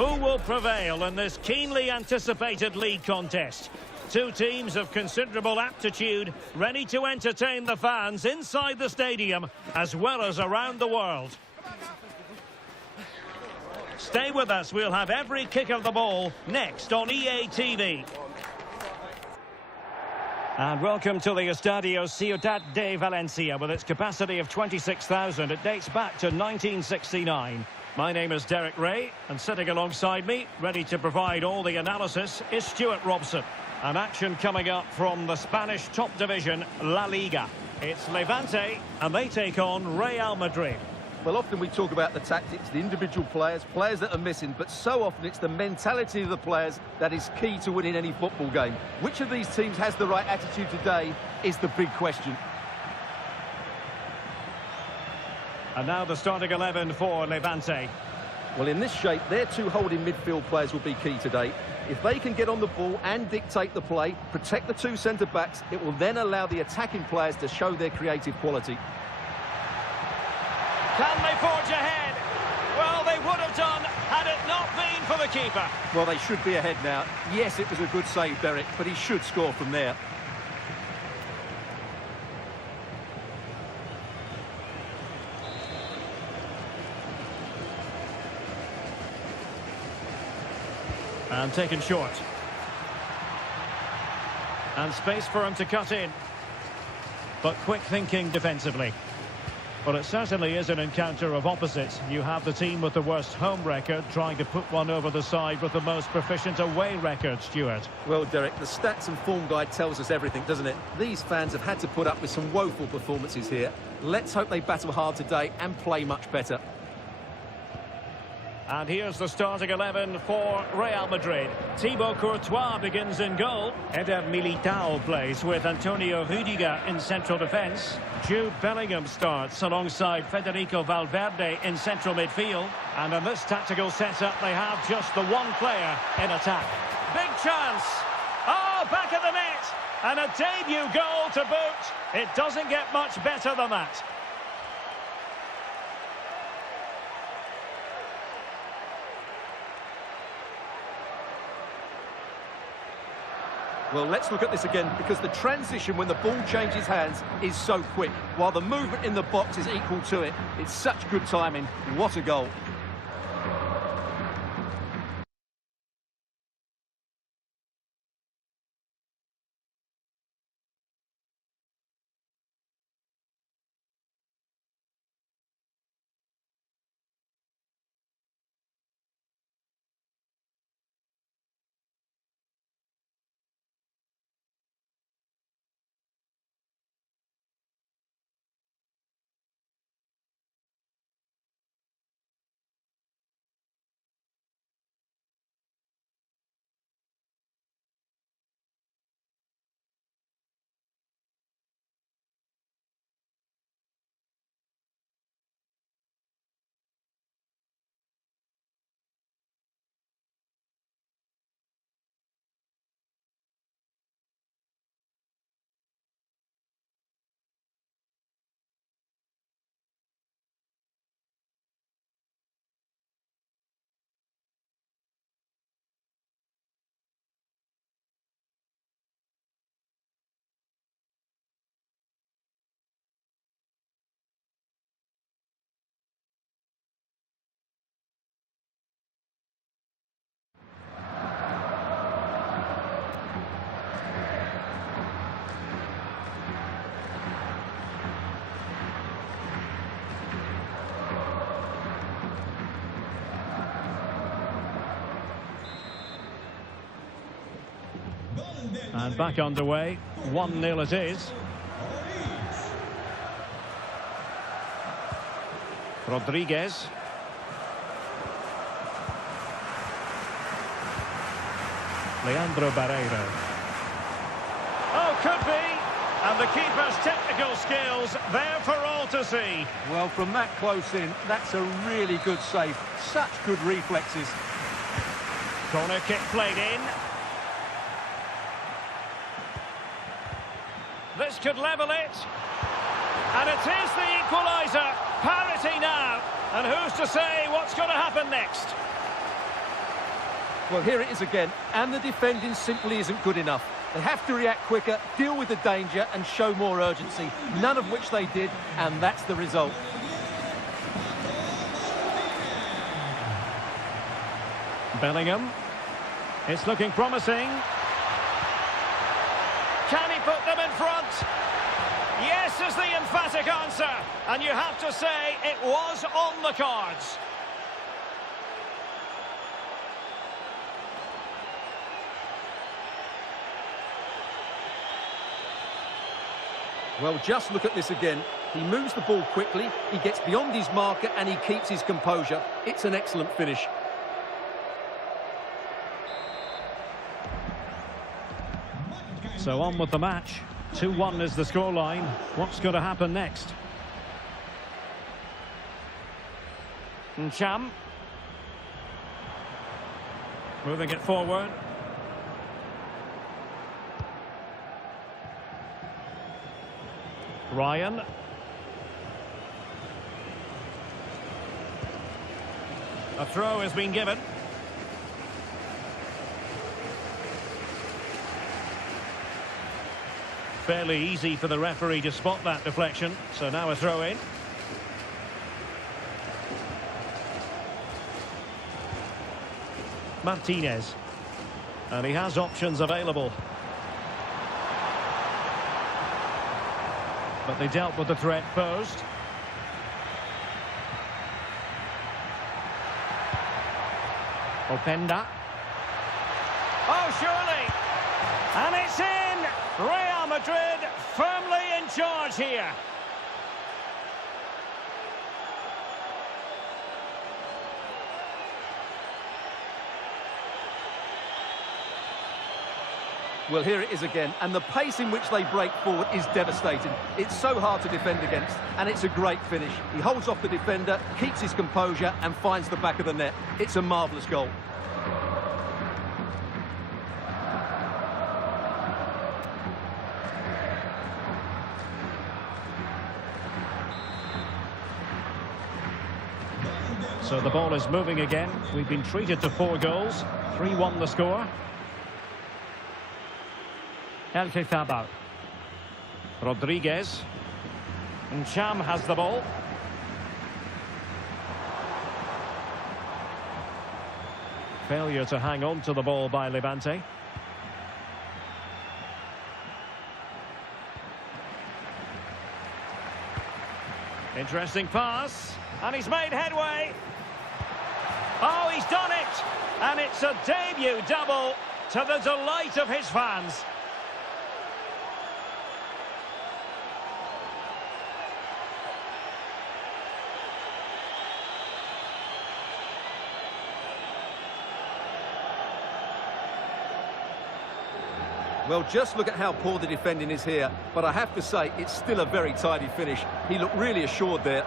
Who will prevail in this keenly anticipated league contest? Two teams of considerable aptitude, ready to entertain the fans inside the stadium as well as around the world. Stay with us, we'll have every kick of the ball next on EA TV. And welcome to the Estadio Ciudad de Valencia with its capacity of 26,000. It dates back to 1969. My name is Derek Ray, and sitting alongside me, ready to provide all the analysis, is Stuart Robson. An action coming up from the Spanish top division, La Liga. It's Levante, and they take on Real Madrid. Well, often we talk about the tactics, the individual players that are missing, but so often it's the mentality of the players that is key to winning any football game. Which of these teams has the right attitude today is the big question. And now the starting 11 for Levante. Well, in this shape, their two holding midfield players will be key today. If they can get on the ball and dictate the play, protect the two centre-backs, it will then allow the attacking players to show their creative quality. Can they forge ahead? Well, they would have done had it not been for the keeper. Well, they should be ahead now. Yes, it was a good save, Derek, but he should score from there. And taken short. And space for him to cut in. But quick thinking defensively. Well, it certainly is an encounter of opposites. You have the team with the worst home record trying to put one over the side with the most proficient away record, Stuart. Well, Derek, the stats and form guide tells us everything, doesn't it? These fans have had to put up with some woeful performances here. Let's hope they battle hard today and play much better. And here's the starting 11 for Real Madrid. Thibaut Courtois begins in goal. Eder Militao plays with Antonio Rudiger in central defence. Jude Bellingham starts alongside Federico Valverde in central midfield. And in this tactical setup, they have just the one player in attack. Big chance! Oh, back of the net! And a debut goal to boot. It doesn't get much better than that. Well, let's look at this again, because the transition when the ball changes hands is so quick, while the movement in the box is equal to it. It's such good timing. What a goal. And back underway, 1-0 it is. Rodriguez. Leandro Barreiro. Oh, could be. And the keeper's technical skills there for all to see. Well, from that close in, that's a really good save. Such good reflexes. Corner kick played in. This could level it. And it is the equaliser. Parity now. And who's to say what's going to happen next? Well, here it is again, and the defending simply isn't good enough. They have to react quicker, deal with the danger, and show more urgency, none of which they did, and that's the result. Bellingham. It's looking promising. Can he put them in front? Yes is the emphatic answer. And you have to say it was on the cards. Well, just look at this again. He moves the ball quickly, he gets beyond his marker, and he keeps his composure. It's an excellent finish. So on with the match. 2-1 is the scoreline. What's going to happen next? Cham. Moving it forward. Ryan. A throw has been given. Fairly easy for the referee to spot that deflection. So now a throw in. Martinez. And he has options available. But they dealt with the threat posed. Openda. Oh, surely! And it's in! Real Madrid firmly in charge here. Well, here it is again, and the pace in which they break forward is devastating. It's so hard to defend against, and it's a great finish. He holds off the defender, keeps his composure, and finds the back of the net. It's a marvellous goal. So the ball is moving again. We've been treated to 4 goals. 3-1 the score. El Kefaba. Rodriguez. And Cham has the ball. Failure to hang on to the ball by Levante. Interesting pass. And he's made headway. Oh, he's done it! And it's a debut double to the delight of his fans. Well, just look at how poor the defending is here. But I have to say, it's still a very tidy finish. He looked really assured there.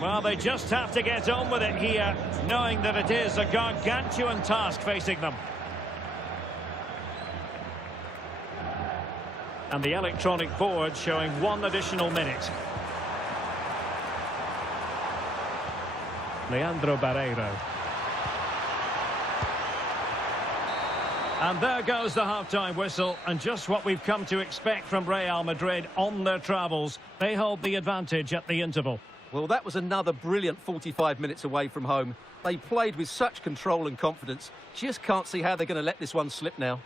Well, they just have to get on with it here, knowing that it is a gargantuan task facing them. And the electronic board showing 1 additional minute. Leandro Barreiro. And there goes the half-time whistle, and just what we've come to expect from Real Madrid on their travels. They hold the advantage at the interval. Well, that was another brilliant 45 minutes away from home. They played with such control and confidence. Just can't see how they're going to let this one slip now.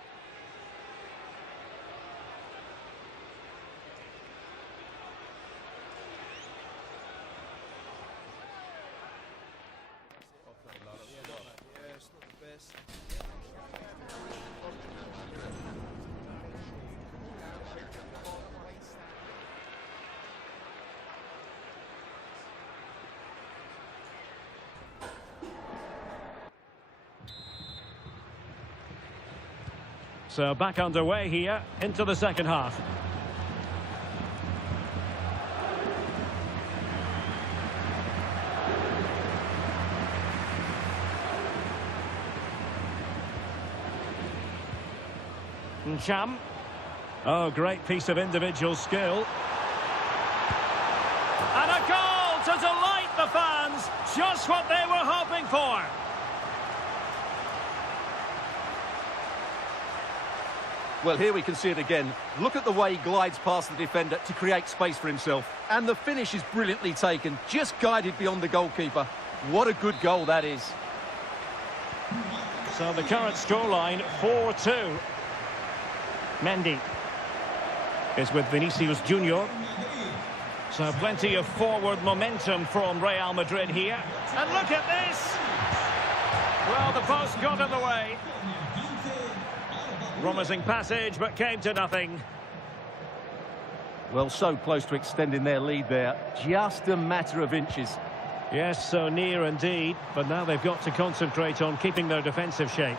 So back underway here into the second half. Cham. Oh, great piece of individual skill. And a goal to delight the fans. Just what they were hoping for. Well, here we can see it again. Look at the way he glides past the defender to create space for himself. And the finish is brilliantly taken, just guided beyond the goalkeeper. What a good goal that is. So the current scoreline, 4-2. Mendy is with Vinicius Junior. So plenty of forward momentum from Real Madrid here. And look at this! Well, the post got in the way. Promising passage, but came to nothing. Well, so close to extending their lead there. Just a matter of inches. Yes, so near indeed. But now they've got to concentrate on keeping their defensive shape.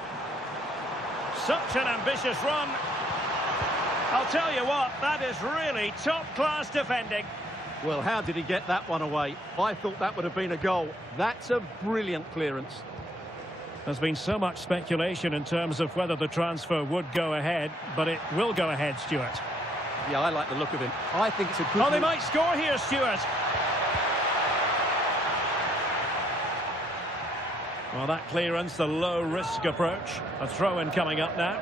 Such an ambitious run. I'll tell you what, that is really top-class defending. Well, how did he get that one away? I thought that would have been a goal. That's a brilliant clearance. There's been so much speculation in terms of whether the transfer would go ahead, but it will go ahead, Stuart. Yeah, I like the look of him. I think it's a good... Oh, they might score here, Stuart. Well, that clearance, the low-risk approach. A throw-in coming up now.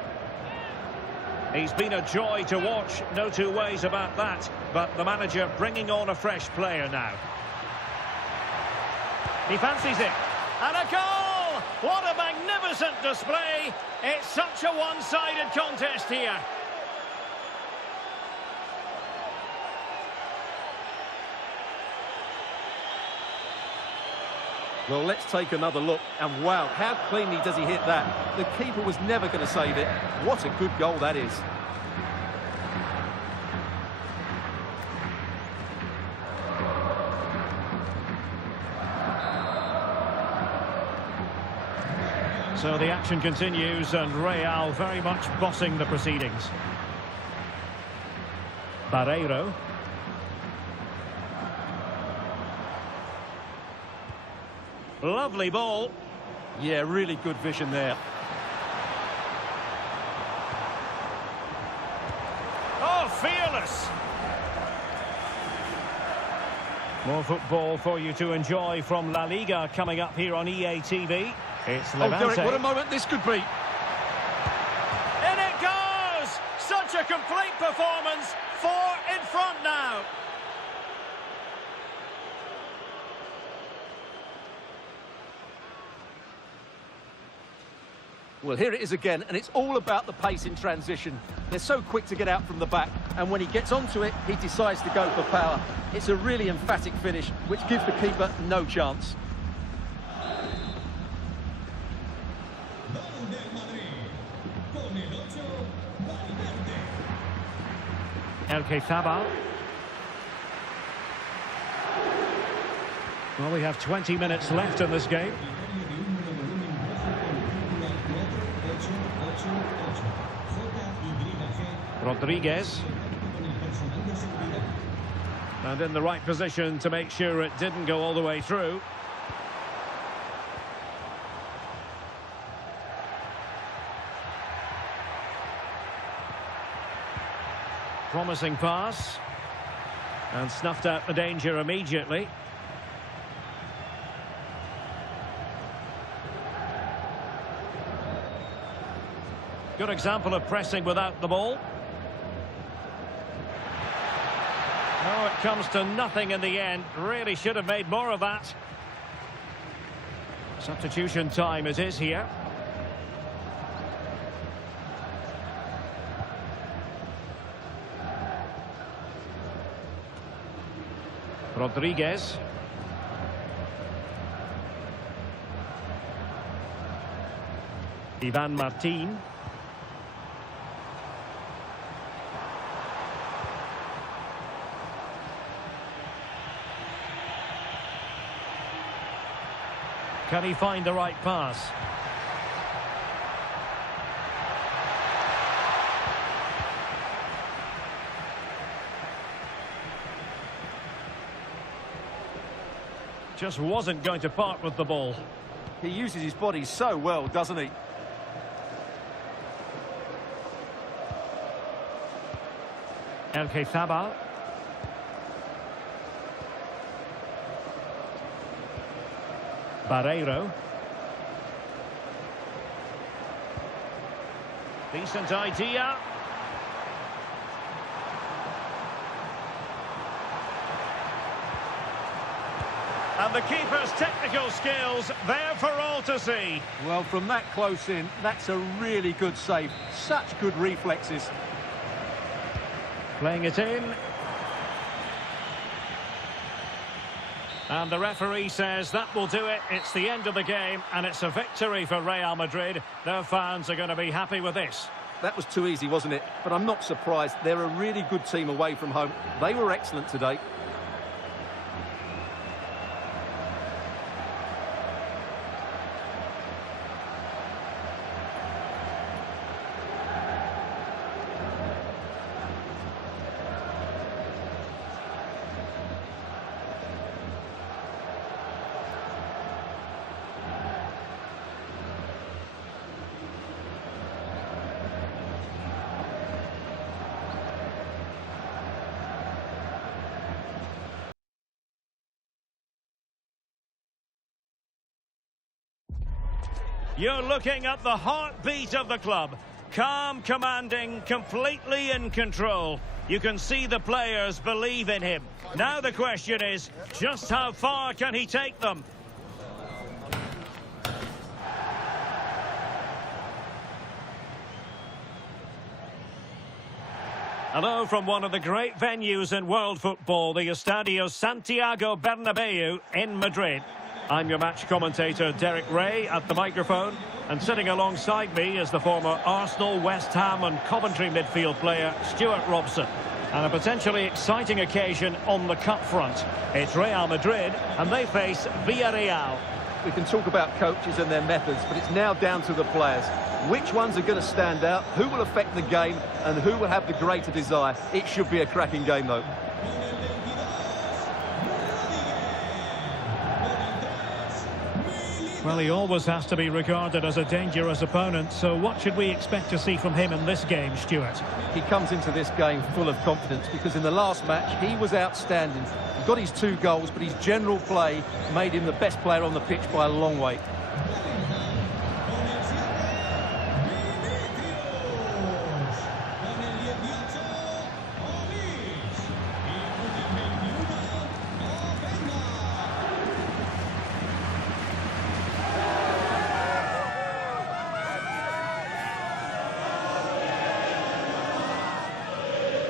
He's been a joy to watch, no two ways about that. But the manager bringing on a fresh player now. He fancies it. And a goal! What a magnificent display. It's such a one-sided contest here. Well, let's take another look. And wow, how cleanly does he hit that? The keeper was never going to save it. What a good goal that is. So the action continues and Real very much bossing the proceedings. Barreiro. Lovely ball. Yeah, really good vision there. Oh, fearless. More football for you to enjoy from La Liga coming up here on EA TV. It's Levante. Oh, Derek, what a moment this could be. In it goes! Such a complete performance. 4 in front now. Well, here it is again, and it's all about the pace in transition. They're so quick to get out from the back, and when he gets onto it, he decides to go for power. It's a really emphatic finish, which gives the keeper no chance. Well, we have 20 minutes left in this game. Rodriguez. And in the right position to make sure it didn't go all the way through. Promising pass. And snuffed out the danger immediately. Good example of pressing without the ball. Oh, it comes to nothing in the end. Really should have made more of that. Substitution time it is here. Rodriguez. Ivan Martin. Can he find the right pass? Just wasn't going to part with the ball. He uses his body so well, doesn't he? El Quezabal. Barreiro. Decent idea. And the keeper's technical skills there for all to see. Well, from that close in, that's a really good save. Such good reflexes. Playing it in. And the referee says that will do it. It's the end of the game, and it's a victory for Real Madrid. Their fans are going to be happy with this. That was too easy, wasn't it? But I'm not surprised. They're a really good team away from home. They were excellent today. You're looking at the heartbeat of the club. Calm, commanding, completely in control. You can see the players believe in him. Now the question is, just how far can he take them? Hello from one of the great venues in world football, the Estadio Santiago Bernabeu in Madrid. I'm your match commentator, Derek Ray, at the microphone. And sitting alongside me is the former Arsenal, West Ham and Coventry midfield player, Stuart Robson. And a potentially exciting occasion on the cup front. It's Real Madrid, and they face Villarreal. We can talk about coaches and their methods, but it's now down to the players. Which ones are going to stand out, who will affect the game, and who will have the greater desire. It should be a cracking game, though. Well, he always has to be regarded as a dangerous opponent, so what should we expect to see from him in this game, Stuart? He comes into this game full of confidence because in the last match he was outstanding. He got his 2 goals, but his general play made him the best player on the pitch by a long way.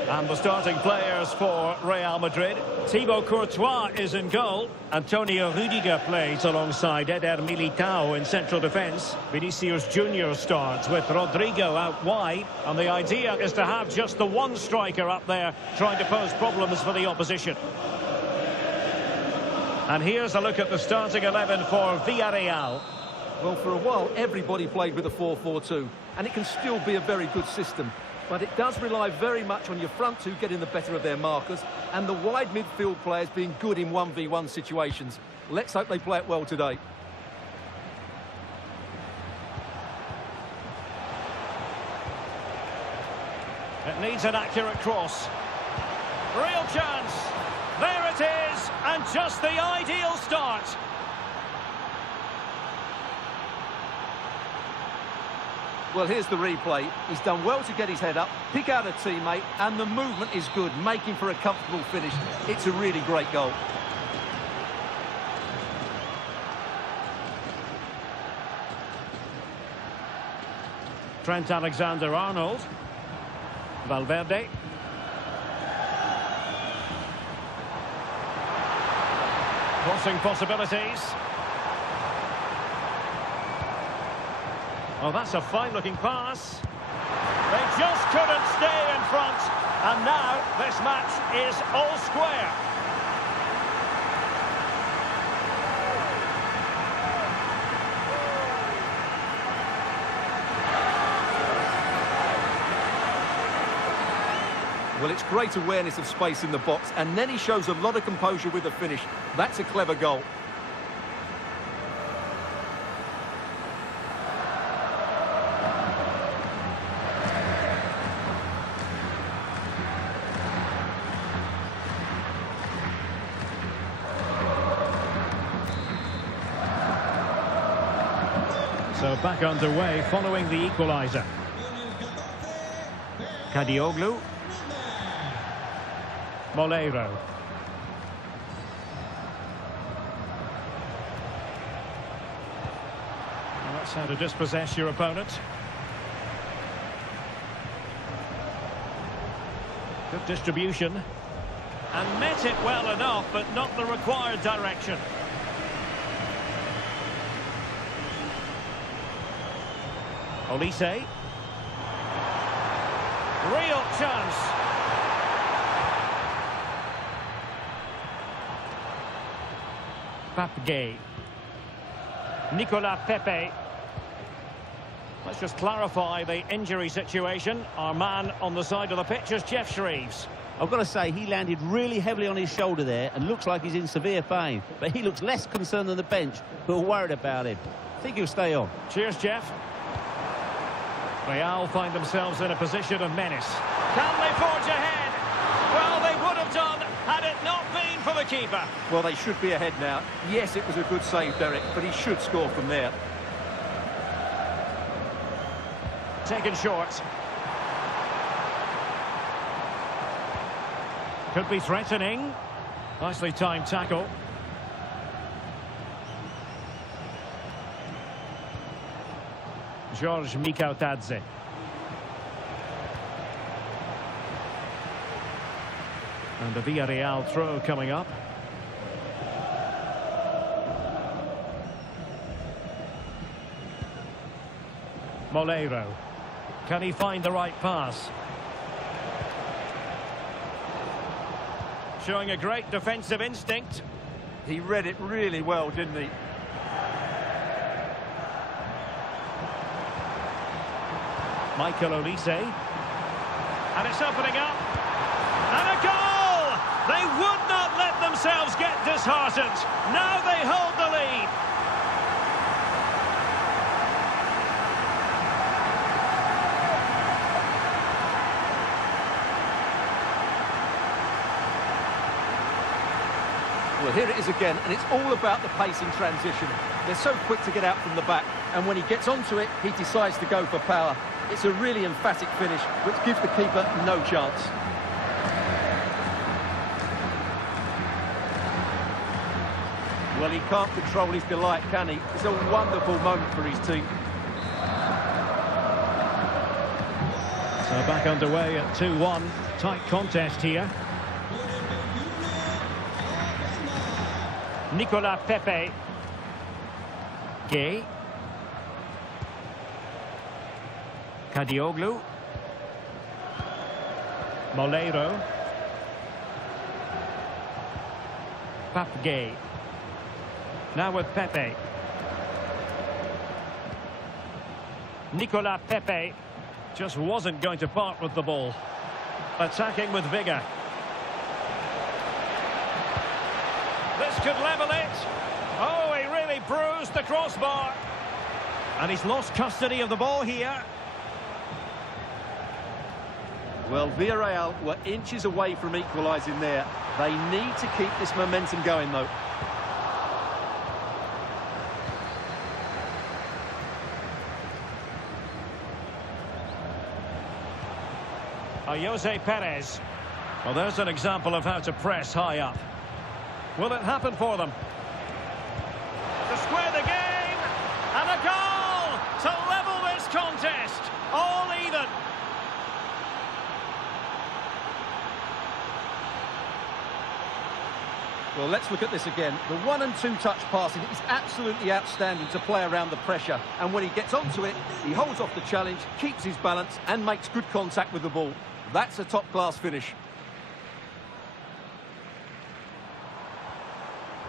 And the starting players for Real Madrid. Thibaut Courtois is in goal. Antonio Rudiger plays alongside Eder Militao in central defence. Vinicius Junior starts with Rodrigo out wide. And the idea is to have just the one striker up there trying to pose problems for the opposition. And here's a look at the starting 11 for Villarreal. Well, for a while everybody played with a 4-4-2, and it can still be a very good system. But it does rely very much on your front 2 getting the better of their markers and the wide midfield players being good in 1v1 situations. Let's hope they play it well today. It needs an accurate cross. Real chance. There it is, and just the ideal start. Well, here's the replay. He's done well to get his head up, pick out a teammate, and the movement is good, making for a comfortable finish. It's a really great goal. Trent Alexander-Arnold. Valverde. Crossing possibilities. Oh, that's a fine-looking pass. They just couldn't stay in front. And now this match is all square. Well, it's great awareness of space in the box, and then he shows a lot of composure with the finish. That's a clever goal. So back underway following the equaliser. Kadioglu. Moleiro. Well, that's how to dispossess your opponent. Good distribution. And met it well enough, but not the required direction. Olise. Real chance. Pape. Nicolas Pepe. Let's just clarify the injury situation. Our man on the side of the pitch is Jeff Shreves. I've got to say, he landed really heavily on his shoulder there and looks like he's in severe pain. But he looks less concerned than the bench, who are worried about him. I think he'll stay on. Cheers, Jeff. Real find themselves in a position of menace. Can they forge ahead? Well, they would have done had it not been for the keeper. Well, they should be ahead now. Yes, it was a good save, Derek, but he should score from there. Taken short. Could be threatening. Nicely timed tackle. George Mikautadze. And the Villarreal throw coming up. Moleiro. Can he find the right pass? Showing a great defensive instinct. He read it really well, didn't he? Michael Olise. And it's opening up. And a goal! They would not let themselves get disheartened. Now they hold the lead. Well, here it is again, and it's all about the pace in transition. They're so quick to get out from the back, and when he gets onto it, he decides to go for power. It's a really emphatic finish, which gives the keeper no chance. Well, he can't control his delight, can he? It's a wonderful moment for his team. So back underway at 2-1. Tight contest here. Nicolas Pepe. Gay. Kadioglu. Moleiro. Pape. Now with Pepe. Nicolas Pepe just wasn't going to part with the ball. Attacking with vigour. This could level it. Oh, he really bruised the crossbar. And he's lost custody of the ball here. Well, Villarreal were inches away from equalising there. They need to keep this momentum going, though. Jose Perez. Well, there's an example of how to press high up. Will it happen for them? To square the game, and a goal to level this contest. All even. Well, let's look at this again. The 1- and 2-touch passing is absolutely outstanding to play around the pressure. And when he gets onto it, he holds off the challenge, keeps his balance, and makes good contact with the ball. That's a top-class finish.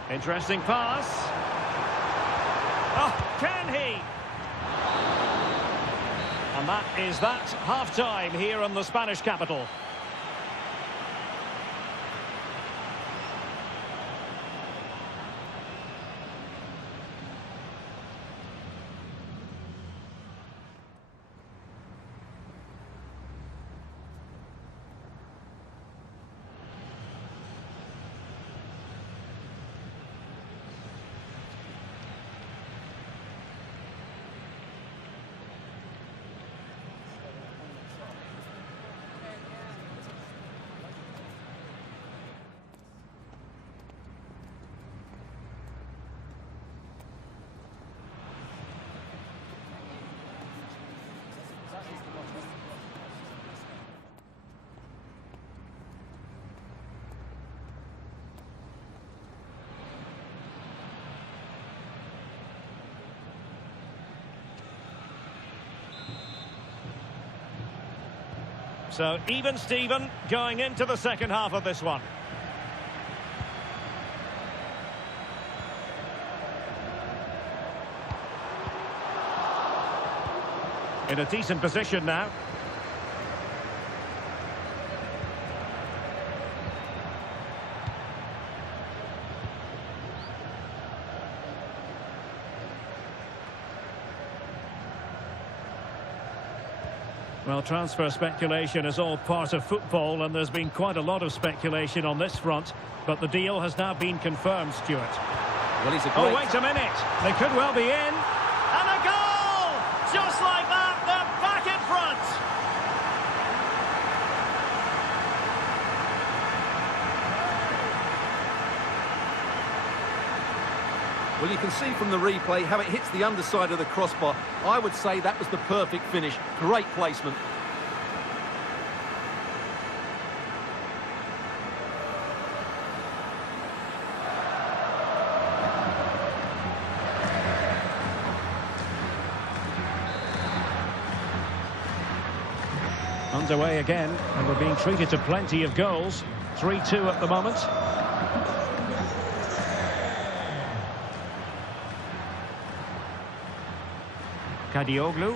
Interesting pass. Oh, can he? And that is that. Half-time here in the Spanish capital. So even Steven going into the second half of this one. In a decent position now. Well, transfer speculation is all part of football, and there's been quite a lot of speculation on this front, but the deal has now been confirmed, Stuart. Well, he's a great... Oh, wait a minute. They could well be in. And a goal! Just like that, they're back in front. Well, you can see from the replay how it hits the underside of the crossbar. I would say that was the perfect finish. Great placement. Underway again, and we're being treated to plenty of goals. 3-2 at the moment. Kadioglu.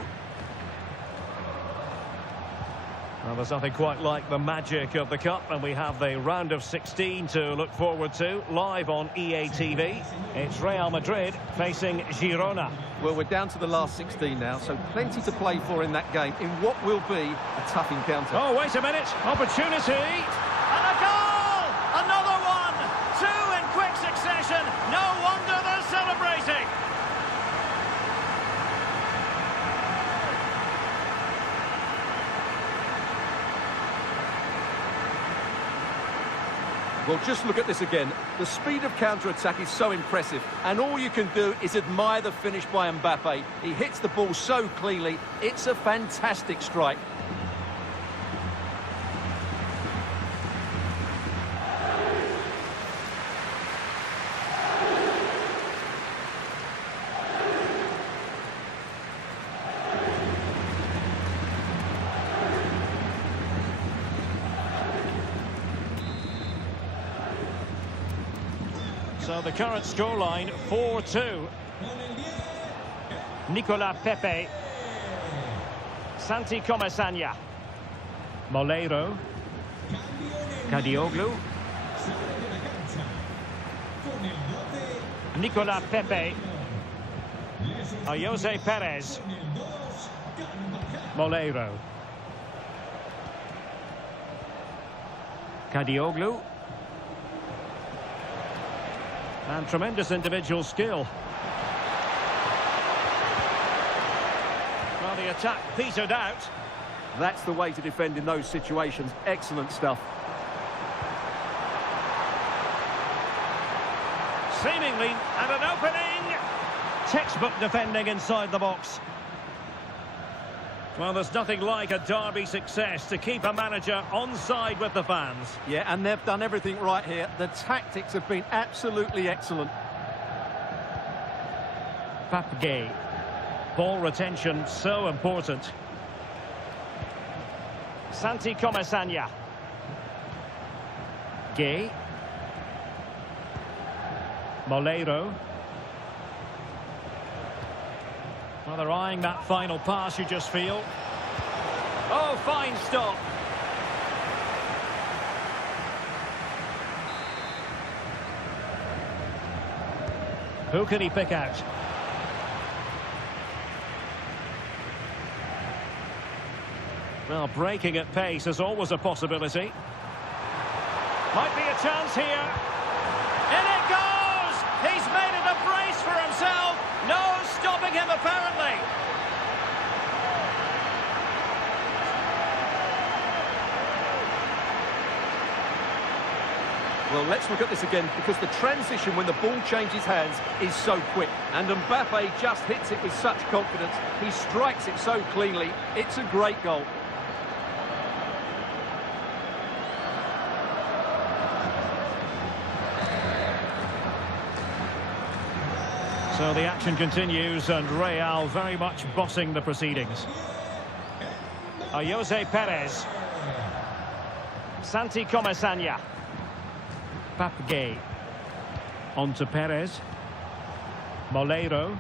Well, there's nothing quite like the magic of the Cup, and we have the round of 16 to look forward to, live on EA TV. It's Real Madrid facing Girona. Well, we're down to the last 16 now, so plenty to play for in that game, in what will be a tough encounter. Oh, wait a minute. Opportunity. And a goal! Another one! Two in quick succession. No wonder they're celebrating. Well, just look at this again. The speed of counter-attack is so impressive, and all you can do is admire the finish by Mbappe. He hits the ball so cleanly. It's a fantastic strike. So the current scoreline, 4-2. Nicolas Pepe. Santi Comasagna. Moleiro. Kadioglu. Nicolas Pepe. Jose Perez. Moleiro. Kadioglu. And tremendous individual skill. Well, the attack petered out. That's the way to defend in those situations. Excellent stuff. Seemingly, and an opening. Textbook defending inside the box. Well, there's nothing like a derby success to keep a manager on side with the fans. Yeah, and they've done everything right here. The tactics have been absolutely excellent. Gay. Ball retention so important. Santi Comasagna. Gay. Moleiro. Well, they're eyeing that final pass, you just feel. Oh, fine stop. Who can he pick out? Well, breaking at pace is always a possibility. Might be a chance here. In it goes! He's made it a brace for himself. No stopping him, apparently. Well, let's look at this again, because the transition when the ball changes hands is so quick. And Mbappe just hits it with such confidence. He strikes it so cleanly. It's a great goal. So the action continues, and Real very much bossing the proceedings. Jose Perez. Santi Comesaña. Pape. On to Perez. Moleiro.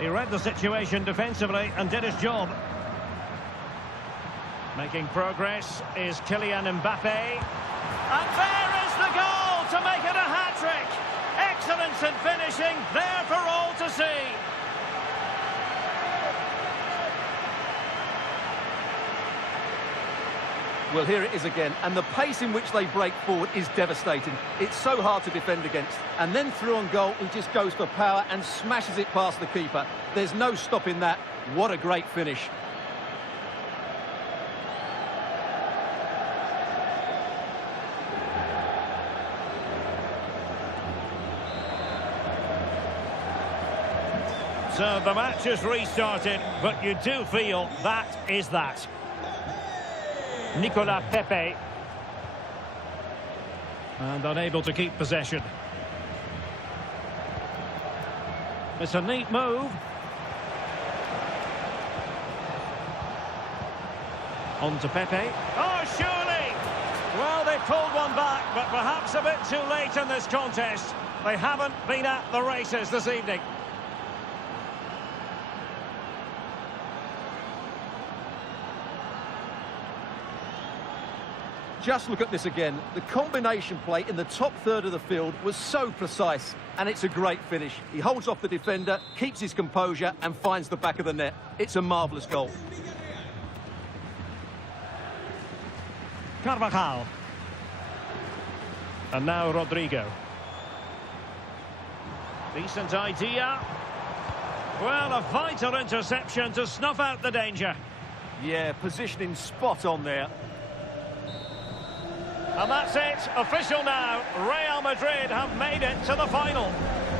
He read the situation defensively and did his job. Making progress is Kylian Mbappe. And there is the goal to make it a hat-trick. Excellence in finishing, there for all to see. Well, here it is again, and the pace in which they break forward is devastating. It's so hard to defend against. And then through on goal, he just goes for power and smashes it past the keeper. There's no stopping that. What a great finish. So the match is restarted, but you do feel that is that. Nicolas Pepe. And unable to keep possession. It's a neat move. On to Pepe. Oh, surely! Well, they pulled one back, but perhaps a bit too late in this contest. They haven't been at the races this evening. Just look at this again. The combination play in the top third of the field was so precise, and it's a great finish. He holds off the defender, keeps his composure, and finds the back of the net. It's a marvellous goal. Carvajal. And now Rodrigo. Decent idea. Well, a vital interception to snuff out the danger. Yeah, positioning spot on there. And that's it, official now. Real Madrid have made it to the final.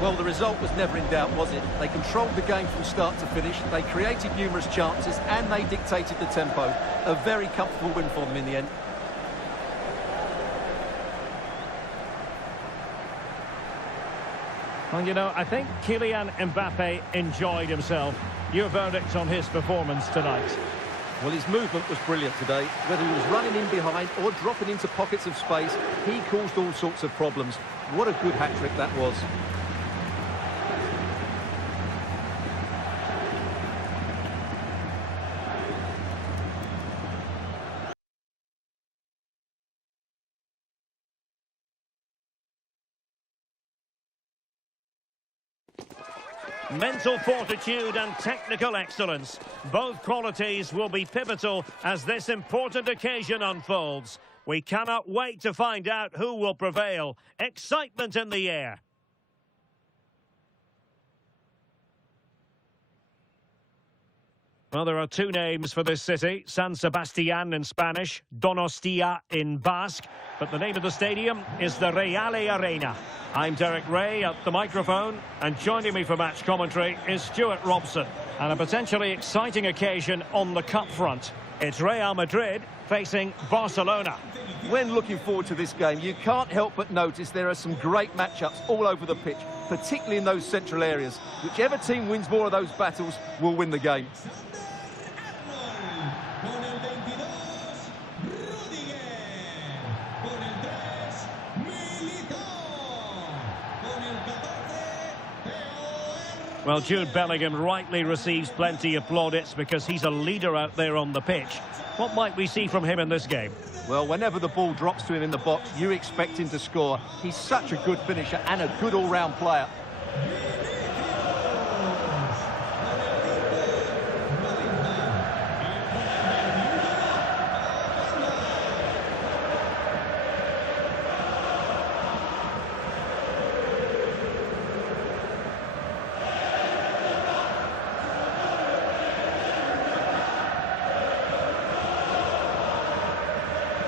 Well, the result was never in doubt, was it? They controlled the game from start to finish. They created numerous chances and they dictated the tempo. A very comfortable win for them in the end. Well, you know, I think Kylian Mbappe enjoyed himself. Your verdict on his performance tonight? Well, his movement was brilliant today. Whether he was running in behind or dropping into pockets of space, he caused all sorts of problems. What a good hat-trick that was. Mental fortitude and technical excellence. Both qualities will be pivotal as this important occasion unfolds. We cannot wait to find out who will prevail. Excitement in the air. Well, there are two names for this city. San Sebastián in Spanish, Donostia in Basque. But the name of the stadium is the Real Arena. I'm Derek Ray at the microphone, and joining me for match commentary is Stuart Robson. And a potentially exciting occasion on the cup front. It's Real Madrid facing Barcelona. When looking forward to this game, you can't help but notice there are some great matchups all over the pitch, particularly in those central areas. Whichever team wins more of those battles will win the game. Well, Jude Bellingham rightly receives plenty of plaudits because he's a leader out there on the pitch. What might we see from him in this game? Well, whenever the ball drops to him in the box, you expect him to score. He's such a good finisher and a good all-round player.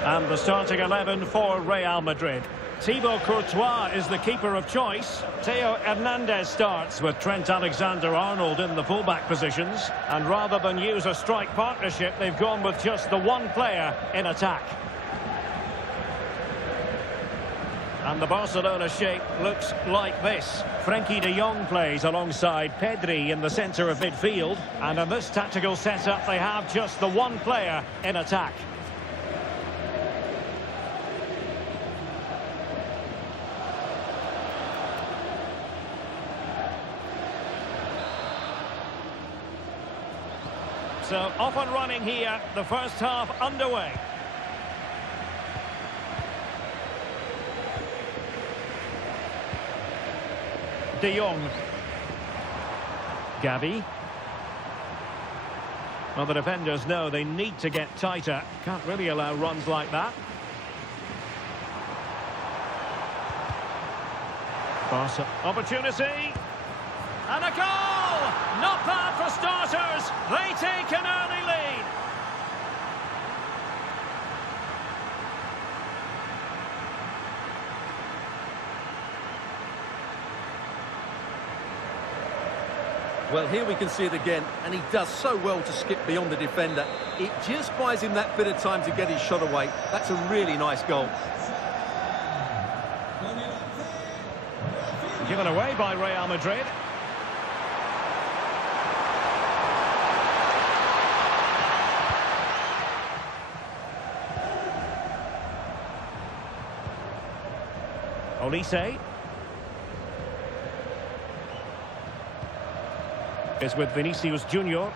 And the starting 11 for Real Madrid. Thibaut Courtois is the keeper of choice. Theo Hernandez starts with Trent Alexander-Arnold in the fullback positions. And rather than use a strike partnership, they've gone with just the one player in attack. And the Barcelona shape looks like this. Frenkie de Jong plays alongside Pedri in the centre of midfield. And in this tactical setup, they have just the one player in attack. So off and running here, the first half underway. De Jong. Gavi. Well, the defenders know they need to get tighter. Can't really allow runs like that. Barca opportunity. And a goal! Not bad for starters. They take an early lead. Well, here we can see it again, and he does so well to skip beyond the defender. It just buys him that bit of time to get his shot away. That's a really nice goal. Given away by Real Madrid. Olise. Is with Vinicius Junior.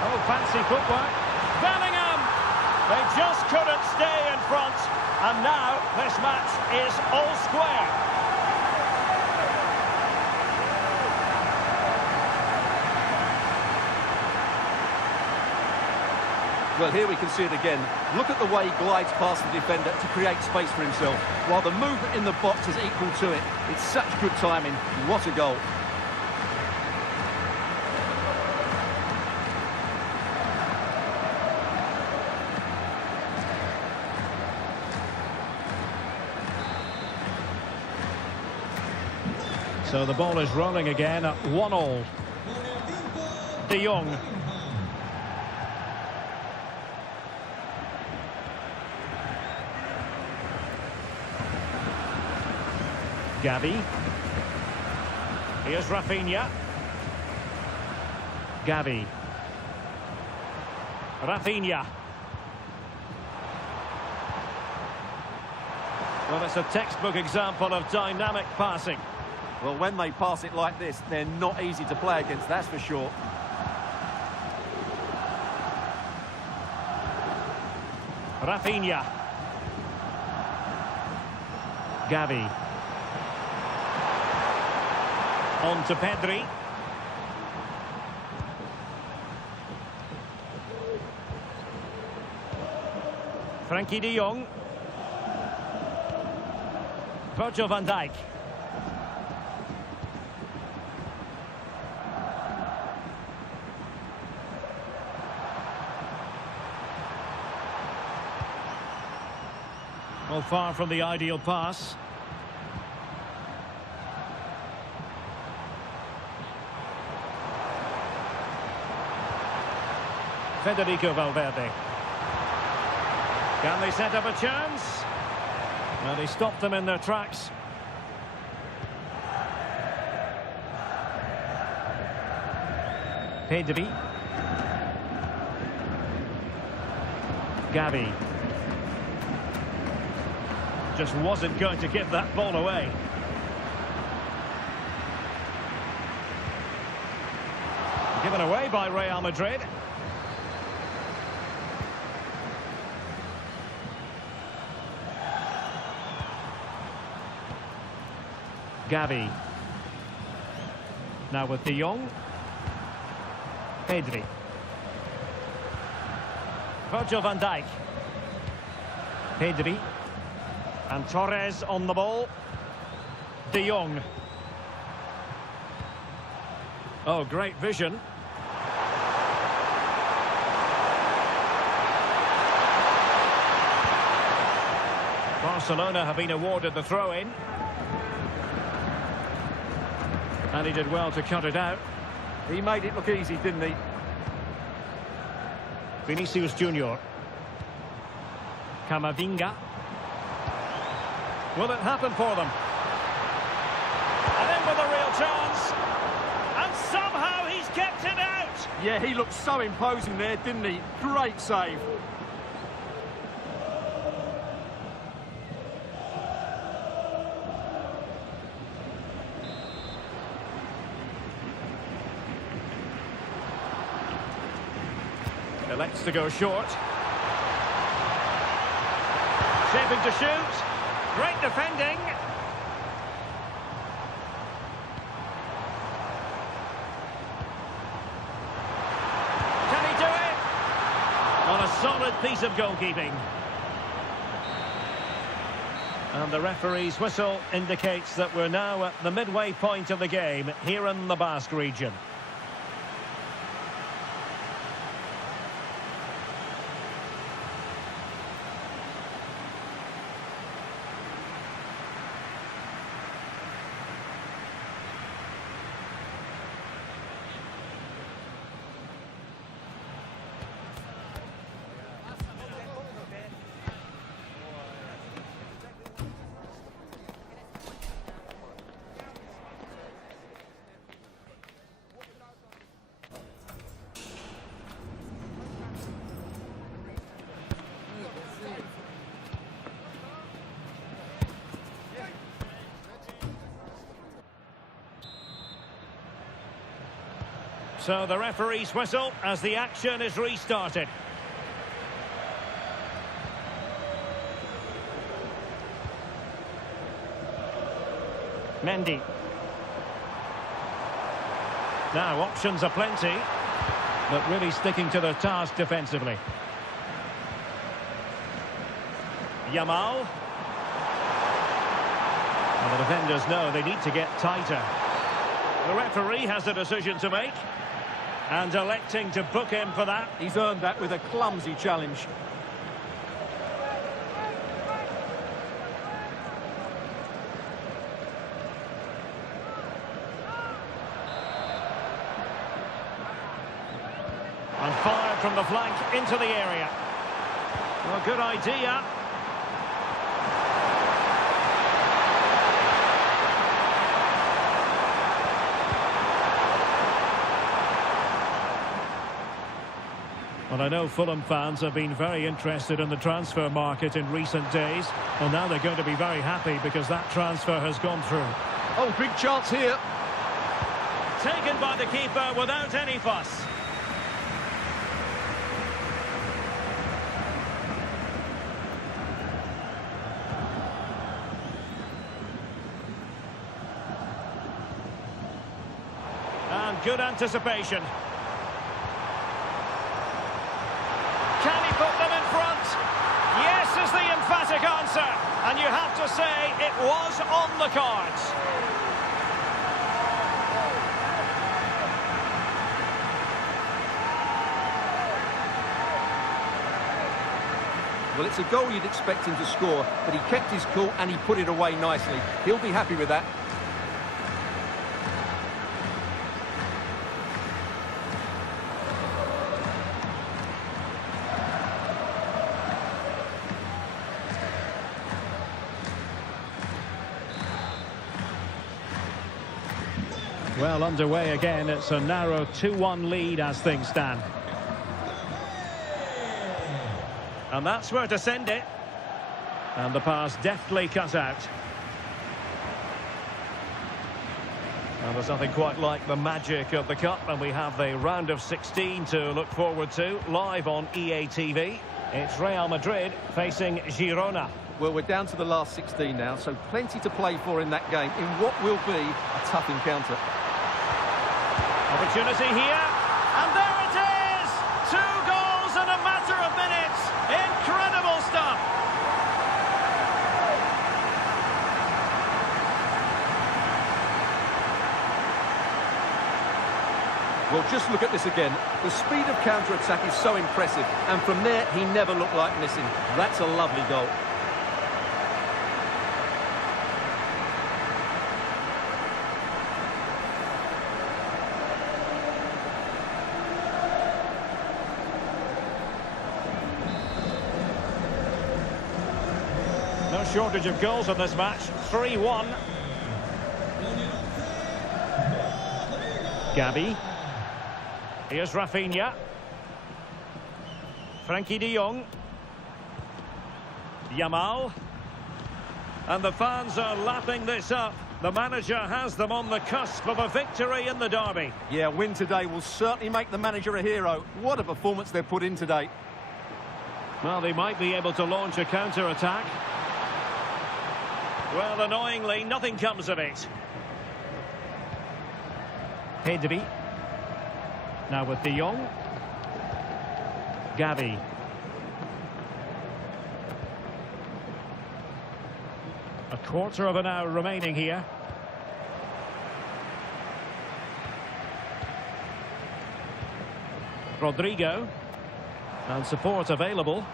Oh, fancy footwork. Bellingham! They just couldn't stay in front. And now this match is all square. Well, here we can see it again. Look at the way he glides past the defender to create space for himself, while the movement in the box is equal to it. It's such good timing. What a goal. So the ball is rolling again at 1-1. De Jong. Gavi. Here's Rafinha. Gavi. Rafinha. Well, it's a textbook example of dynamic passing. Well, when they pass it like this, they're not easy to play against, that's for sure. Rafinha. Gavi. On to Pedri. Frankie de Jong. Virgil van Dijk. Well, far from the ideal pass. Federico Valverde. Can they set up a chance? Well, he stopped them in their tracks. Pedri. Gavi. Just wasn't going to give that ball away. Given away by Real Madrid. Gavi. Now with De Jong. Pedri. Virgil van Dijk. Pedri. And Torres on the ball. De Jong. Oh, great vision. Barcelona have been awarded the throw-in. And he did well to cut it out. He made it look easy, didn't he? Vinicius Junior. Camavinga. Will it happen for them? And in with a real chance. And somehow he's kept it out. Yeah, he looked so imposing there, didn't he? Great save. Elects to go short. Shaping to shoot. Great defending. Can he do it? On a solid piece of goalkeeping. And the referee's whistle indicates that we're now at the midway point of the game here in the Basque region. So the referee's whistle as the action is restarted. Mendy. Now options are plenty, but really sticking to their task defensively. Yamal. And the defenders know they need to get tighter. The referee has a decision to make. And electing to book him for that. He's earned that with a clumsy challenge. And fired from the flank into the area. Well, good idea. Well, I know Fulham fans have been very interested in the transfer market in recent days. Well, now they're going to be very happy because that transfer has gone through. Oh, big chance here. Taken by the keeper without any fuss. And good anticipation. Can he put them in front? Yes is the emphatic answer. And you have to say it was on the cards. Well, it's a goal you'd expect him to score, but he kept his cool and he put it away nicely. He'll be happy with that. Well, underway again. It's a narrow 2-1 lead as things stand. And that's where to send it. And the pass deftly cut out. And there's nothing quite like the magic of the Cup, and we have the round of 16 to look forward to, live on EA TV. It's Real Madrid facing Girona. Well, we're down to the last 16 now, so plenty to play for in that game, in what will be a tough encounter. Opportunity here, and there it is! 2 goals in a matter of minutes. Incredible stuff. Well, just look at this again. The speed of counter-attack is so impressive, and from there, he never looked like missing. That's a lovely goal. No shortage of goals in this match. 3-1. Gabi. Here's Rafinha. Frankie de Jong. Yamal. And the fans are lapping this up. The manager has them on the cusp of a victory in the derby. Yeah, win today will certainly make the manager a hero. What a performance they've put in today. Well, they might be able to launch a counter-attack. Well, annoyingly, nothing comes of it. Pedri. Now with De Jong. Gavi. A quarter of an hour remaining here. Rodrigo. And support available.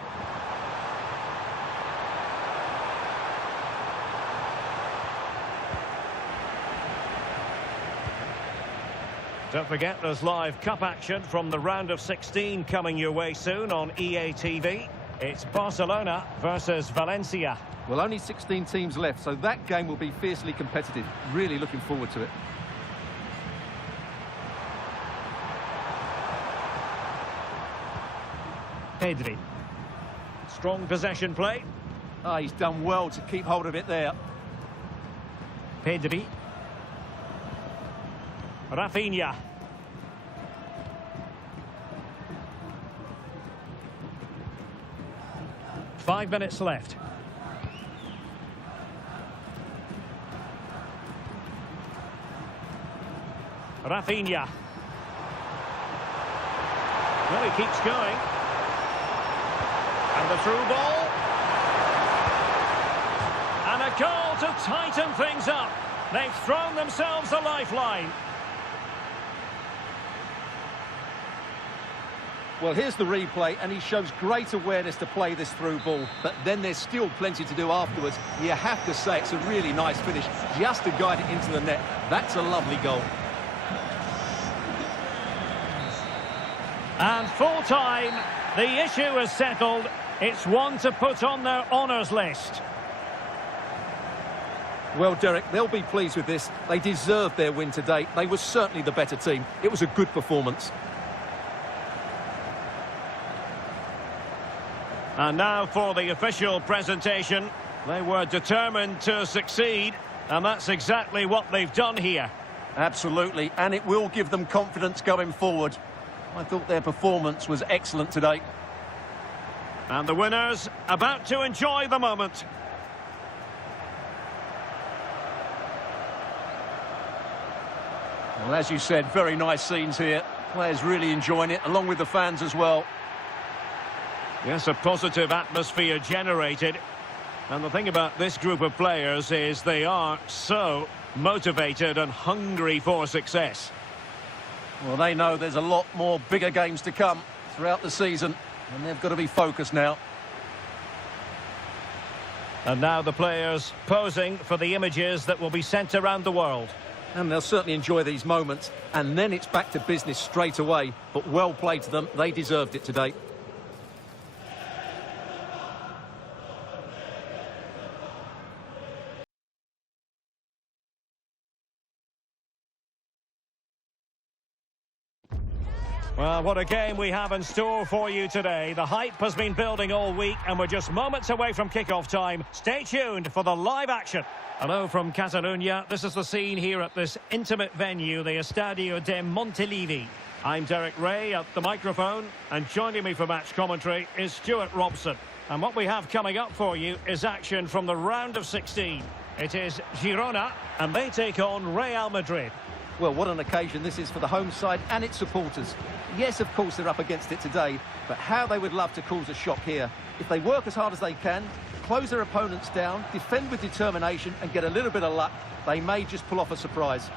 Don't forget there's live cup action from the round of 16 coming your way soon on EA TV. It's Barcelona versus Valencia. Well, only 16 teams left, so that game will be fiercely competitive. Really looking forward to it. Pedri. Strong possession play. Ah, he's done well to keep hold of it there. Pedri. Rafinha. Five minutes left. Rafinha. Well, he keeps going. And the through ball. And a goal to tighten things up. They've thrown themselves a lifeline. Well, here's the replay, and he shows great awareness to play this through ball. But then there's still plenty to do afterwards. You have to say it's a really nice finish, just to guide it into the net. That's a lovely goal. And full time, the issue is settled. It's one to put on their honours list. Well, Derek, they'll be pleased with this. They deserved their win today. They were certainly the better team. It was a good performance. And now for the official presentation. They were determined to succeed, and that's exactly what they've done here. Absolutely, and it will give them confidence going forward. I thought their performance was excellent today. And the winners about to enjoy the moment. Well, as you said, very nice scenes here. Players really enjoying it, along with the fans as well. Yes, a positive atmosphere generated. And the thing about this group of players is they are so motivated and hungry for success. Well, they know there's a lot more bigger games to come throughout the season, and they've got to be focused now. And now the players posing for the images that will be sent around the world. And they'll certainly enjoy these moments, and then it's back to business straight away. But well played to them, they deserved it today. Well, what a game we have in store for you today. The hype has been building all week, and we're just moments away from kickoff time. Stay tuned for the live action. Hello from Catalonia. This is the scene here at this intimate venue, the Estadio de Montilivi. I'm Derek Ray at the microphone, and joining me for match commentary is Stuart Robson. And what we have coming up for you is action from the round of 16. It is Girona, and they take on Real Madrid. Well, what an occasion this is for the home side and its supporters. Yes, of course, they're up against it today, but how they would love to cause a shock here. If they work as hard as they can, close their opponents down, defend with determination and get a little bit of luck, they may just pull off a surprise.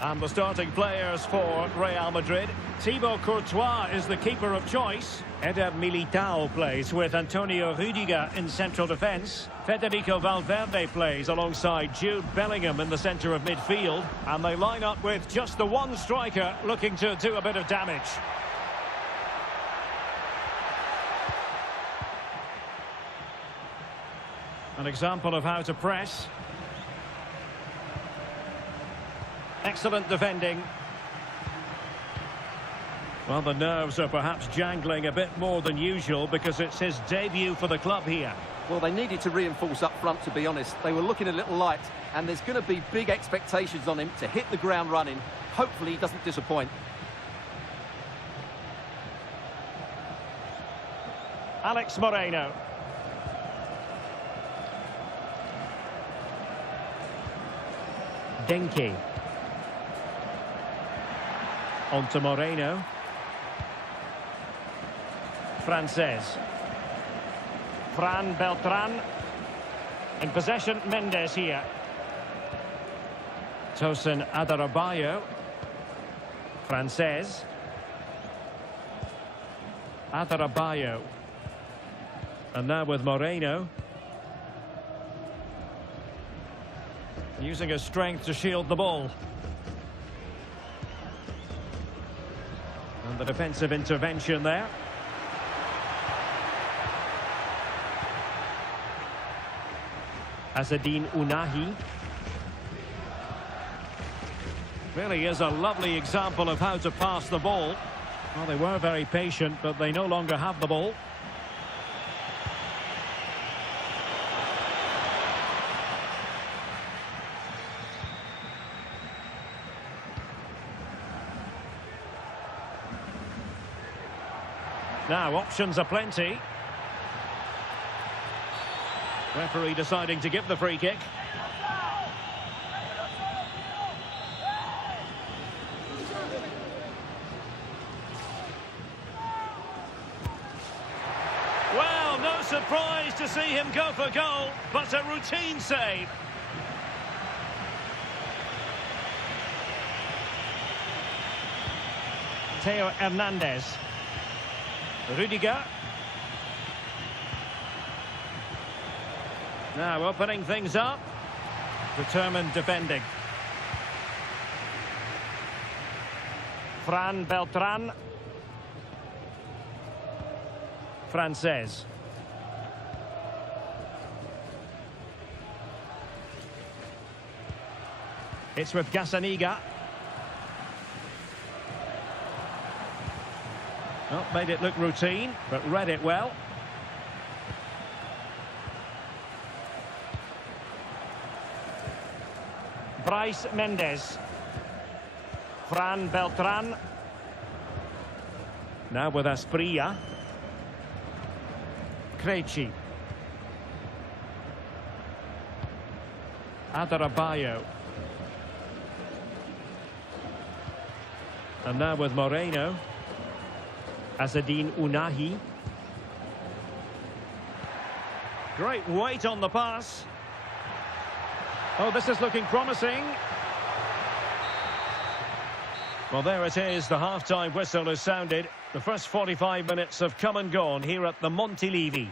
And the starting players for Real Madrid. Thibaut Courtois is the keeper of choice. Eder Militao plays with Antonio Rudiger in central defence. Federico Valverde plays alongside Jude Bellingham in the centre of midfield. And they line up with just the one striker looking to do a bit of damage. An example of how to press. Excellent defending. Well, the nerves are perhaps jangling a bit more than usual because it's his debut for the club here. Well, they needed to reinforce up front, to be honest. They were looking a little light, and there's going to be big expectations on him to hit the ground running. Hopefully he doesn't disappoint. Alex Moreno. Denke. On to Moreno. Frances. Fran Beltran. In possession, Mendes here. Tosin Adarabioyo. Frances. Adarabioyo. And now with Moreno. Using his strength to shield the ball. And the defensive intervention there. Azzedine Ounahi. Really is a lovely example of how to pass the ball. Well, they were very patient, but they no longer have the ball. Now, options are plenty. Referee deciding to give the free kick. Well, no surprise to see him go for goal, but a routine save. Theo Hernandez. Rudiger. Now opening things up. Determined defending. Fran Beltran. Frances. It's with Gazzaniga. Oh, made it look routine, but read it well. Bryce Mendes. Fran Beltran. Now with Asprilla. Krejci. Adarabioyo. And now with Moreno. Azzedine Ounahi. Great weight on the pass. Oh, this is looking promising. Well, there it is. The half-time whistle has sounded. The first 45 minutes have come and gone here at the Montilivi.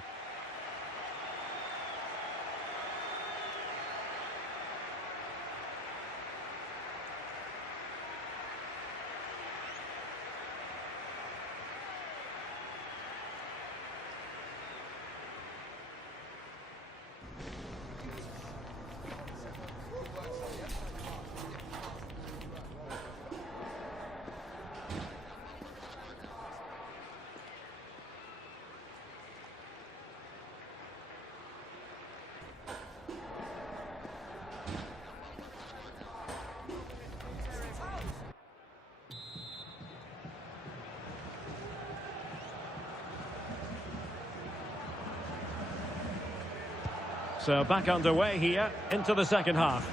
So back underway here into the second half.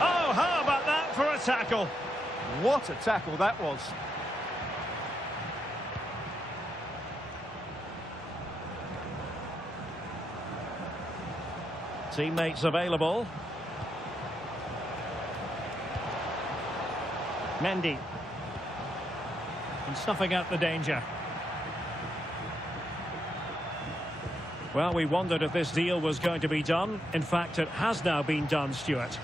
Oh, how about that for a tackle? What a tackle that was. Teammates available. Mendy. And snuffing out the danger. Well, we wondered if this deal was going to be done. In fact, it has now been done, Stuart.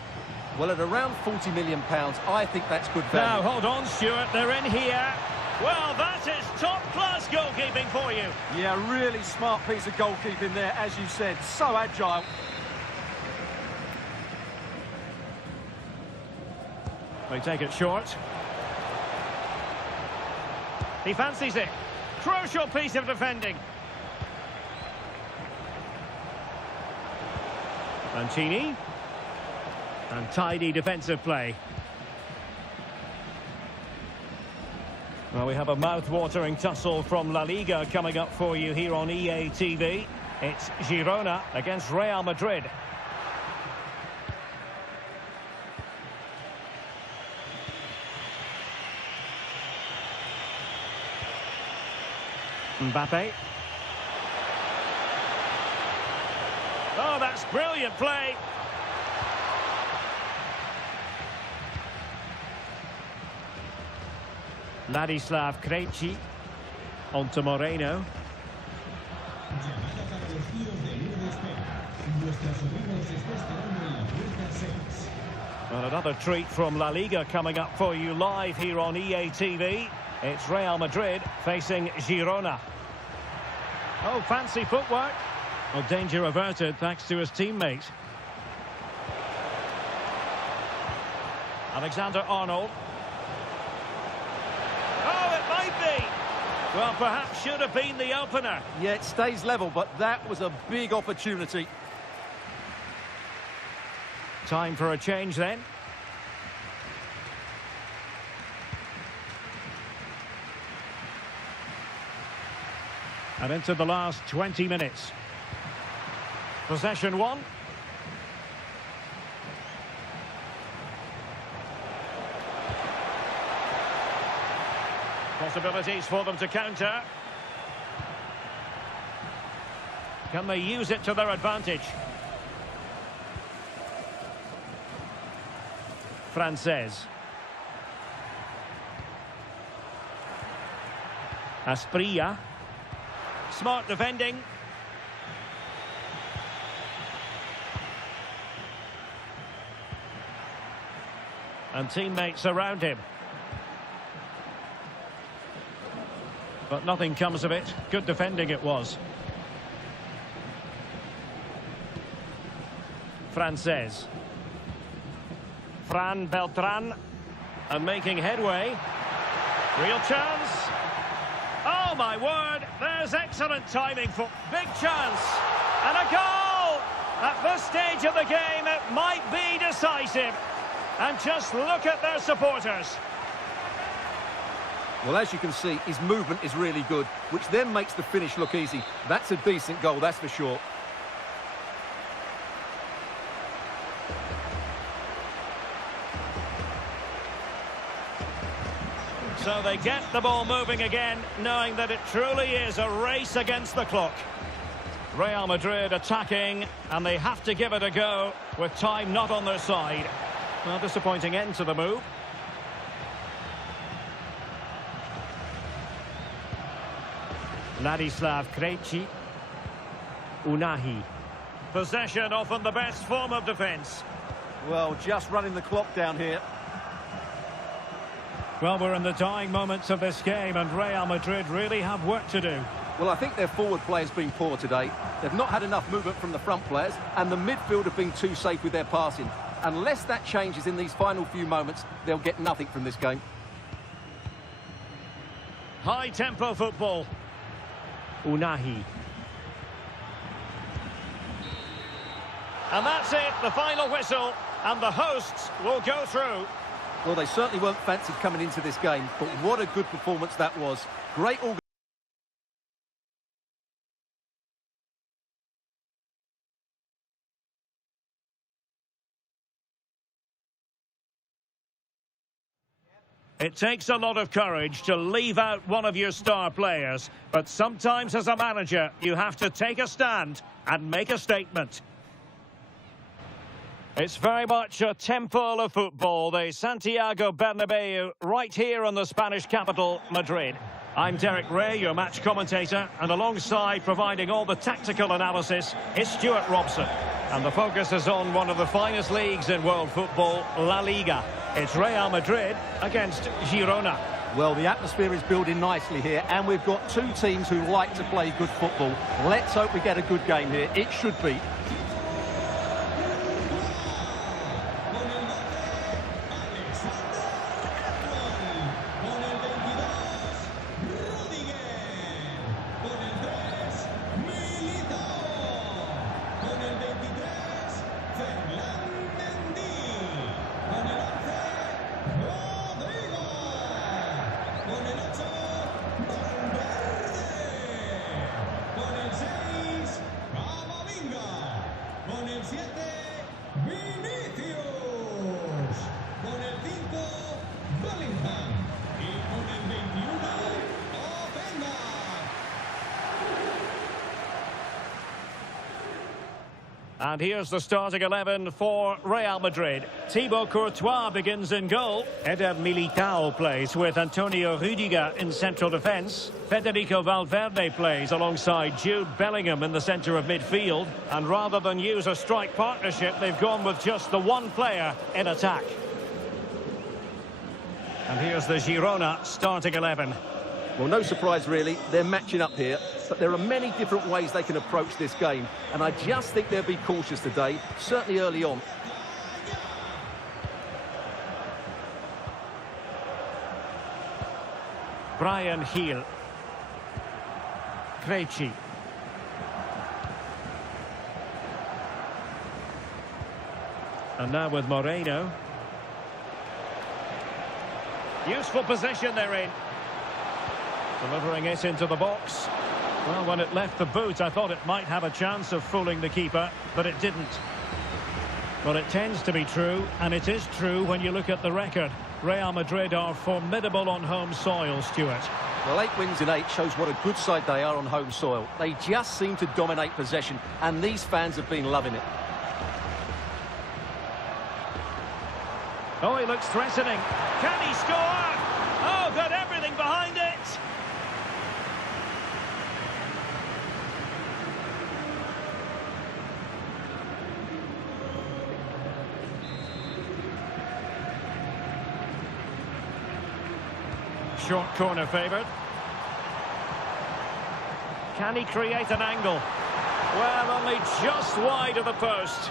Well, at around £40 million, I think that's good value. Now, hold on, Stuart. They're in here. Well, that is top-class goalkeeping for you. Yeah, really smart piece of goalkeeping there, as you said. So agile. They take it short. He fancies it. Crucial piece of defending. Mancini. And tidy defensive play. Well, we have a mouth-watering tussle from La Liga coming up for you here on EA TV. It's Girona against Real Madrid. Mbappe. Oh, that's brilliant play. Ladislav Krejci onto Moreno. Well, another treat from La Liga coming up for you live here on EA TV. It's Real Madrid facing Girona. Oh, fancy footwork. Well, danger averted thanks to his teammate. Alexander-Arnold. Oh, it might be. Well, perhaps should have been the opener. Yeah, it stays level, but that was a big opportunity. Time for a change then. And into the last 20 minutes. Possession one. Possibilities for them to counter. Can they use it to their advantage? Frances. Asprilla. Smart defending. And teammates around him. But nothing comes of it. Good defending it was. Frances. Fran Beltran. And making headway. Real chance. Oh, my word. There's excellent timing for big chance. And a goal! At this stage of the game, it might be decisive. And just look at their supporters. Well, as you can see, his movement is really good, which then makes the finish look easy. That's a decent goal, that's for sure. So they get the ball moving again, knowing that it truly is a race against the clock. Real Madrid attacking, and they have to give it a go with time not on their side. Well, disappointing end to the move. Ladislav Krejci. Unahi. Possession, often the best form of defence. Well, just running the clock down here. Well, we're in the dying moments of this game, and Real Madrid really have work to do. Well, I think their forward play has been poor today. They've not had enough movement from the front players, and the midfield have been too safe with their passing. Unless that changes in these final few moments, they'll get nothing from this game. High-tempo football. Unahi. And that's it, the final whistle, and the hosts will go through. Well, they certainly weren't fancied coming into this game, but what a good performance that was. Great organisation. It takes a lot of courage to leave out one of your star players, but sometimes as a manager, you have to take a stand and make a statement. It's very much a temple of football, the Santiago Bernabeu, right here in the Spanish capital, Madrid. I'm Derek Ray, your match commentator, and alongside providing all the tactical analysis is Stuart Robson. And the focus is on one of the finest leagues in world football, La Liga. It's Real Madrid against Girona. Well, the atmosphere is building nicely here, and we've got two teams who like to play good football. Let's hope we get a good game here. It should be. And here's the starting 11 for Real Madrid. Thibaut Courtois begins in goal. Eder Militao plays with Antonio Rudiger in central defence. Federico Valverde plays alongside Jude Bellingham in the centre of midfield. And rather than use a strike partnership, they've gone with just the one player in attack. And here's the Girona starting 11. Well, no surprise, really. They're matching up here, but there are many different ways they can approach this game, and I just think they'll be cautious today, certainly early on. Bryan Gil. Krejci. And now with Moreno. Useful position they're in. Delivering it into the box. Well, when it left the boot, I thought it might have a chance of fooling the keeper, but it didn't. Well, it tends to be true, and it is true when you look at the record. Real Madrid are formidable on home soil, Stuart. Well, 8 wins in 8 shows what a good side they are on home soil. They just seem to dominate possession, and these fans have been loving it. Oh, he looks threatening. Can he score? Oh, got everything behind it. Short corner favoured. Can he create an angle? Well, only just wide of the post.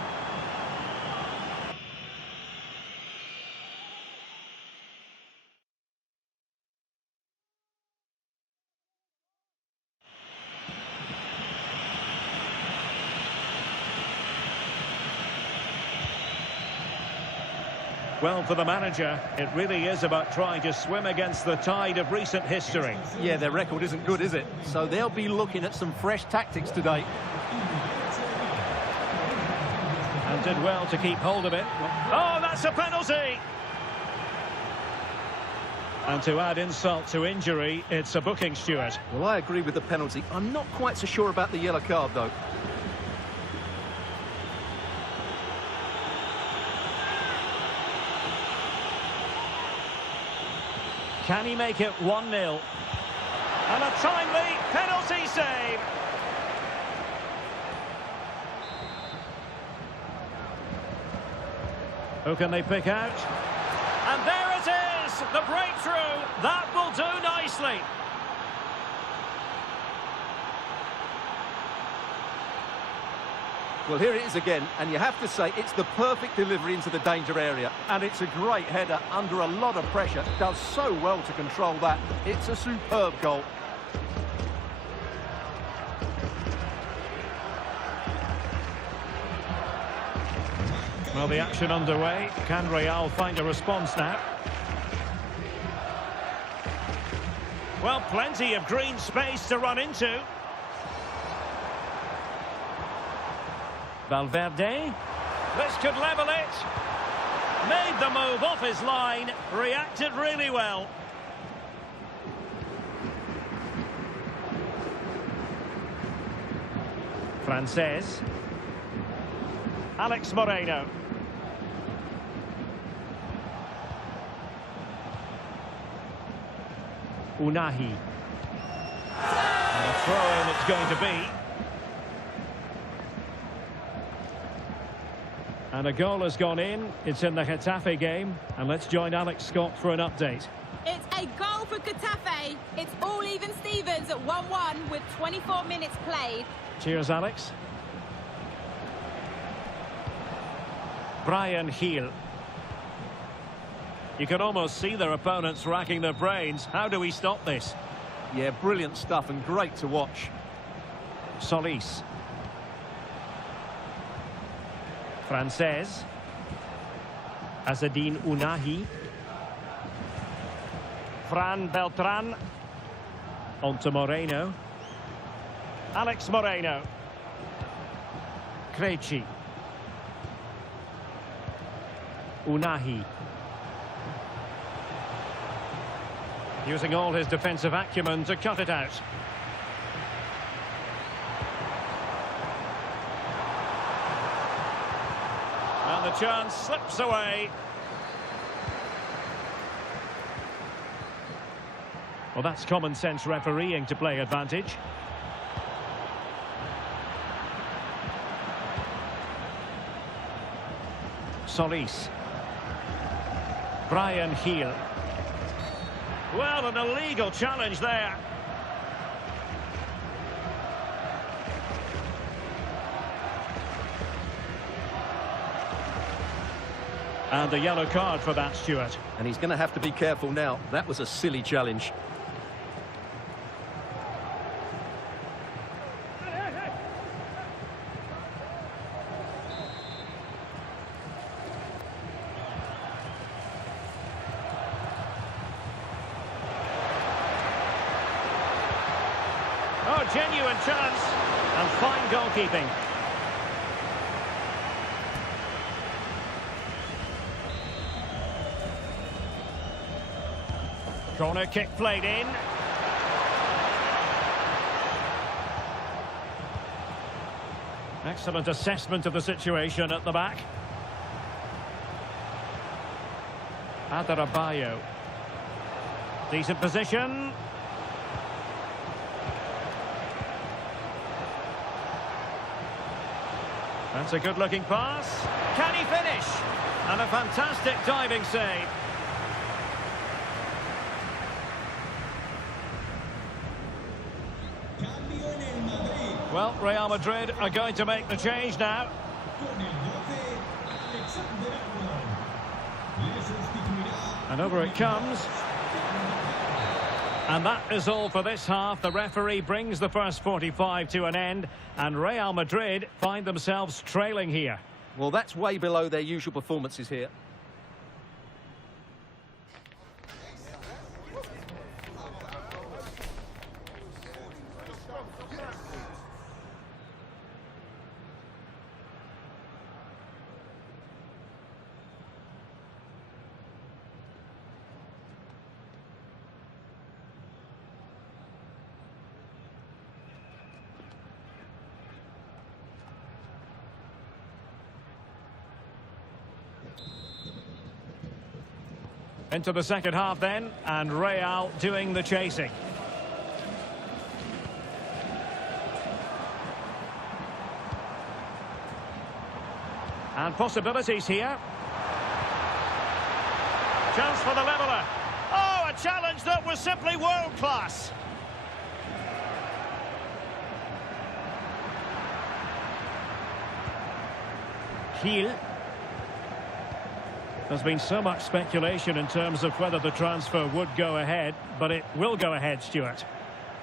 Well, for the manager, it really is about trying to swim against the tide of recent history. Yeah, their record isn't good, is it? So they'll be looking at some fresh tactics today. And did well to keep hold of it. Oh, that's a penalty! And to add insult to injury, it's a booking, Stuart. Well, I agree with the penalty. I'm not quite so sure about the yellow card, though. Can he make it 1-0? And a timely penalty save. Who can they pick out? And there it is, the breakthrough. That will do nicely. Well, here it is again, and you have to say it's the perfect delivery into the danger area. And it's a great header under a lot of pressure. Does so well to control that. It's a superb goal. Well, the action underway. Can Real find a response now? Well, plenty of green space to run into. Valverde. This could level it. Made the move off his line. Reacted really well. Frances. Alex Moreno. Unahi. And a throw-in it's going to be. And a goal has gone in. It's in the Getafe game. And let's join Alex Scott for an update. It's a goal for Getafe. It's all even Stevens at 1-1 with 24 minutes played. Cheers, Alex. Bryan Gil. You can almost see their opponents racking their brains. How do we stop this? Yeah, brilliant stuff and great to watch. Solis. Frances. Azzedine Unahi. Fran Beltran. On to Moreno. Alex Moreno. Krejci. Unahi. Using all his defensive acumen to cut it out. And the chance slips away. Well, that's common sense refereeing to play advantage. Solis. Brian Heel. Well, an illegal challenge there. And a yellow card for that, Stuart. And he's going to have to be careful now. That was a silly challenge. Oh, genuine chance. And fine goalkeeping. Corner kick played in. Excellent assessment of the situation at the back. Adarabioyo. Decent position. That's a good-looking pass. Can he finish? And a fantastic diving save. Well, Real Madrid are going to make the change now. And over it comes. And that is all for this half. The referee brings the first 45 to an end, and Real Madrid find themselves trailing here. Well, that's way below their usual performances here. Into the second half then, and Real doing the chasing. And possibilities here. Chance for the leveller. Oh, a challenge that was simply world-class. Heel. There's been so much speculation in terms of whether the transfer would go ahead, but it will go ahead, Stuart.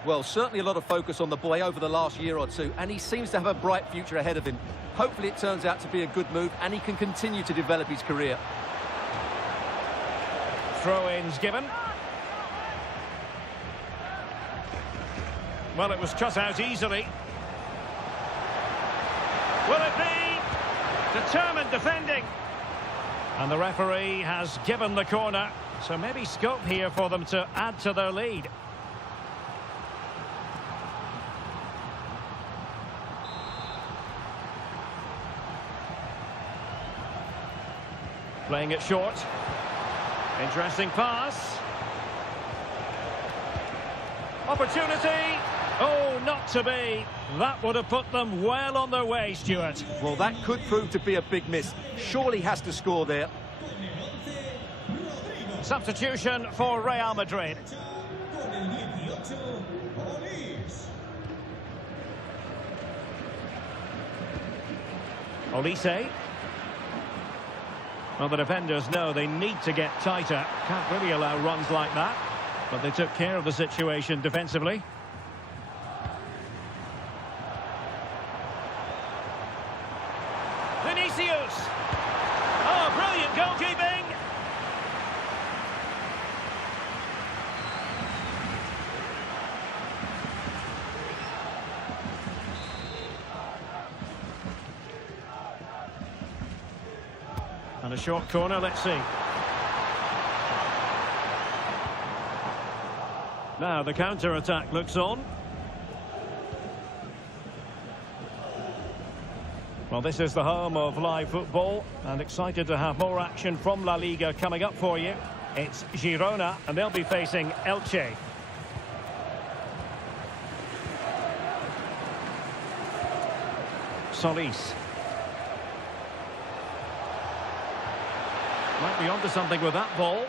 Well, certainly a lot of focus on the boy over the last year or two, and he seems to have a bright future ahead of him. Hopefully it turns out to be a good move, and he can continue to develop his career. Throw-ins given. Well, it was cut out easily. Will it be? Determined defending. And the referee has given the corner, so maybe scope here for them to add to their lead. Playing it short. Interesting pass. Opportunity. Oh, not to be. That would have put them well on their way, Stuart. Well, that could prove to be a big miss. Surely has to score there. Substitution for Real Madrid. Olise. Well, the defenders know they need to get tighter. Can't really allow runs like that. But they took care of the situation defensively. Vinicius. Oh, brilliant goalkeeping. And a short corner, let's see. Now the counter-attack looks on. Well, this is the home of live football, and excited to have more action from La Liga coming up for you. It's Girona, and they'll be facing Elche. Solis. Might be onto something with that ball.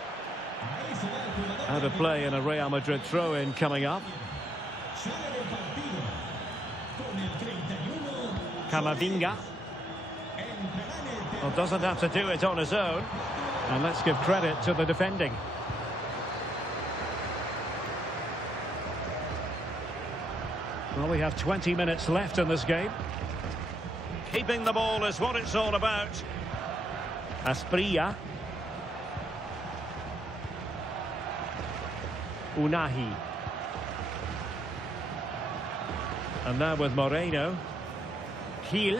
Out of play in a Real Madrid throw-in coming up. Camavinga. Well, doesn't have to do it on his own. And let's give credit to the defending. Well, we have 20 minutes left in this game. Keeping the ball is what it's all about. Asprilla. Unahi. And now with Moreno. Gil.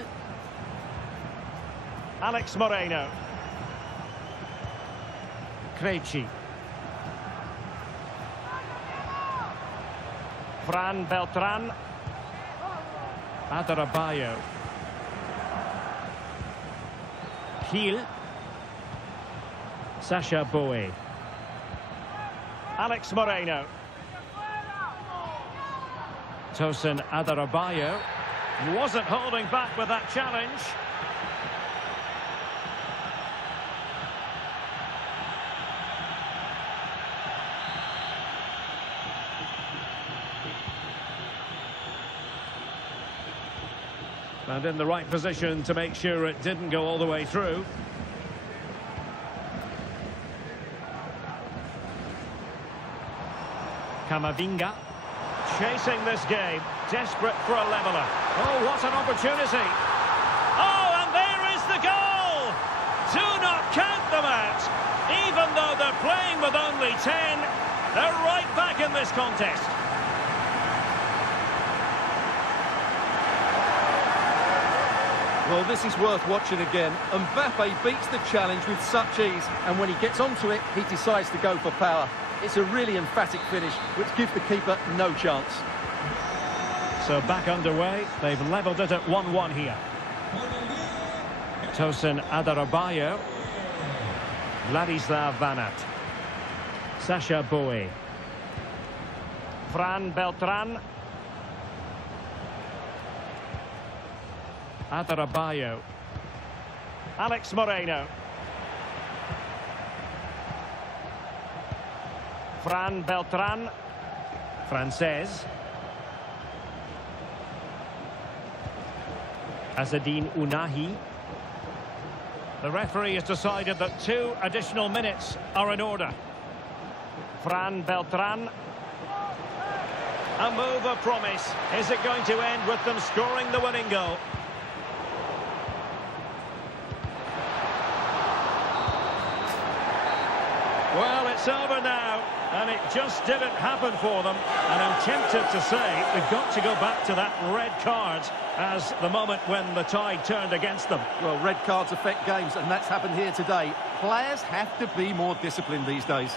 Alex Moreno. Krejci. Fran Beltran. Adarabioyo. Gil. Sacha Boey. Alex Moreno. Tosin Adarabioyo. He wasn't holding back with that challenge. And in the right position to make sure it didn't go all the way through. Camavinga. Chasing this game. Desperate for a leveller. Oh, what an opportunity. Oh, and there is the goal! Do not count them out. Even though they're playing with only 10, they're right back in this contest. Well, this is worth watching again. Mbappe beats the challenge with such ease, and when he gets onto it, he decides to go for power. It's a really emphatic finish, which gives the keeper no chance. So back underway. They've levelled it at 1-1 here. Tosin Adarabioyo. Vladislav Vanat. Sacha Boey. Fran Beltran. Adarabioyo. Alex Moreno. Fran Beltran. Frances. Azzedine Unahi. The referee has decided that 2 additional minutes are in order. Fran Beltran. A move of promise. Is it going to end with them scoring the winning goal? Well, it's over now, and it just didn't happen for them. And I'm tempted to say we've got to go back to that red card as the moment when the tide turned against them. Well, red cards affect games, and that's happened here today. Players have to be more disciplined these days.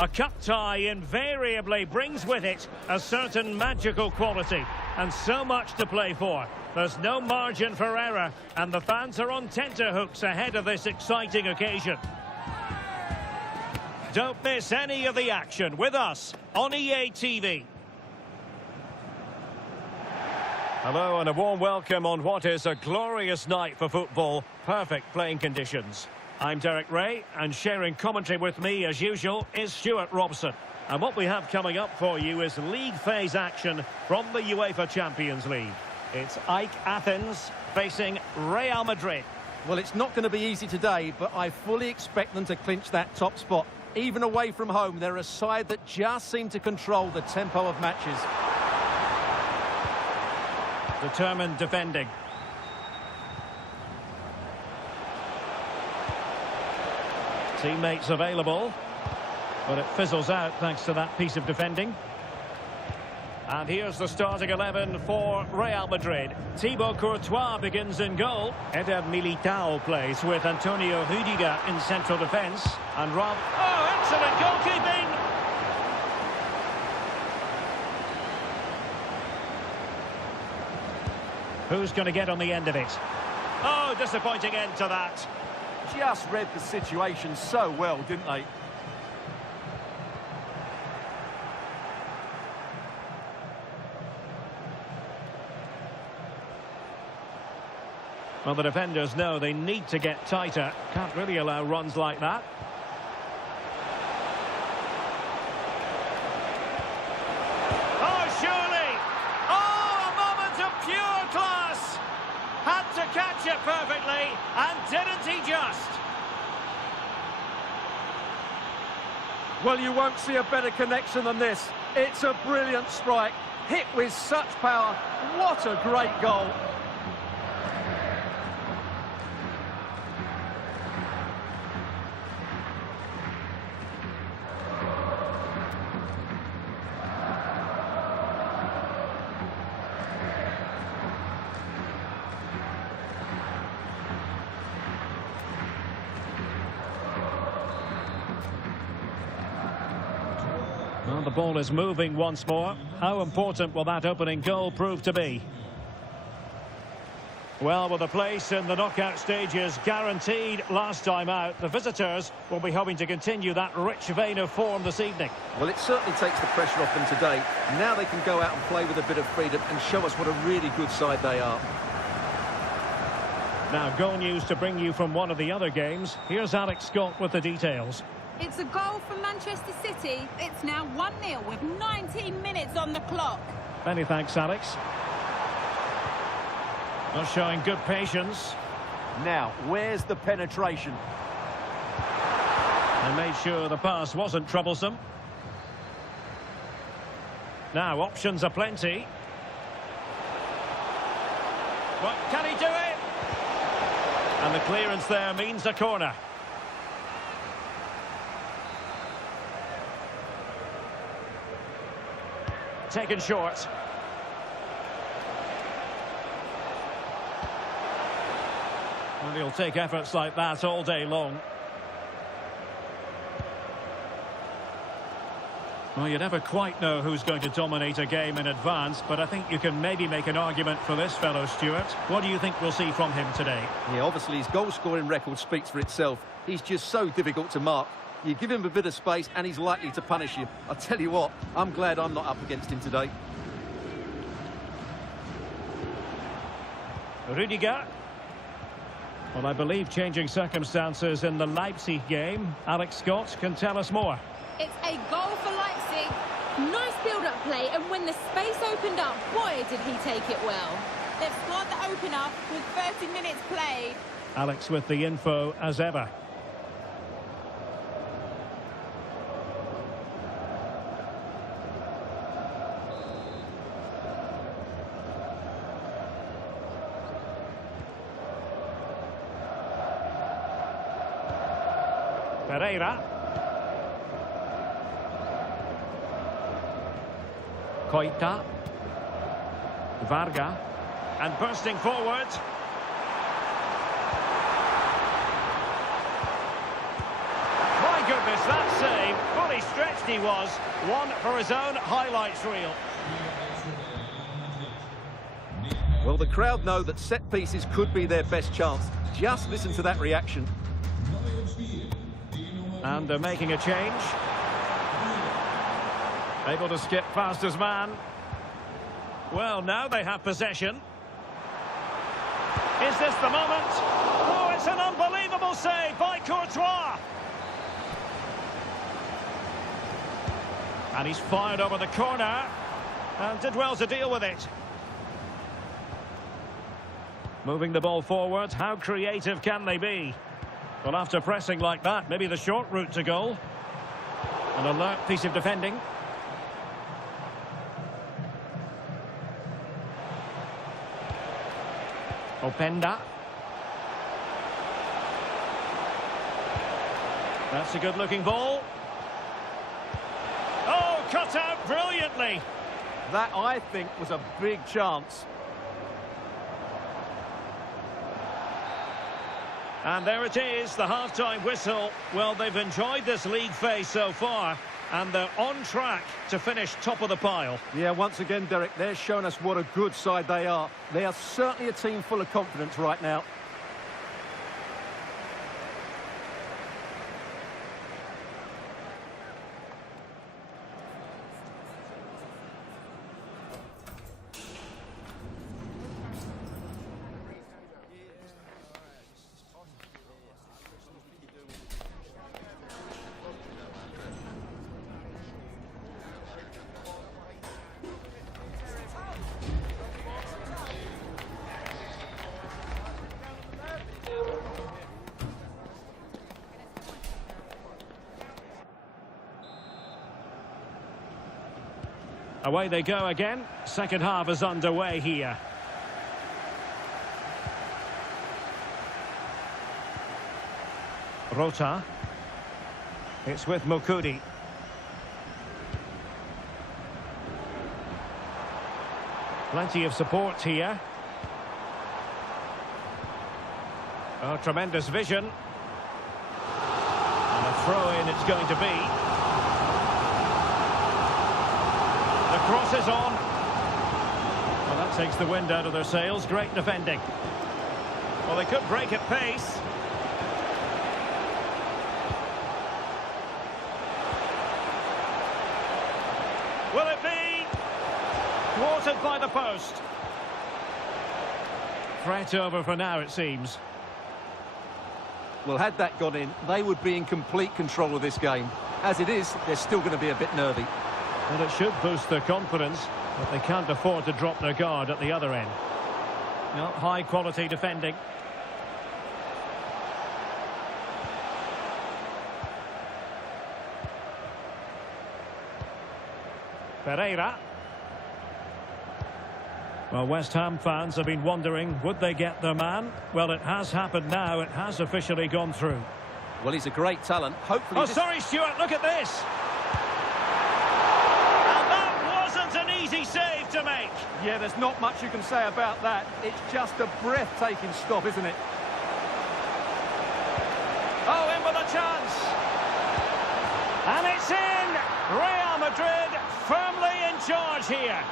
A cup tie invariably brings with it a certain magical quality and so much to play for. There's no margin for error, and the fans are on tenterhooks ahead of this exciting occasion. Don't miss any of the action with us on EA TV. Hello and a warm welcome on what is a glorious night for football. Perfect playing conditions. I'm Derek Ray, and sharing commentary with me, as usual, is Stuart Robson. And what we have coming up for you is league phase action from the UEFA Champions League. It's AEK Athens facing Real Madrid. Well, it's not going to be easy today, but I fully expect them to clinch that top spot. Even away from home, they're a side that just seem to control the tempo of matches. Determined defending. Teammates available, but it fizzles out thanks to that piece of defending. And here's the starting 11 for Real Madrid. Thibaut Courtois begins in goal. Eder Militao plays with Antonio Rudiger in central defence. And Rob... Oh, excellent goalkeeping! Who's going to get on the end of it? Oh, disappointing end to that. Just read the situation so well, didn't they? Well, the defenders know they need to get tighter. Can't really allow runs like that. Oh, surely! Oh, a moment of pure class! Had to catch it perfectly, and didn't he just? Well, you won't see a better connection than this. It's a brilliant strike, hit with such power. What a great goal. Well, the ball is moving once more. How important will that opening goal prove to be? Well, with a place in the knockout stages guaranteed last time out, the visitors will be hoping to continue that rich vein of form this evening. Well, it certainly takes the pressure off them today. Now they can go out and play with a bit of freedom and show us what a really good side they are. Now, goal news to bring you from one of the other games. Here's Alex Scott with the details. It's a goal from Manchester City. It's now 1-0 with 19 minutes on the clock. Many thanks, Alex. Well, showing good patience. Now, where's the penetration? And made sure the pass wasn't troublesome. Now, options are plenty. But can he do it? And the clearance there means a corner. Taken short. Well, he'll take efforts like that all day long. Well, you never quite know who's going to dominate a game in advance, but I think you can maybe make an argument for this fellow, Stuart. What do you think we'll see from him today? Yeah, obviously his goal-scoring record speaks for itself. He's just so difficult to mark. You give him a bit of space and he's likely to punish you. I'll tell you what, I'm glad I'm not up against him today. Rudiger. Well, I believe changing circumstances in the Leipzig game. Alex Scott can tell us more. It's a goal for Leipzig. Nice build-up play, and when the space opened up, boy, did he take it well. They've scored the opener with 30 minutes played. Alex with the info as ever. Pereira. Koita. Varga. And bursting forward. My goodness, that save. Fully stretched he was. One for his own highlights reel. Well, the crowd know that set pieces could be their best chance. Just listen to that reaction. And they're making a change. Able to skip past his man. Well, now they have possession. Is this the moment? Oh, it's an unbelievable save by Courtois. And he's fired over the corner. And did well to deal with it. Moving the ball forward. How creative can they be? Well, after pressing like that, maybe the short route to goal. An alert piece of defending. Openda. That's a good-looking ball. Oh, cut out brilliantly. That, I think, was a big chance. And there it is, the half-time whistle. Well, they've enjoyed this league phase so far, and they're on track to finish top of the pile. Yeah, once again, Derek, they're showing us what a good side they are. They are certainly a team full of confidence right now. Away they go again. Second half is underway here. Rota. It's with Mukudi. Plenty of support here. Oh, tremendous vision. And a throw-in it's going to be. The cross is on. Well, that takes the wind out of their sails. Great defending. Well, they could break at pace. Will it be? Thwarted by the post. Threat over for now, it seems. Well, had that gone in, they would be in complete control of this game. As it is, they're still going to be a bit nervy. Well, it should boost their confidence, but they can't afford to drop their guard at the other end. No, high-quality defending. Pereira. Well, West Ham fans have been wondering, would they get their man? Well, it has happened now. It has officially gone through. Well, he's a great talent. Hopefully... Oh, sorry, Stuart, look at this. Easy save to make. Yeah, there's not much you can say about that. It's just a breathtaking stop, isn't it? Oh, in with a chance. And it's in. Real Madrid firmly in charge here.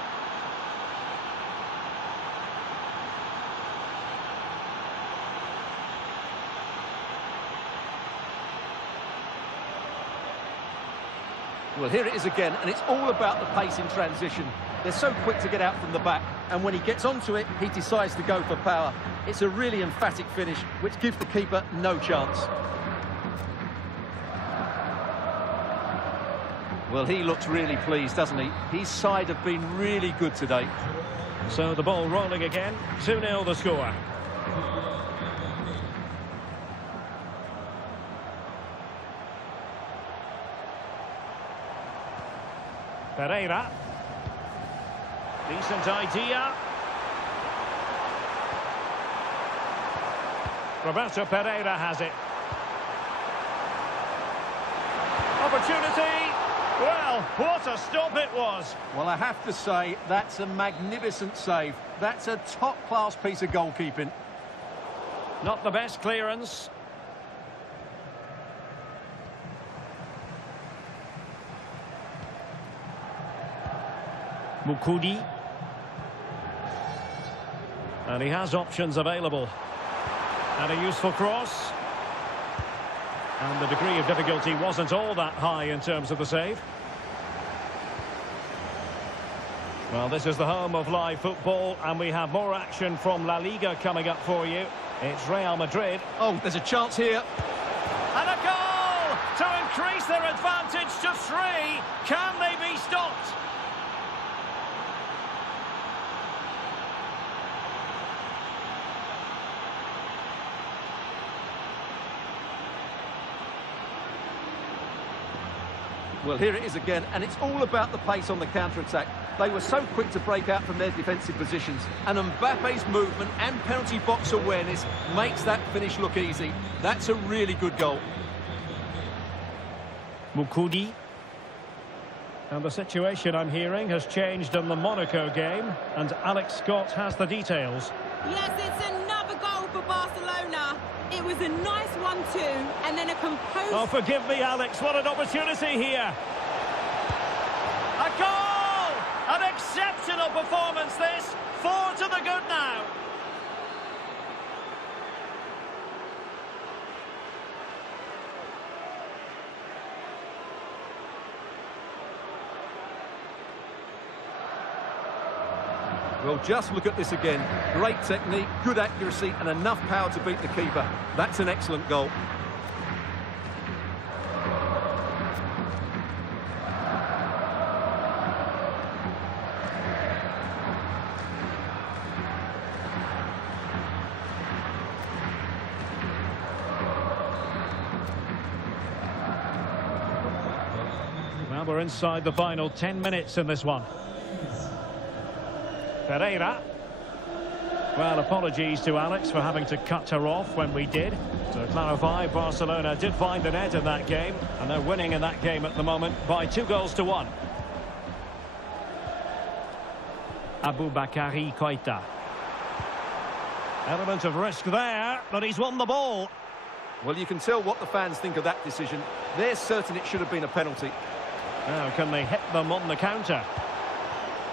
Well, here it is again, and it's all about the pace in transition. They're so quick to get out from the back, and when he gets onto it, he decides to go for power. It's a really emphatic finish, which gives the keeper no chance. Well, he looks really pleased, doesn't he? His side have been really good today. So the ball rolling again, 2-0 the score. Pereira. Decent idea. Roberto Pereira has it. Opportunity. Well, what a stop it was. Well, I have to say, that's a magnificent save. That's a top-class piece of goalkeeping. Not the best clearance. Mukudi. And he has options available. And a useful cross. And the degree of difficulty wasn't all that high in terms of the save. Well, this is the home of live football, and we have more action from La Liga coming up for you. It's Real Madrid. Oh, there's a chance here. And a goal to increase their advantage to 3. Can they be stopped? Well, here it is again, and it's all about the pace on the counter-attack. They were so quick to break out from their defensive positions. And Mbappe's movement and penalty box awareness makes that finish look easy. That's a really good goal. Mukudi. And the situation, I'm hearing, has changed in the Monaco game. And Alex Scott has the details. Yes, it's another goal for Barcelona. It was a nice 1-2 and then a composed... Oh, forgive me, Alex. What an opportunity here. A goal! An exceptional performance, this. 4 to the good now. Well, just look at this again. Great technique, good accuracy, and enough power to beat the keeper. That's an excellent goal. Well, we're inside the final 10 minutes in this one. Pereira. Well, apologies to Alex for having to cut her off when we did. To clarify, Barcelona did find the net in that game, and they're winning in that game at the moment by 2-1. Aboubakary Koita. Element of risk there, but he's won the ball. Well, you can tell what the fans think of that decision. They're certain it should have been a penalty. Now, can they hit them on the counter?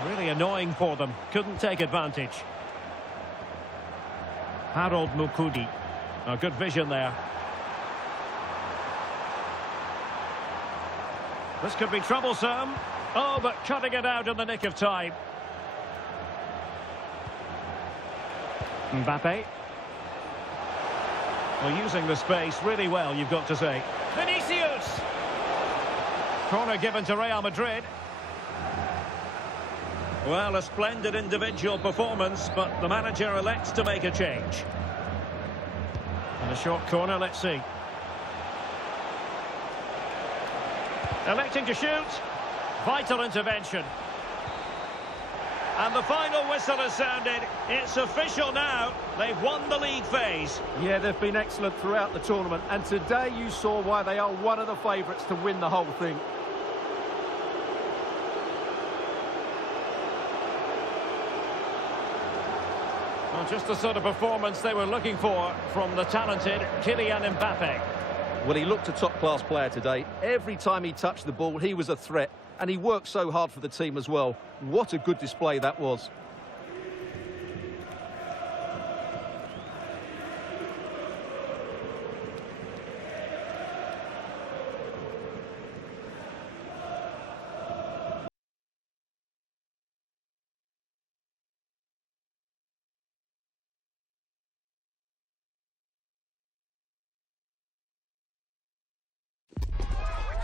Really annoying for them. Couldn't take advantage. Harold Mukudi. A good vision there. This could be troublesome. Oh, but cutting it out in the nick of time. Mbappe. Well, using the space really well, you've got to say. Vinicius! Corner given to Real Madrid. Well, a splendid individual performance, but the manager elects to make a change. And a short corner, let's see. Electing to shoot. Vital intervention. And the final whistle has sounded. It's official now. They've won the league phase. Yeah, they've been excellent throughout the tournament, and today you saw why they are one of the favourites to win the whole thing. Well, just the sort of performance they were looking for from the talented Kylian Mbappe. Well, he looked a top-class player today. Every time he touched the ball, he was a threat. And he worked so hard for the team as well. What a good display that was.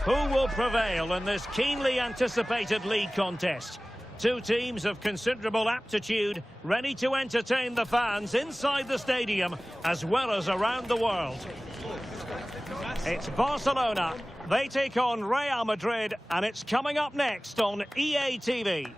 Who will prevail in this keenly anticipated league contest? Two teams of considerable aptitude, ready to entertain the fans inside the stadium as well as around the world. It's Barcelona. They take on Real Madrid, and it's coming up next on EA TV.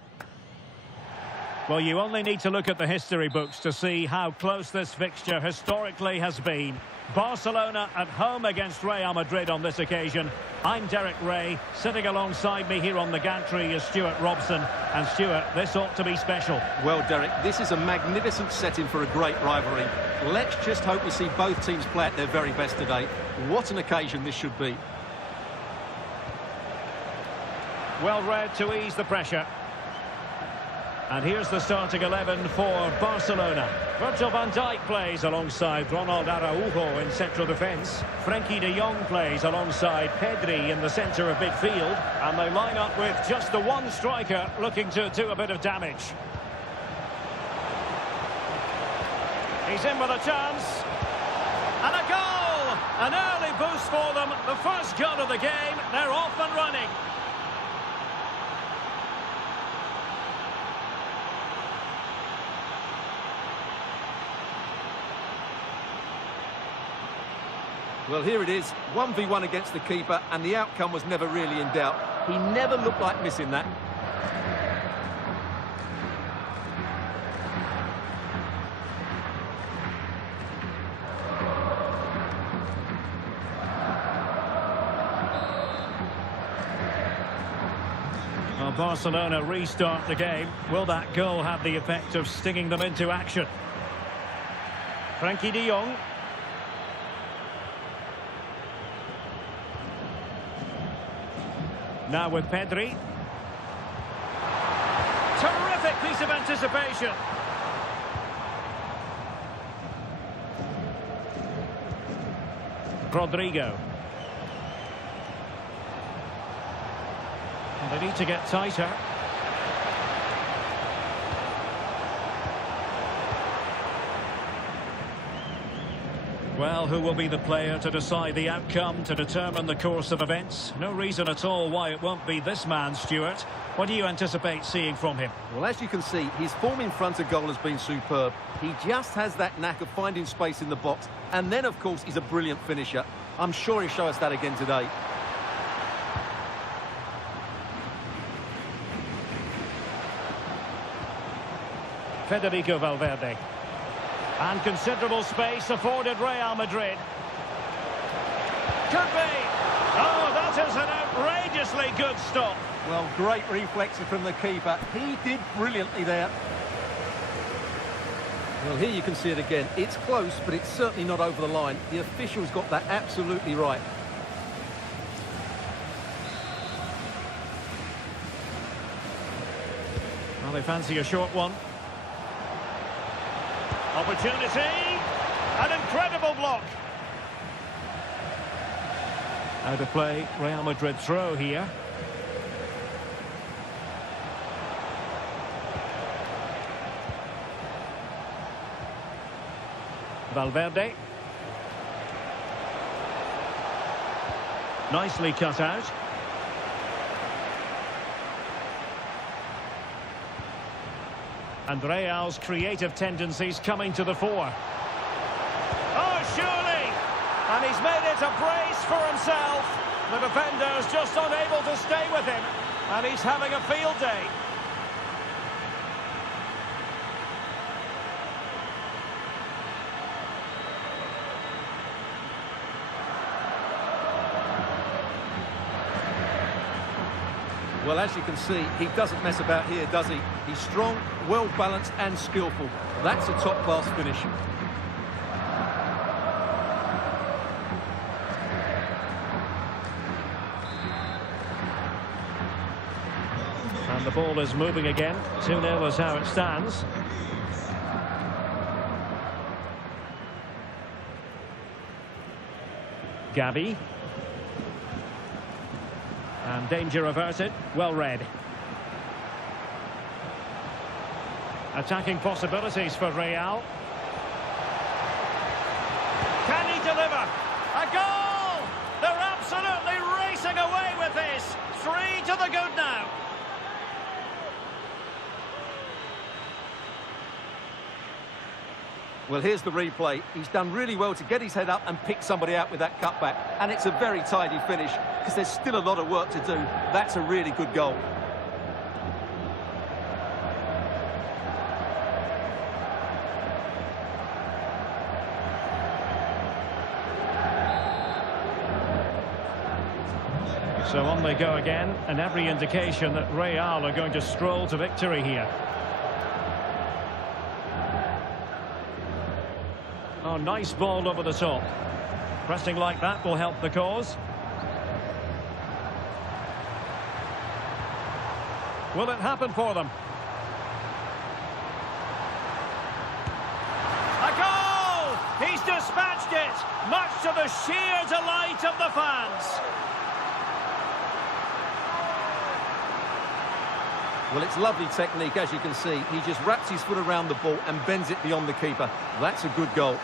Well, you only need to look at the history books to see how close this fixture historically has been. Barcelona at home against Real Madrid on this occasion. I'm Derek Ray. Sitting alongside me here on the gantry is Stuart Robson. And Stuart, this ought to be special. Well, Derek, this is a magnificent setting for a great rivalry. Let's just hope we see both teams play at their very best today. What an occasion this should be. Well read to ease the pressure. And here's the starting 11 for Barcelona. Virgil van Dijk plays alongside Ronald Araujo in central defence. Frenkie de Jong plays alongside Pedri in the centre of midfield. And they line up with just the one striker looking to do a bit of damage. He's in with a chance. And a goal! An early boost for them. The first goal of the game. They're off and running. Well, here it is, 1v1 against the keeper, and the outcome was never really in doubt. He never looked like missing that. Well, Barcelona restart the game. Will that goal have the effect of stinging them into action? Frankie de Jong. Now with Pedri. Terrific piece of anticipation. Rodrigo. They need to get tighter. Well, who will be the player to decide the outcome, to determine the course of events? No reason at all why it won't be this man, Stuart. What do you anticipate seeing from him? Well, as you can see, his form in front of goal has been superb. He just has that knack of finding space in the box. And then, of course, he's a brilliant finisher. I'm sure he'll show us that again today. Federico Valverde. And considerable space afforded Real Madrid. Could be. Oh, that is an outrageously good stop. Well, great reflexes from the keeper. He did brilliantly there. Well, here you can see it again. It's close, but it's certainly not over the line. The official's got that absolutely right. Well, they fancy a short one. Opportunity. An incredible block. Out of play, Real Madrid throw here. Valverde. Nicely cut out. And Real's creative tendencies coming to the fore. Oh, surely! And he's made it a brace for himself. The defender's just unable to stay with him. And he's having a field day. Well, as you can see, he doesn't mess about here, does he? He's strong, well-balanced and skillful. That's a top-class finish. And the ball is moving again. 2-0 is how it stands. Gavi. And danger averted. Well read. Attacking possibilities for Real. Can he deliver? A goal! They're absolutely racing away with this. 3 to the good now. Well, here's the replay. He's done really well to get his head up and pick somebody out with that cutback. And it's a very tidy finish because there's still a lot of work to do. That's a really good goal. So on they go again, and every indication that Real are going to stroll to victory here. Oh, nice ball over the top. Pressing like that will help the cause. Will it happen for them? A goal! He's dispatched it, much to the sheer delight of the fans. Well, it's lovely technique, as you can see. He just wraps his foot around the ball and bends it beyond the keeper. That's a good goal.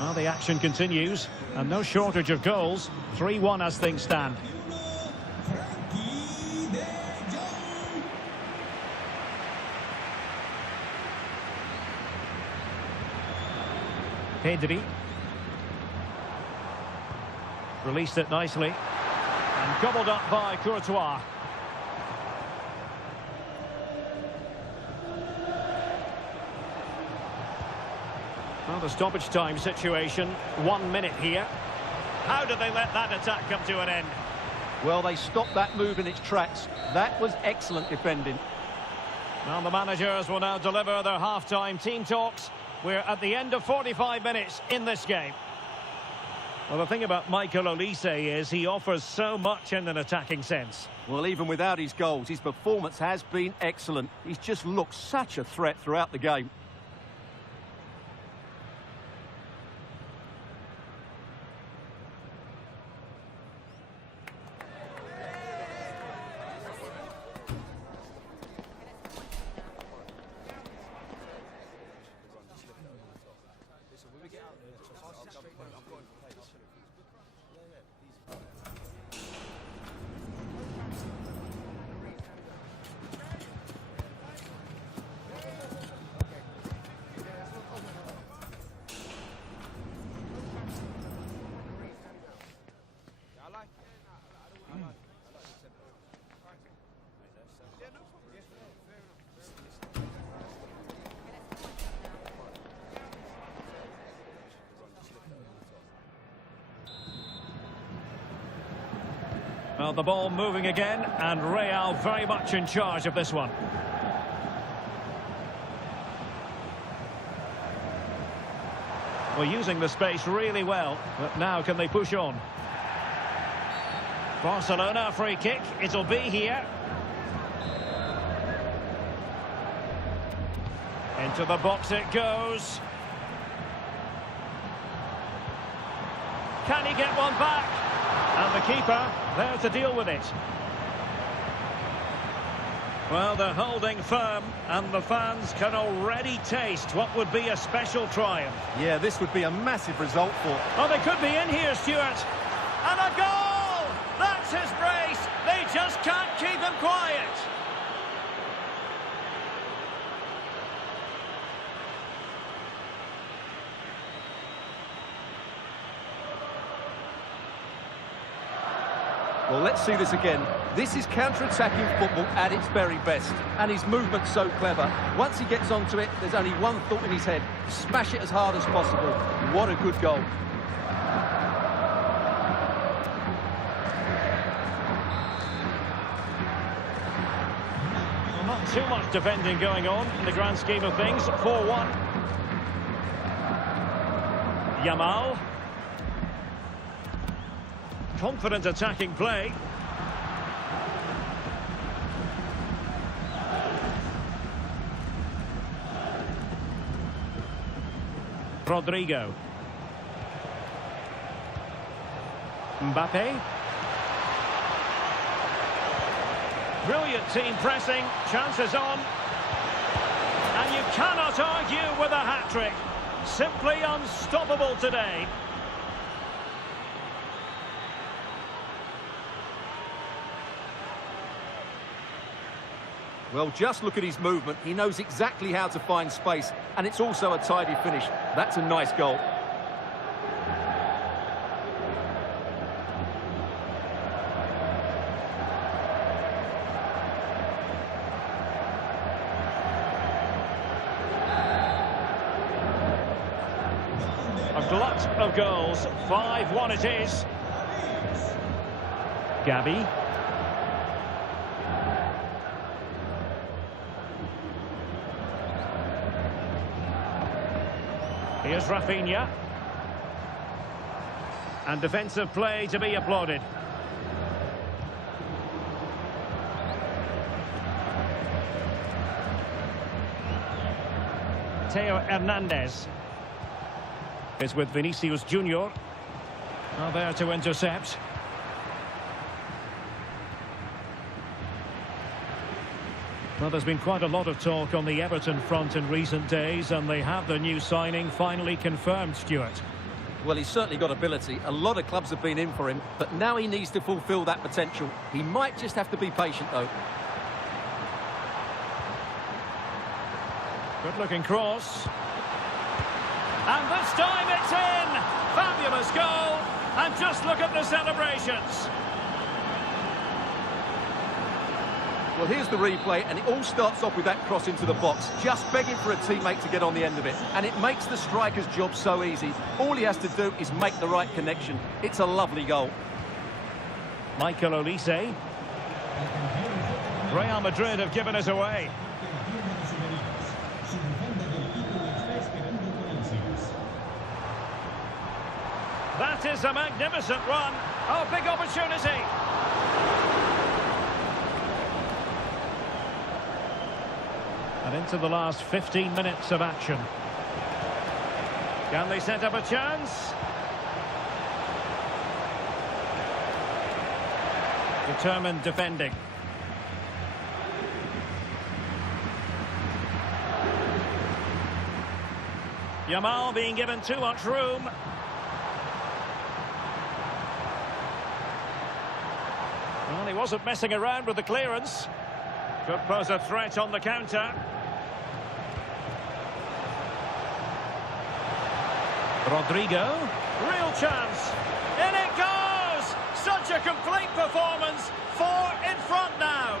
Well, the action continues, and no shortage of goals. 3-1 as things stand. Pedri. Released it nicely. And Gobbled up by Courtois. Well, the stoppage time situation, 1 minute here. How did they let that attack come to an end? Well, they stopped that move in its tracks. That was excellent defending. Well, the managers will now deliver their half-time team talks. We're at the end of 45 minutes in this game. Well, the thing about Michael Olise is he offers so much in an attacking sense. Well, even without his goals, his performance has been excellent. He's just looked such a threat throughout the game. Well, the ball moving again, and Real very much in charge of this one. Well, using the space really well, but now can they push on? Barcelona free kick, it'll be here. Into the box it goes. Can he get one back? And the keeper there to deal with it. Well, they're holding firm, and the fans can already taste what would be a special triumph. Yeah, this would be a massive result for... Oh, they could be in here, Stuart. And a goal! That's his brace. They just can't keep him quiet. Well, let's see this again. This is counter-attacking football at its very best. And his movement's so clever. Once he gets onto it, there's only one thought in his head. Smash it as hard as possible. What a good goal. Well, not too much defending going on in the grand scheme of things. 4-1. Yamal. Confident attacking play. Rodrigo. Mbappe. Brilliant team pressing. Chances on. And you cannot argue with a hat-trick. Simply unstoppable today. Well, just look at his movement. He knows exactly how to find space, and it's also a tidy finish. That's a nice goal. A glut of goals. 5-1 it is. Gabi. Here's Rafinha. And defensive play to be applauded. Theo Hernandez is with Vinicius Junior. Now there to intercept. Well, there's been quite a lot of talk on the Everton front in recent days, and they have the new signing finally confirmed, Stuart. Well, he's certainly got ability. A lot of clubs have been in for him, but now he needs to fulfil that potential. He might just have to be patient, though. Good-looking cross. And this time it's in! Fabulous goal! And just look at the celebrations. Well, here's the replay, and it all starts off with that cross into the box, just begging for a teammate to get on the end of it. And it makes the striker's job so easy. All he has to do is make the right connection. It's a lovely goal. Michael Olise. Real Madrid have given us away. That is a magnificent run. Oh, big opportunity. And into the last 15 minutes of action. Can they set up a chance? Determined defending. Yamal being given too much room. Well, he wasn't messing around with the clearance. Could pose a threat on the counter. Rodrigo. Real chance. In it goes! Such a complete performance. 4 in front now.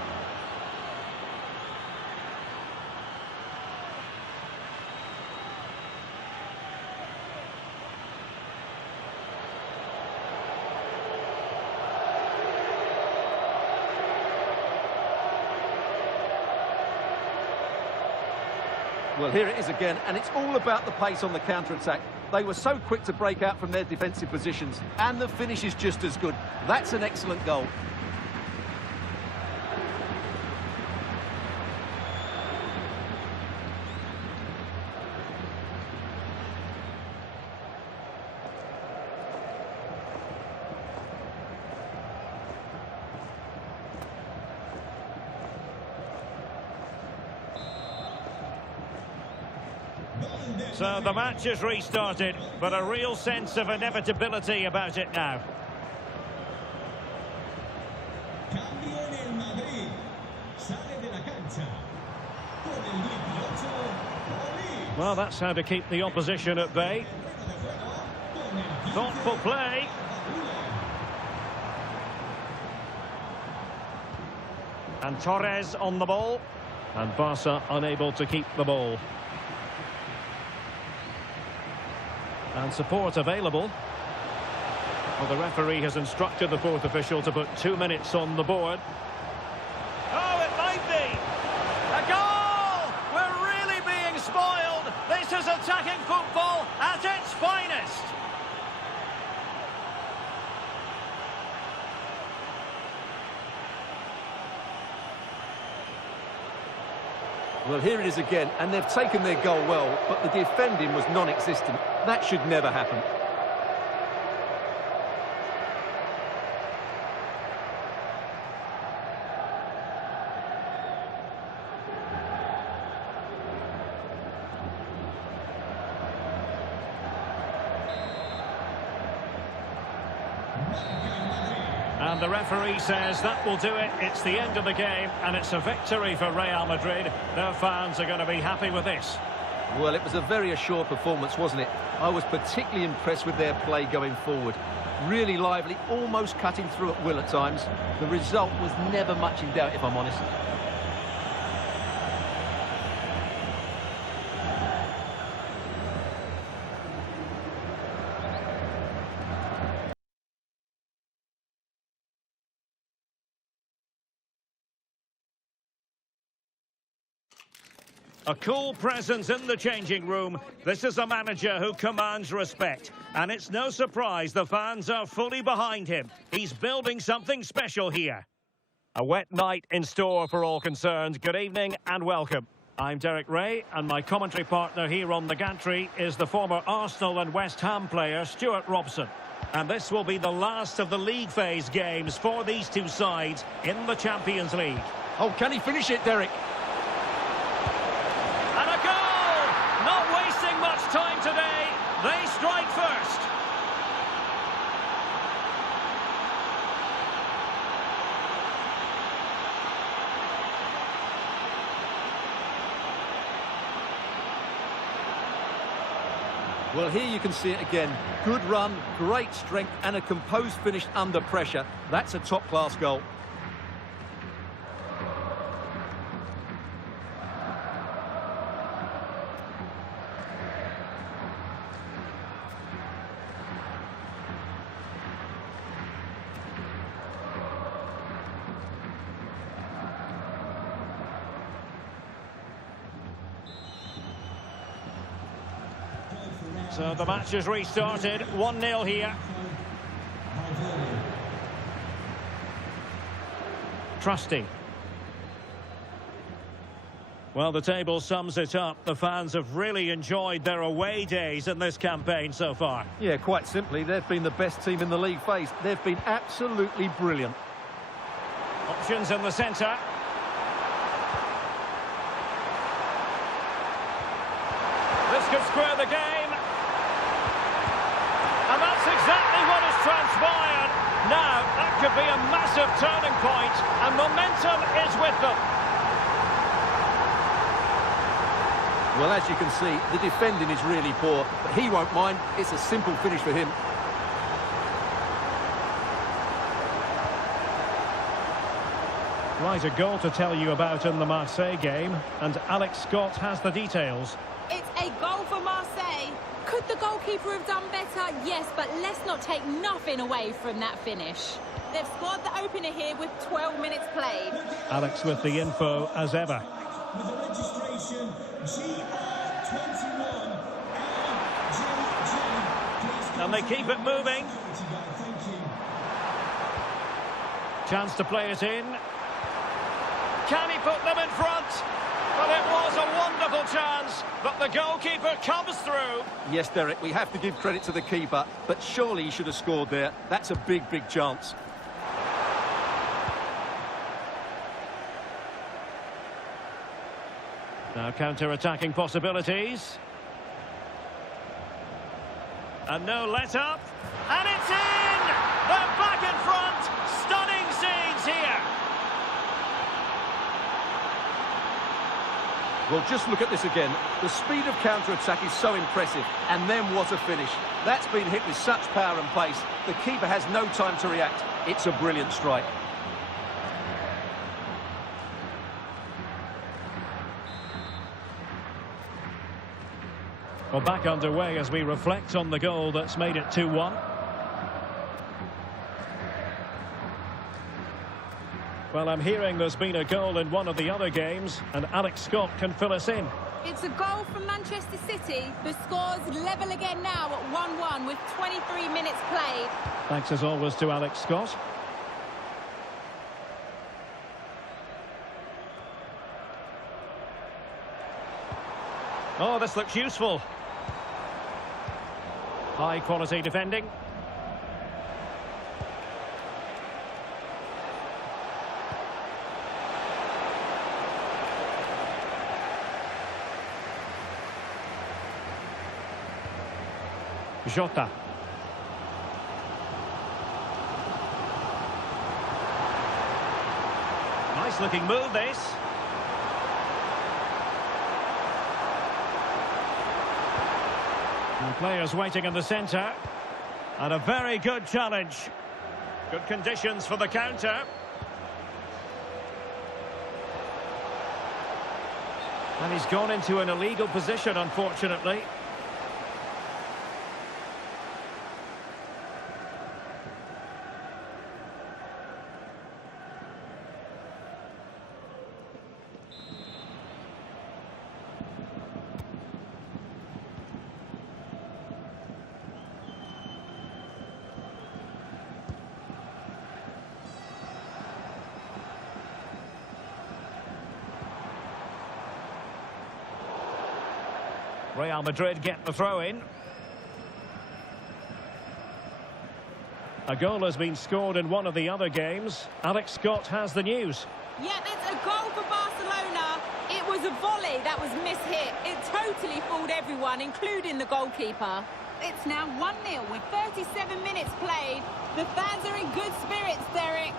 Well, here it is again, and it's all about the pace on the counter-attack. They were so quick to break out from their defensive positions, and the finish is just as good. That's an excellent goal. So the match is restarted, but a real sense of inevitability about it now. Well, that's how to keep the opposition at bay. Thoughtful play. And Torres on the ball. And Barca unable to keep the ball. And support available. Well, the referee has instructed the fourth official to put 2 minutes on the board. Oh, it might be! A goal! We're really being spoiled! This is attacking football at its finest! Well, here it is again, and they've taken their goal well, but the defending was non-existent. That should never happen. And the referee says that will do it. It's the end of the game, and it's a victory for Real Madrid. Their fans are going to be happy with this. Well, it was a very assured performance, wasn't it? I was particularly impressed with their play going forward. Really lively, almost cutting through at will at times. The result was never much in doubt, if I'm honest. A cool presence in the changing room. This is a manager who commands respect. And it's no surprise the fans are fully behind him. He's building something special here. A wet night in store for all concerned. Good evening and welcome. I'm Derek Ray, and my commentary partner here on the gantry is the former Arsenal and West Ham player Stuart Robson. And this will be the last of the league phase games for these two sides in the Champions League. Oh, can he finish it, Derek? And a goal! Not wasting much time today. They strike first. Well, here you can see it again. Good run, great strength, and a composed finish under pressure. That's a top-class goal. So the match has restarted. 1-0 here. Trusty. Well, the table sums it up. The fans have really enjoyed their away days in this campaign so far. Yeah, quite simply, they've been the best team in the league faced. They've been absolutely brilliant. Options in the centre. This could square the game. And that's exactly what has transpired. Now, that could be a massive turning point, and momentum is with them. Well, as you can see, the defending is really poor, but he won't mind. It's a simple finish for him. Right, a goal to tell you about in the Marseille game, and Alex Scott has the details. It's a goal for Marseille. Could the goalkeeper have done better? Yes, but let's not take nothing away from that finish. They've scored the opener here with 12 minutes played. Alex with the info as ever. With the registration GR21 LJJ. And they keep it moving. Chance to play it in. Can he put them in front? Well, it was a wonderful chance, but the goalkeeper comes through. Yes, Derek, we have to give credit to the keeper, but surely he should have scored there. That's a big, big chance. Now counter-attacking possibilities. And no let-up. And it's in! They're back in front! Stunning scenes here! Well, just look at this again. The speed of counter-attack is so impressive. And then what a finish. That's been hit with such power and pace. The keeper has no time to react. It's a brilliant strike. Well, back underway as we reflect on the goal that's made it 2-1. Well, I'm hearing there's been a goal in one of the other games, and Alex Scott can fill us in. It's a goal from Manchester City, who scores level again now at 1-1 with 23 minutes played. Thanks as always to Alex Scott. Oh, this looks useful. High quality defending. Jota. Nice looking move, this. And players waiting in the centre. And a very good challenge. Good conditions for the counter. And he's gone into an illegal position, unfortunately. Real Madrid get the throw in. A goal has been scored in one of the other games. Alex Scott has the news. Yeah, it's a goal for Barcelona. It was a volley that was mishit. It totally fooled everyone, including the goalkeeper. It's now 1-0 with 37 minutes played. The fans are in good spirits, Derek.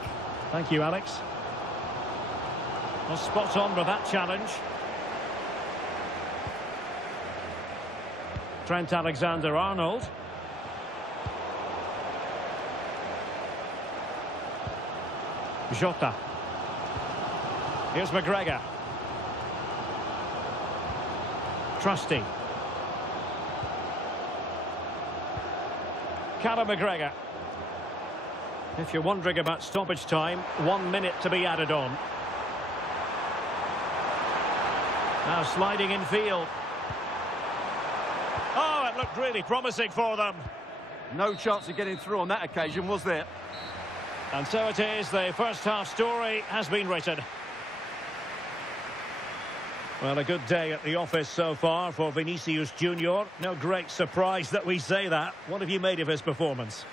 Thank you, Alex. Well, spot on with that challenge. Trent Alexander-Arnold. Jota. Here's McGregor. Trusty. Callum McGregor. If you're wondering about stoppage time, 1 minute to be added on. Now sliding in field. Oh, it looked really promising for them. No chance of getting through on that occasion, was there? And so it is, the first half story has been written. Well, a good day at the office so far for Vinicius Junior. No great surprise that we say that. What have you made of his performance?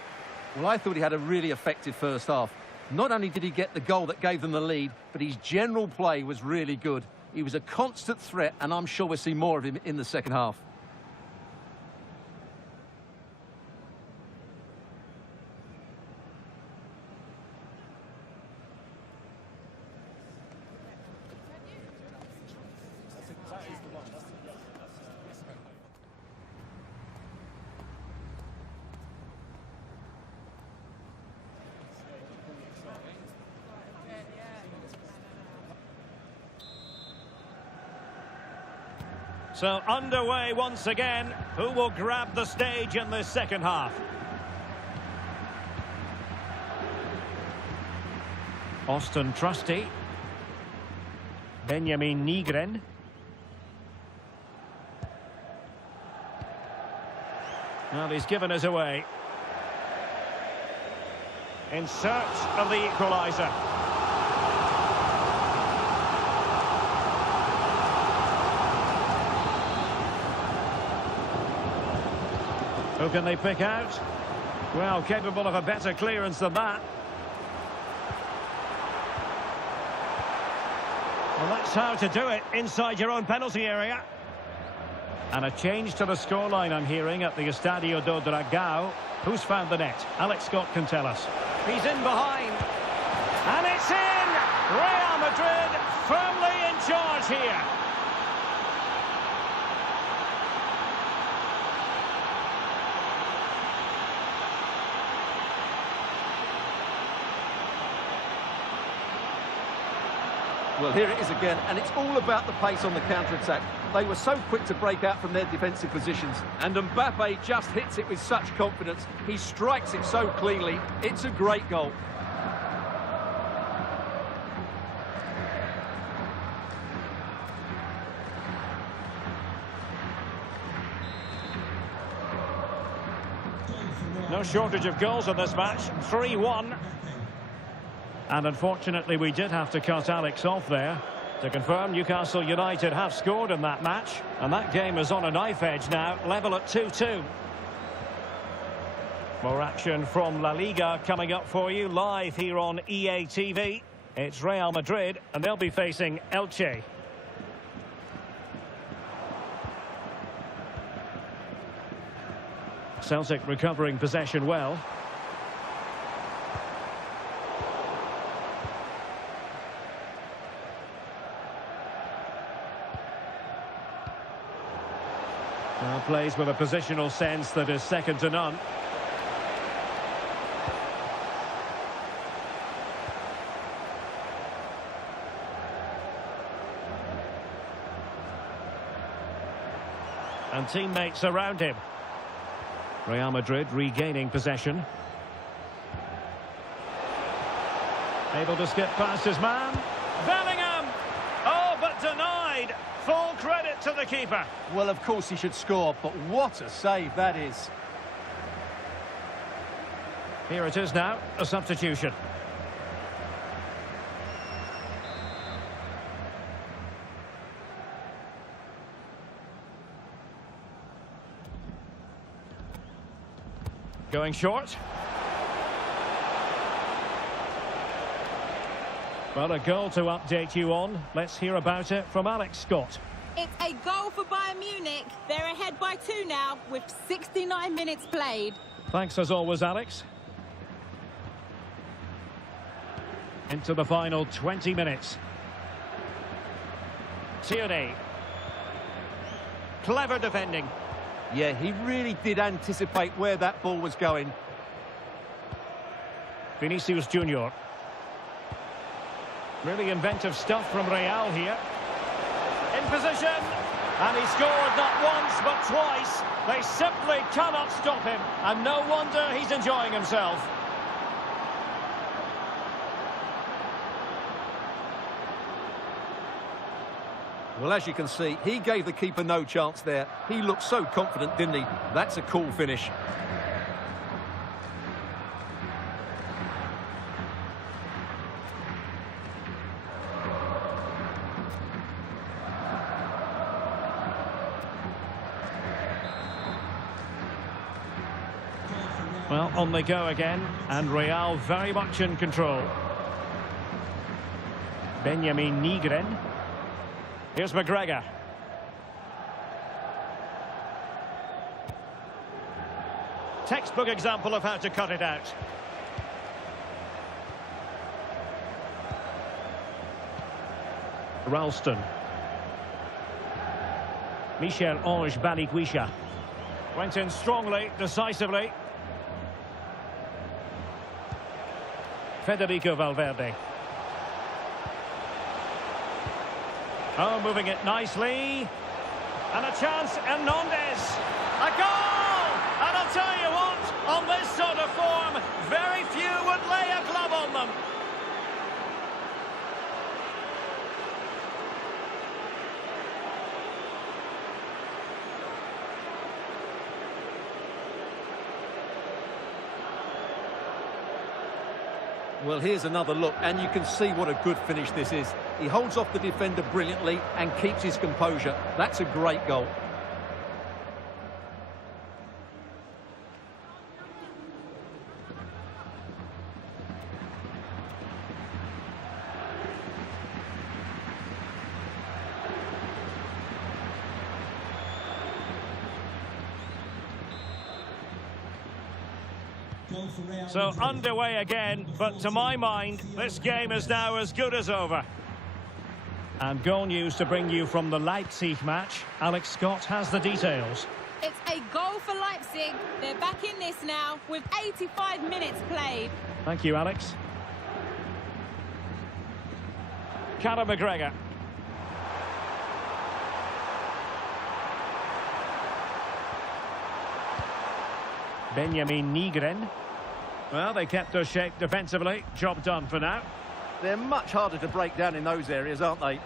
Well, I thought he had a really effective first half. Not only did he get the goal that gave them the lead, but his general play was really good. He was a constant threat, and I'm sure we'll see more of him in the second half. So underway once again. Who will grab the stage in this second half? Austin Trusty. Benjamin Nygren. Well, he's given us away. In search of the equaliser. Who can they pick out? Well, capable of a better clearance than that. Well, that's how to do it, inside your own penalty area. And a change to the scoreline I'm hearing at the Estadio do Dragão. Who's found the net? Alex Scott can tell us. He's in behind. And it's in! Real Madrid firmly in charge here. Well, here it is again, and it's all about the pace on the counter-attack. They were so quick to break out from their defensive positions, and Mbappe just hits it with such confidence. He strikes it so cleanly. It's a great goal. No shortage of goals in this match. 3-1. And unfortunately, we did have to cut Alex off there. To confirm, Newcastle United have scored in that match. And that game is on a knife edge now, level at 2-2. More action from La Liga coming up for you live here on EA TV. It's Real Madrid, and they'll be facing Elche. Celtic recovering possession well. Now plays with a positional sense that is second to none. And teammates around him. Real Madrid regaining possession. Able to skip past his man. Bellingham! Oh, but denied. Full credit to the keeper. Well, of course he should score, but what a save that is. Here it is now, a substitution. Going short. Well, a goal to update you on. Let's hear about it from Alex Scott. It's a goal for Bayern Munich. They're ahead by 2 now with 69 minutes played. Thanks as always, Alex. Into the final 20 minutes. Tierney. Clever defending. Yeah, he really did anticipate where that ball was going. Vinicius Junior. Really inventive stuff from Real here. In position. And he scored not once but twice. They simply cannot stop him. And no wonder he's enjoying himself. Well, as you can see, he gave the keeper no chance there. He looked so confident, didn't he? That's a cool finish. Well, on they go again, and Real very much in control. Benjamin Nigren. Here's McGregor. Textbook example of how to cut it out. Ralston. Michel-Ange Balikwisha. Went in strongly, decisively. Federico Valverde. Oh, moving it nicely. And a chance, Hernandez. A goal! And I'll tell you what, on this sort of form, very few would lay a glove on them. Well, here's another look, and you can see what a good finish this is. He holds off the defender brilliantly and keeps his composure. That's a great goal. So underway again, but to my mind, this game is now as good as over. And goal news to bring you from the Leipzig match. Alex Scott has the details. It's a goal for Leipzig. They're back in this now with 85 minutes played. Thank you, Alex. Conor McGregor. Benjamin Nigren. Well, they kept their shape defensively. Job done for now. They're much harder to break down in those areas, aren't they?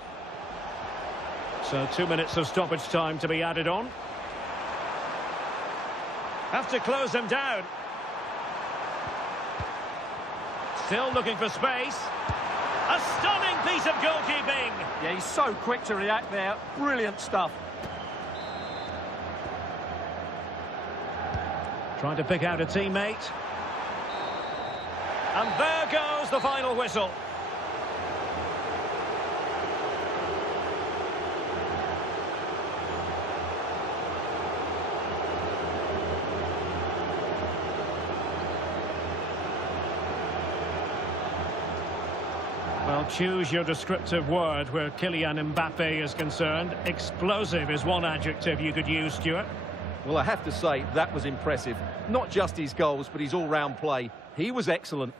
So 2 minutes of stoppage time to be added on. Have to close them down. Still looking for space. A stunning piece of goalkeeping. Yeah, he's so quick to react there. Brilliant stuff. Trying to pick out a teammate. And there goes the final whistle. Well, choose your descriptive word where Kylian Mbappe is concerned. Explosive is one adjective you could use, Stuart. Well, I have to say, that was impressive. Not just his goals, but his all-round play. He was excellent.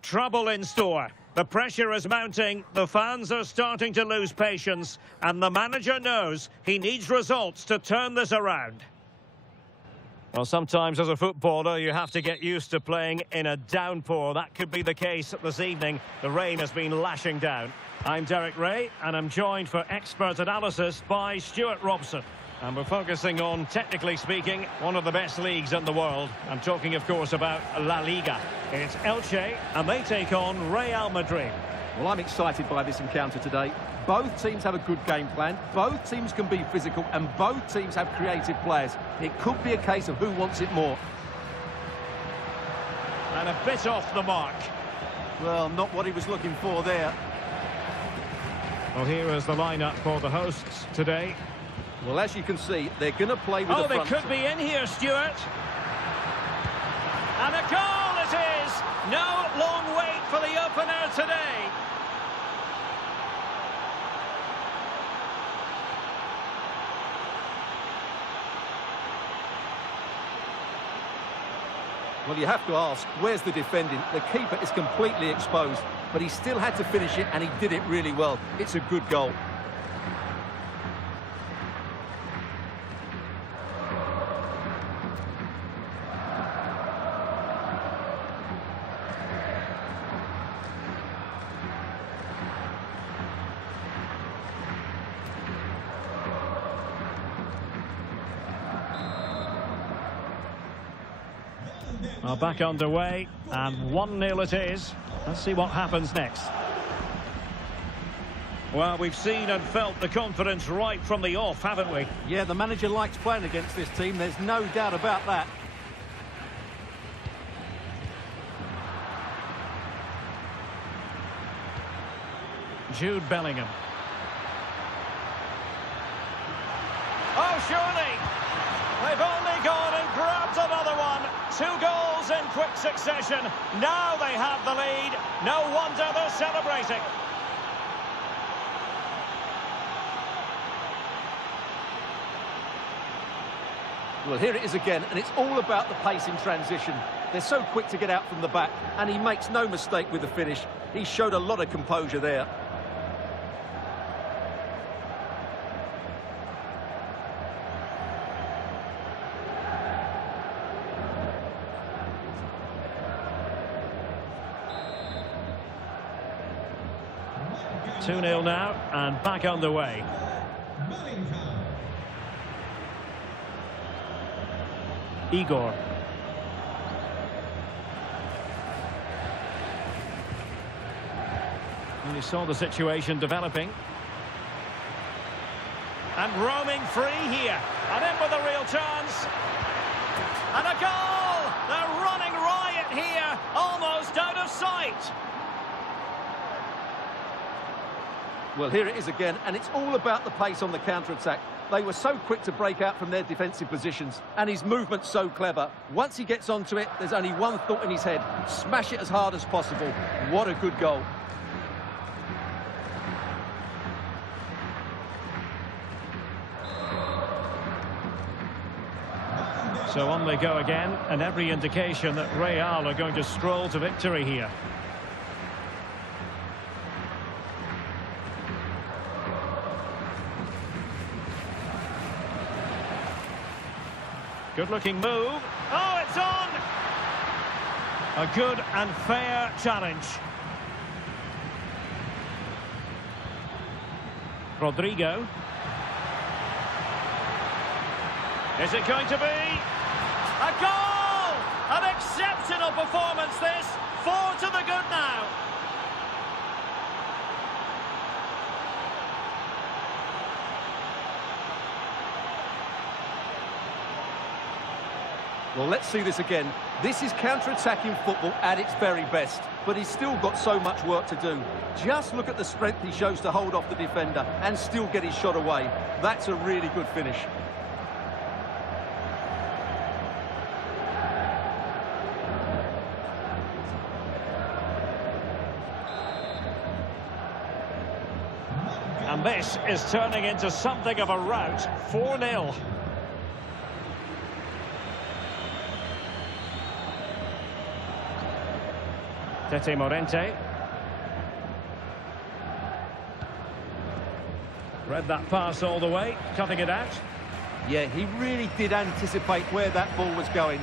Trouble in store. The pressure is mounting, the fans are starting to lose patience, and the manager knows he needs results to turn this around. Well, sometimes as a footballer you have to get used to playing in a downpour. That could be the case this evening. The rain has been lashing down. I'm Derek Ray, and I'm joined for expert analysis by Stuart Robson. And we're focusing on, technically speaking, one of the best leagues in the world. I'm talking, of course, about La Liga. It's Elche, and they take on Real Madrid. Well, I'm excited by this encounter today. Both teams have a good game plan, both teams can be physical, and both teams have creative players. It could be a case of who wants it more. And a bit off the mark. Well, not what he was looking for there. Well, here is the lineup for the hosts today. Well, as you can see, they're going to play with the front. Oh, they could be in here, Stuart. And a goal it is! No long wait for the opener today. Well, you have to ask, where's the defending? The keeper is completely exposed. but he still had to finish it, and he did it really well. It's a good goal. Well, back underway, and 1-0 it is. Let's see what happens next. Well, we've seen and felt the confidence right from the off, haven't we? Yeah, the manager likes playing against this team, there's no doubt about that. Jude Bellingham. Oh, surely! They've only gone and grabbed another one. 2 goals in quick succession. Now they have the lead. No wonder they're celebrating. Well, here it is again, and it's all about the pace in transition. They're so quick to get out from the back, and he makes no mistake with the finish. He showed a lot of composure there. Two 2-0 now, and back underway. Igor. And he saw the situation developing. And roaming free here. And in with a real chance. And a goal! They're running riot here, almost out of sight. Well, here it is again, and it's all about the pace on the counter-attack. They were so quick to break out from their defensive positions, and his movement's so clever. Once he gets onto it, there's only one thought in his head: smash it as hard as possible. What a good goal. So on they go again, and every indication that Real are going to stroll to victory here. Good-looking move. Oh, it's on! A good and fair challenge. Rodrigo. Is it going to be? A goal! An exceptional performance, this. 4 to the good now. Well, let's see this again. This is counter-attacking football at its very best, but he's still got so much work to do. Just look at the strength he shows to hold off the defender and still get his shot away. That's a really good finish. And this is turning into something of a rout. 4-0. Tete Morente. Read that pass all the way, cutting it out. Yeah, he really did anticipate where that ball was going.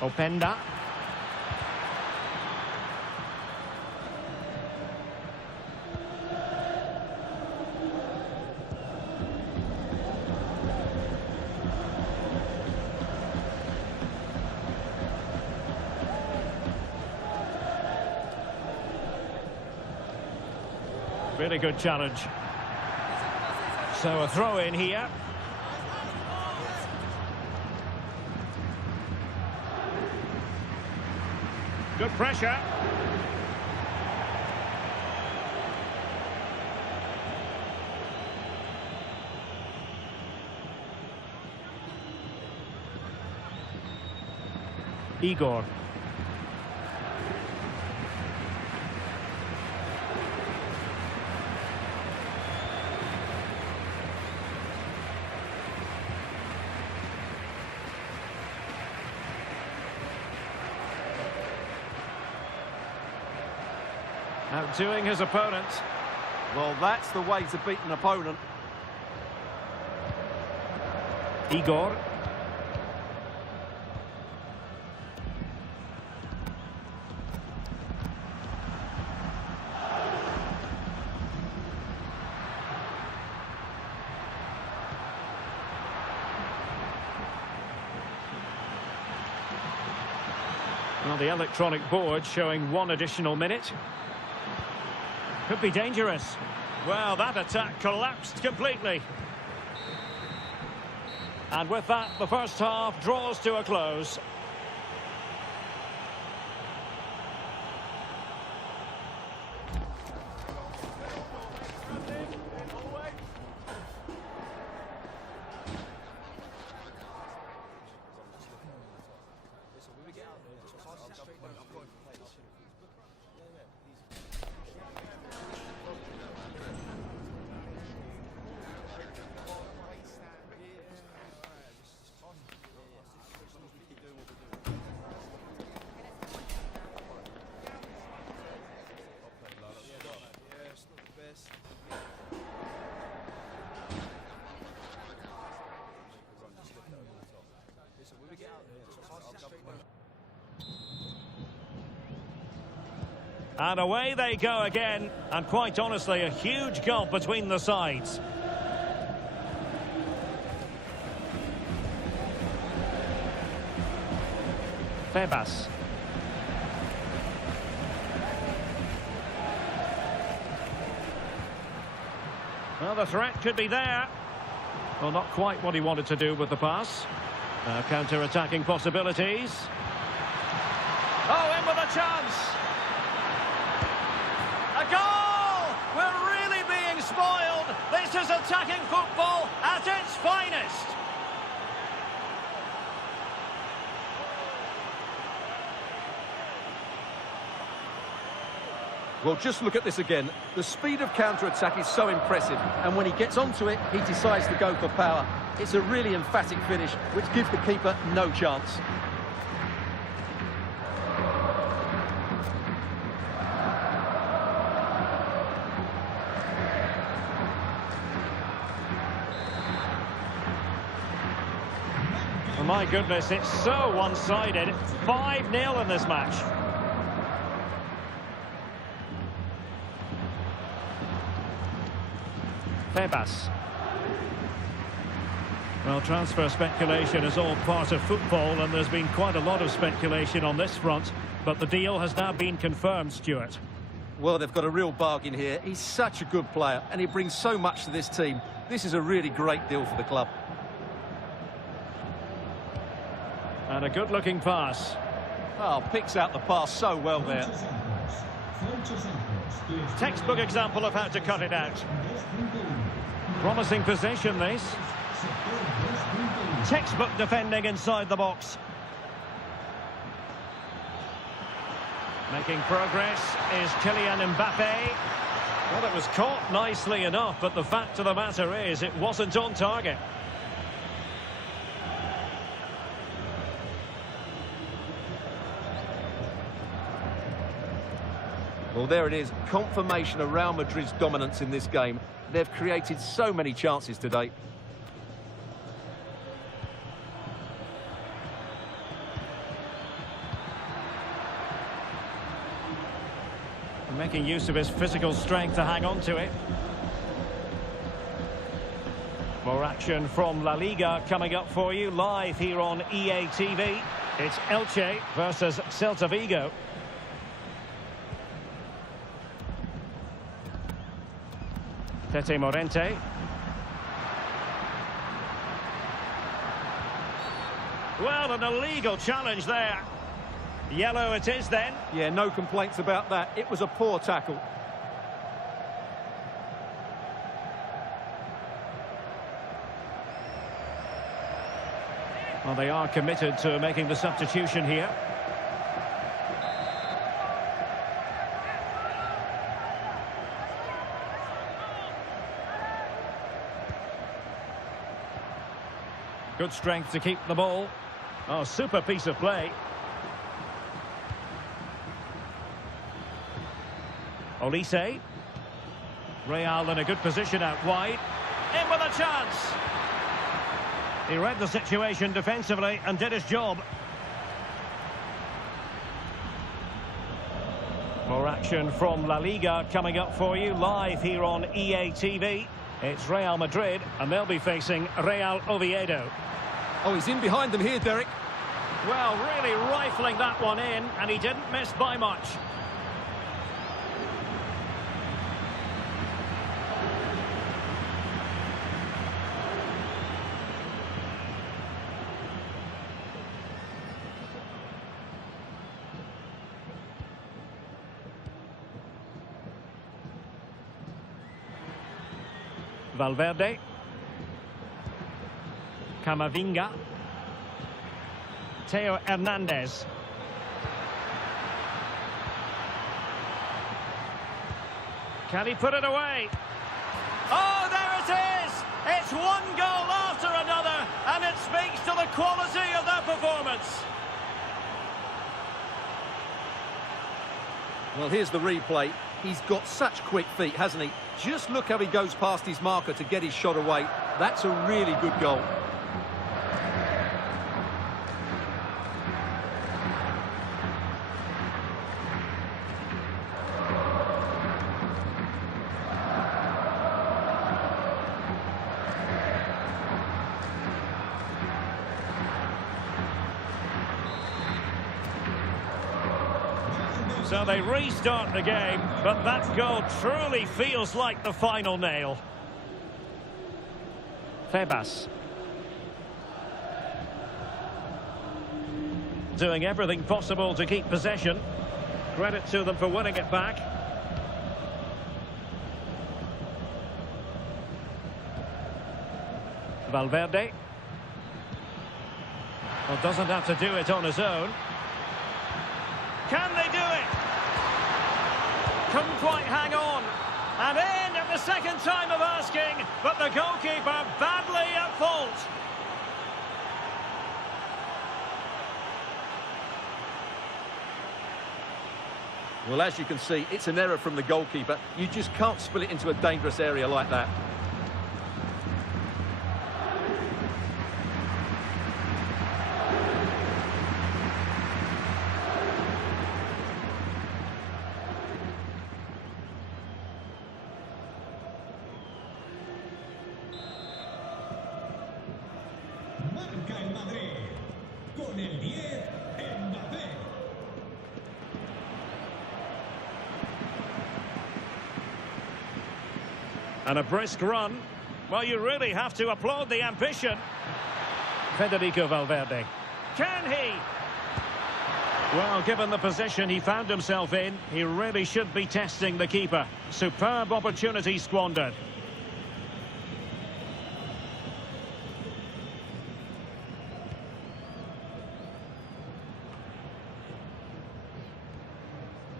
Openda. Really good challenge. So a throw in here. Good pressure. Igor. Outdoing his opponent. Well, that's the way to beat an opponent. Igor. Well, the electronic board showing 1 additional minute. Could be dangerous. Well, that attack collapsed completely. And with that, the first half draws to a close. And away they go again, and quite honestly, a huge gulf between the sides. Febas. Well, the threat could be there. Well, not quite what he wanted to do with the pass. Counter-attacking possibilities. Oh, in with a chance! A goal! We're really being spoiled. This is attacking football at its finest. Well, just look at this again. The speed of counter-attack is so impressive, and when he gets onto it, he decides to go for power. It's a really emphatic finish, which gives the keeper no chance. Oh, my goodness, it's so one-sided. 5-0 in this match. Febas. Well, transfer speculation is all part of football, and there's been quite a lot of speculation on this front, but the deal has now been confirmed, Stuart. Well, they've got a real bargain here. He's such a good player, and he brings so much to this team. This is a really great deal for the club. And a good-looking pass. Oh, picks out the pass so well there. Textbook example of how to cut it out. Promising possession, this. Textbook defending inside the box. Making progress is Kylian Mbappe. Well, it was caught nicely enough, but the fact of the matter is it wasn't on target. Well, there it is. Confirmation of Real Madrid's dominance in this game. They've created so many chances today. Making use of his physical strength to hang on to it. More action from La Liga coming up for you live here on EA TV. It's Elche versus Celta Vigo. Tete Morente. Well, an illegal challenge there. Yellow it is then. Yeah, no complaints about that. It was a poor tackle. Well, they are committed to making the substitution here. Good strength to keep the ball. Oh, super piece of play. Olise. Real in a good position out wide. In with a chance. He read the situation defensively and did his job. More action from La Liga coming up for you live here on EA TV. It's Real Madrid and they'll be facing Real Oviedo. Oh, he's in behind them here, Derek. Well, really rifling that one in, and he didn't miss by much. Valverde. Camavinga. Theo Hernandez. Can he put it away? Oh, there it is! It's one goal after another, and it speaks to the quality of their performance. Well, here's the replay. He's got such quick feet, hasn't he? Just look how he goes past his marker to get his shot away. That's a really good goal. So they restart the game, but that goal truly feels like the final nail. Febas. Doing everything possible to keep possession. Credit to them for winning it back. Valverde. Well, doesn't have to do it on his own. Can they do it? Couldn't quite hang on. And in at the second time of asking, but the goalkeeper badly at fault. Well, as you can see, it's an error from the goalkeeper. You just can't spill it into a dangerous area like that. Marca el Madrid con el 10, Mbappe. And a brisk run. Well, you really have to applaud the ambition. Federico Valverde. Can he? Well, given the position he found himself in, he really should be testing the keeper. Superb opportunity squandered.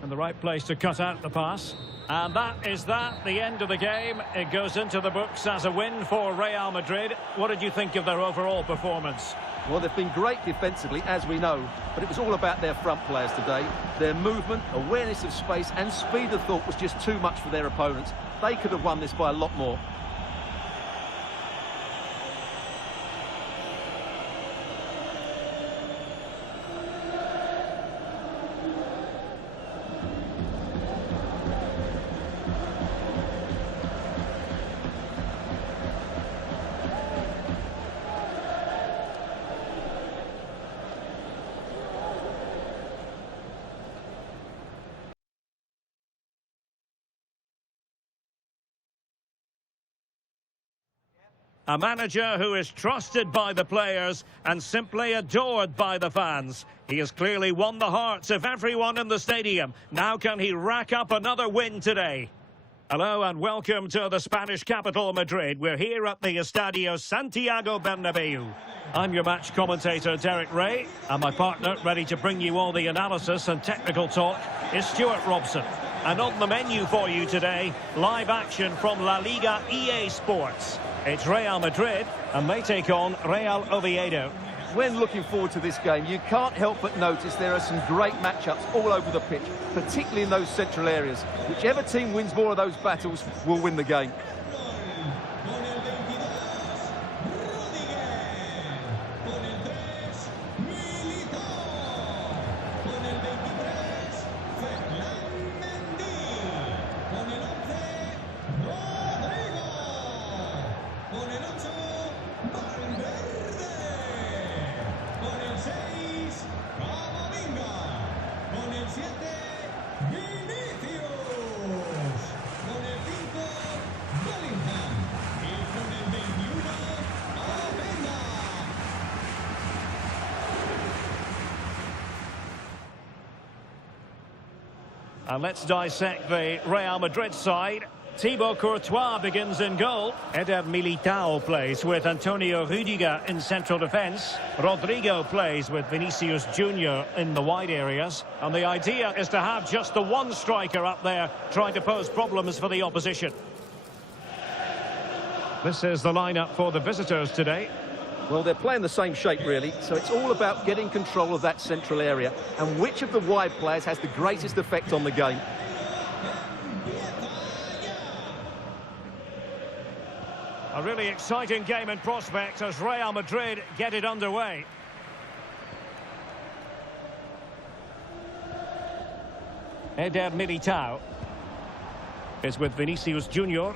And the right place to cut out the pass. And that is the end of the game. It goes into the books as a win for Real Madrid. What did you think of their overall performance? Well, they've been great defensively, as we know, but it was all about their front players today. Their movement, awareness of space and speed of thought was just too much for their opponents. They could have won this by a lot more. A manager who is trusted by the players and simply adored by the fans. He has clearly won the hearts of everyone in the stadium. Now can he rack up another win today? Hello and welcome to the Spanish capital, Madrid. We're here at the Estadio Santiago Bernabeu. I'm your match commentator, Derek Ray, and my partner, ready to bring you all the analysis and technical talk, is Stuart Robson. And on the menu for you today, live action from La Liga EA Sports. It's Real Madrid, and they take on Real Oviedo. When looking forward to this game, you can't help but notice there are some great matchups all over the pitch, particularly in those central areas. Whichever team wins more of those battles will win the game. And let's dissect the Real Madrid side. Thibaut Courtois begins in goal. Eder Militao plays with Antonio Rudiger in central defence. Rodrigo plays with Vinicius Junior in the wide areas. And the idea is to have just the one striker up there trying to pose problems for the opposition. This is the lineup for the visitors today. Well, they're playing the same shape, really, so it's all about getting control of that central area and which of the wide players has the greatest effect on the game. A really exciting game in prospect as Real Madrid get it underway. Eder Militao is with Vinicius Junior.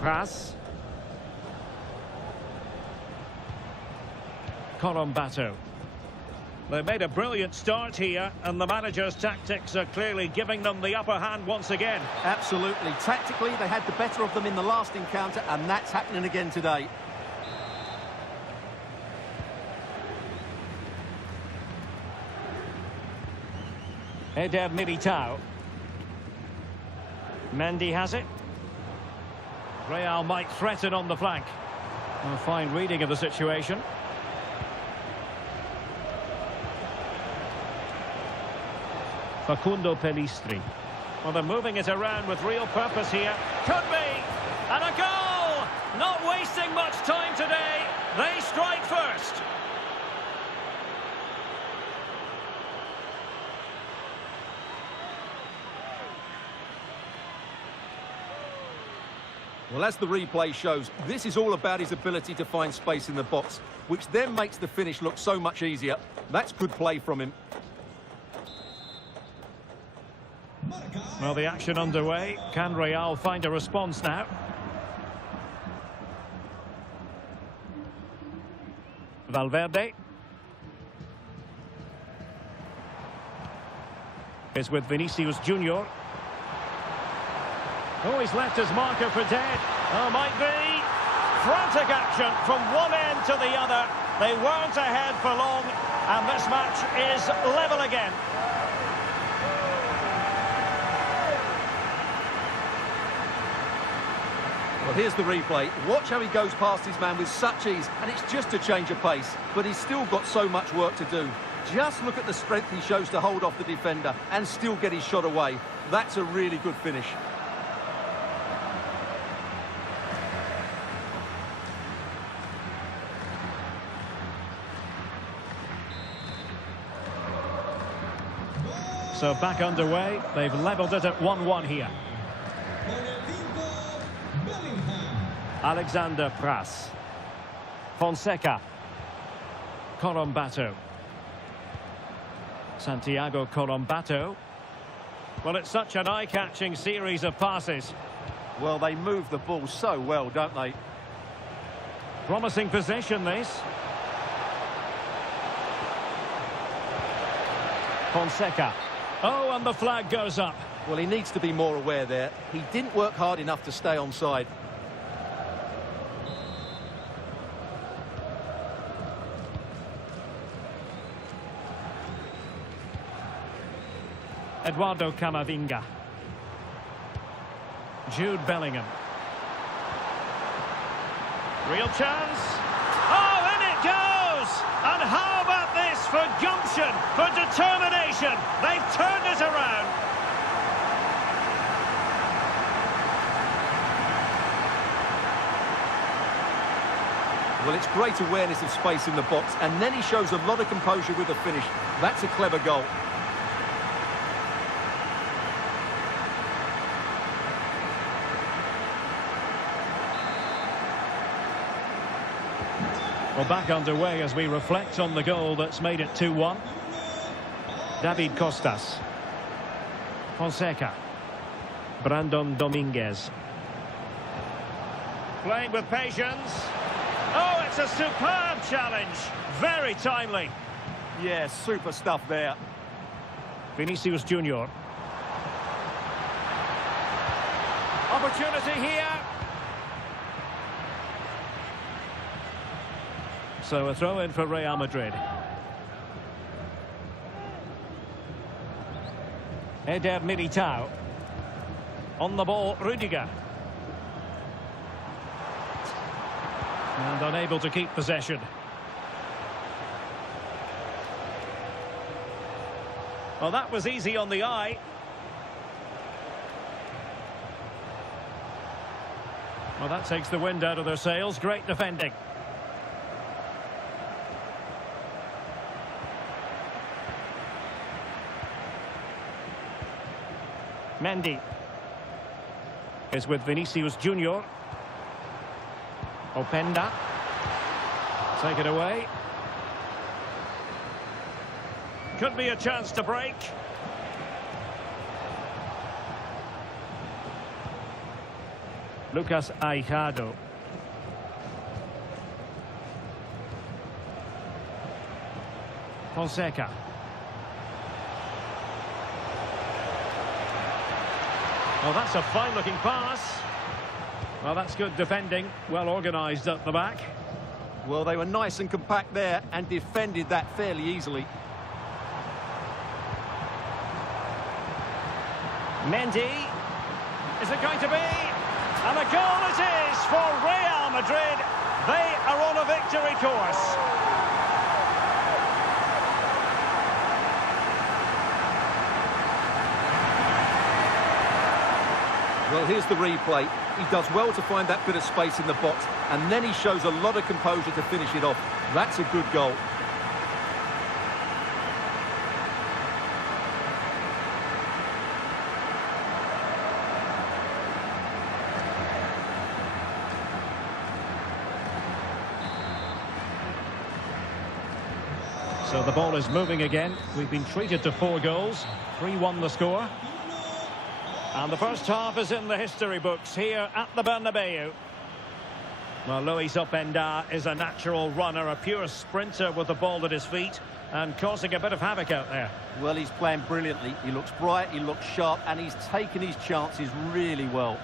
Pass. Colombato. They made a brilliant start here, and the manager's tactics are clearly giving them the upper hand once again. Absolutely. Tactically, they had the better of them in the last encounter, and that's happening again today. Eder Militao. Mendy has it. Real might threaten on the flank. A fine reading of the situation. Facundo Pellistri. Well, they're moving it around with real purpose here. Could be! And a goal! Not wasting much time today. They strike first. Well, as the replay shows, this is all about his ability to find space in the box, which then makes the finish look so much easier. That's good play from him. Well, the action underway. Can Real find a response now? Valverde is with Vinicius Junior. Oh, he's left his marker for dead. Oh, might be. Frantic action from one end to the other. They weren't ahead for long, and this match is level again. Well, here's the replay. Watch how he goes past his man with such ease, and it's just a change of pace. But he's still got so much work to do. Just look at the strength he shows to hold off the defender and still get his shot away. That's a really good finish. So back underway. They've levelled it at 1-1 here. Alexander Pras. Fonseca. Colombato. Santiago Colombato. Well, it's such an eye-catching series of passes. Well, they move the ball so well, don't they? Promising possession, this. Fonseca. Oh, and the flag goes up. Well, he needs to be more aware there. He didn't work hard enough to stay onside. Eduardo Camavinga. Jude Bellingham. Real chance. Oh, in it goes! And how about this for gumption, for determination? They've turned it around. Well, it's great awareness of space in the box, and then he shows a lot of composure with the finish. That's a clever goal. Well, back underway as we reflect on the goal that's made it 2-1. David Costas. Fonseca. Brandon Dominguez. Playing with patience. Oh, it's a superb challenge. Very timely. Yeah, super stuff there. Vinicius Junior. Opportunity here. So a throw in for Real Madrid. Eder Militao. On the ball, Rudiger. And unable to keep possession. Well, that was easy on the eye. Well, that takes the wind out of their sails. Great defending. Mendy is with Vinicius Junior. Openda. Take it away. Could be a chance to break. Lucas Aijado. Fonseca. Well, that's a fine-looking pass. Well, that's good defending. Well organised at the back. Well, they were nice and compact there and defended that fairly easily. Mendy. Is it going to be? And a goal it is for Real Madrid. They are on a victory course. Well, here's the replay. He does well to find that bit of space in the box, and then he shows a lot of composure to finish it off. That's a good goal. So the ball is moving again. We've been treated to 4 goals. 3-1 the score. And the first half is in the history books here at the Bernabeu. Well, Luis Openda is a natural runner, a pure sprinter with the ball at his feet and causing a bit of havoc out there. Well, he's playing brilliantly. He looks bright, he looks sharp, and he's taken his chances really well.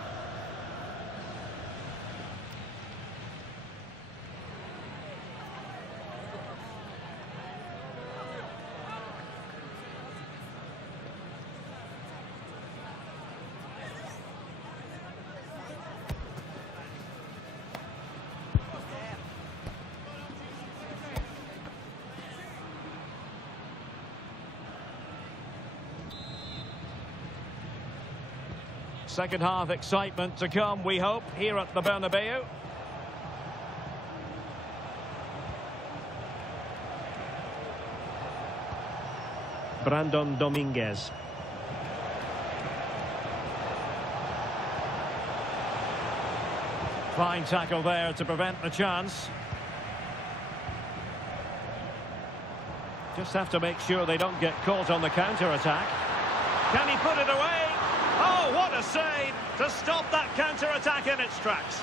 Second half excitement to come, we hope, here at the Bernabeu. Brandon Dominguez. Fine tackle there to prevent the chance. Just have to make sure they don't get caught on the counter-attack. Can he put it away? Oh, what a save to stop that counter-attack in its tracks.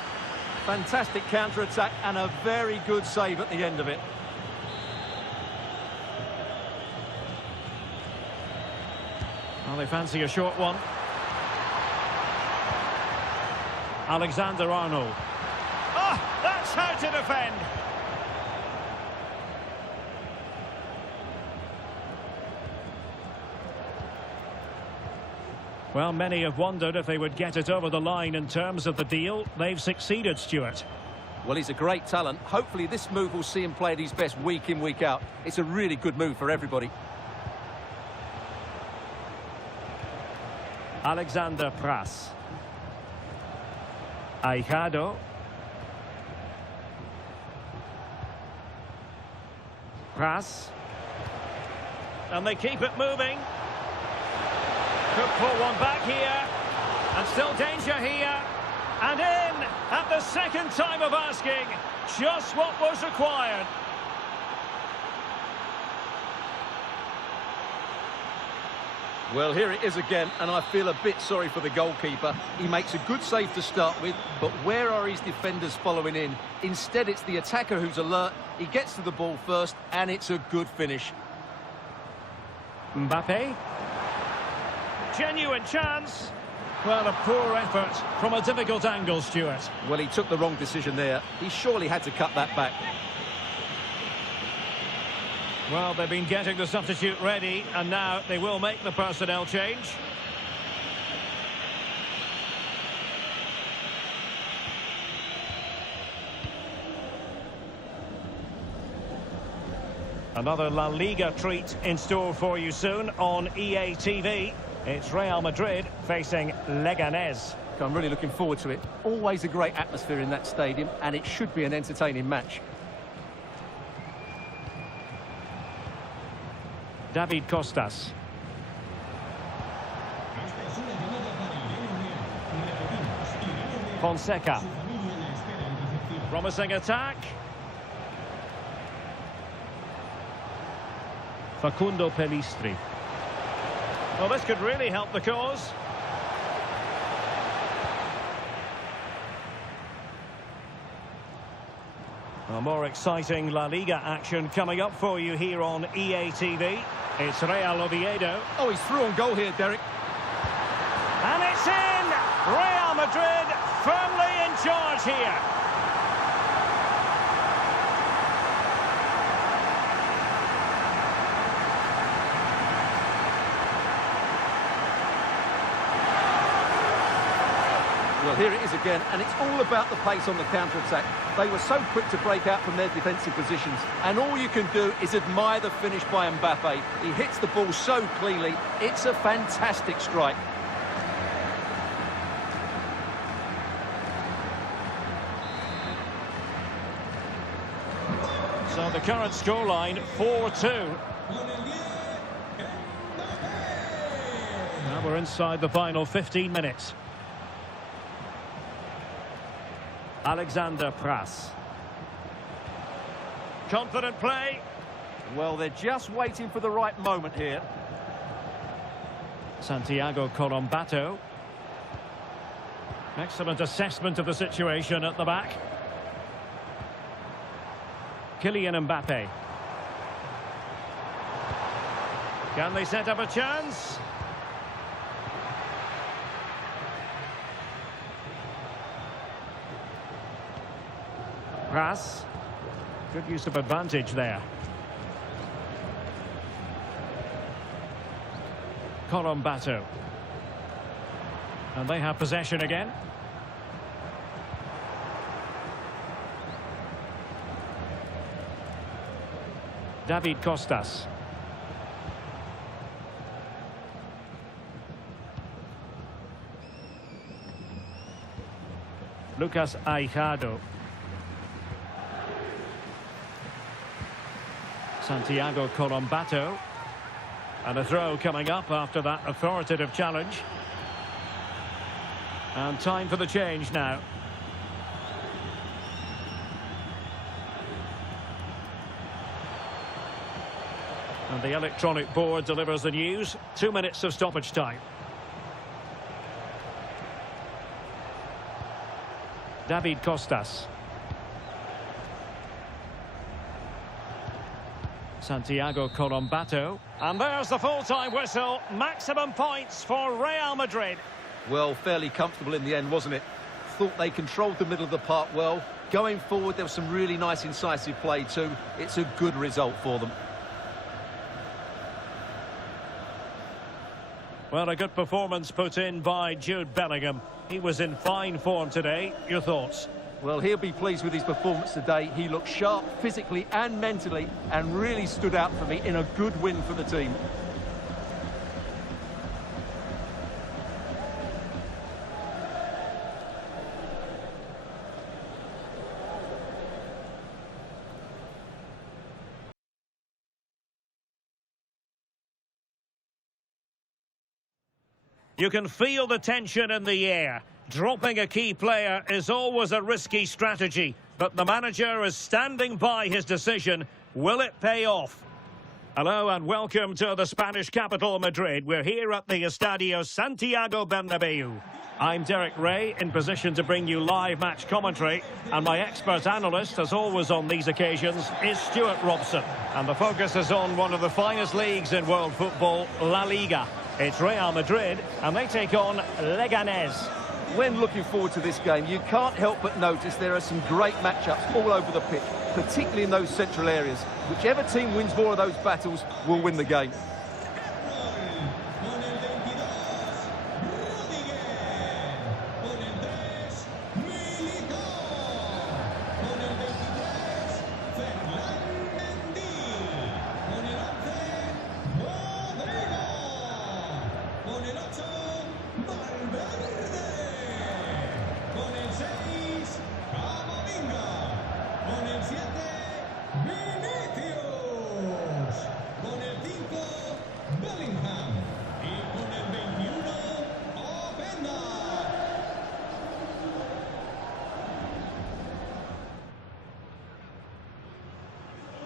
Fantastic counter-attack and a very good save at the end of it. Well, they fancy a short one. Alexander-Arnold. Oh, that's how to defend. Well, many have wondered if they would get it over the line in terms of the deal. They've succeeded, Stuart. Well, he's a great talent. Hopefully this move will see him play at his best week in, week out. It's a really good move for everybody. Alexander Pras. Pass. And they keep it moving. Could pull one back here. And still danger here. And in at the second time of asking. Just what was required. Well, here it is again, and I feel a bit sorry for the goalkeeper. He makes a good save to start with, but where are his defenders following in? Instead, it's the attacker who's alert. He gets to the ball first, and it's a good finish. Mbappe. Genuine chance. Well, a poor effort from a difficult angle, Stuart. Well, he took the wrong decision there. He surely had to cut that back. Well, they've been getting the substitute ready, and now they will make the personnel change. Another La Liga treat in store for you soon on EA TV. It's Real Madrid facing Leganés. I'm really looking forward to it. Always a great atmosphere in that stadium, and it should be an entertaining match. David Costas. Fonseca. Promising attack. Facundo Pelistri. Well, this could really help the cause. A more exciting La Liga action coming up for you here on EA TV. It's Real Oviedo. Oh, he's through on goal here, Derek. And it's in! Real Madrid firmly in charge here. Well, here it is again, and it's all about the pace on the counter-attack. They were so quick to break out from their defensive positions, and all you can do is admire the finish by Mbappe. He hits the ball so cleanly. It's a fantastic strike. So the current scoreline, 4-2. Now we're inside the final 15 minutes. Alexander Pras. Confident play. Well, they're just waiting for the right moment here. Santiago Colombato. Excellent assessment of the situation at the back. Kylian Mbappe. Can they set up a chance? Pras. Good use of advantage there. Colombato. And they have possession again. David Costas. Lucas Aijado. Santiago Colombato. And a throw coming up after that authoritative challenge. And time for the change now. And the electronic board delivers the news. 2 minutes of stoppage time. David Costas. Santiago Colombato. And there's the full-time whistle. Maximum points for Real Madrid. Well, fairly comfortable in the end, wasn't it? Thought they controlled the middle of the park well. Going forward, there was some really nice incisive play too. It's a good result for them. Well, a good performance put in by Jude Bellingham. He was in fine form today. Your thoughts? Well, he'll be pleased with his performance today. He looked sharp physically and mentally and really stood out for me in a good win for the team. You can feel the tension in the air. Dropping a key player is always a risky strategy, but the manager is standing by his decision. Will it pay off? Hello and welcome to the Spanish capital, Madrid. We're here at the Estadio Santiago Bernabeu. I'm Derek Ray, in position to bring you live match commentary, and my expert analyst, as always on these occasions, is Stuart Robson. And the focus is on one of the finest leagues in world football, La Liga. It's Real Madrid, and they take on Leganés. When looking forward to this game, you can't help but notice there are some great matchups all over the pitch, particularly in those central areas. Whichever team wins more of those battles will win the game.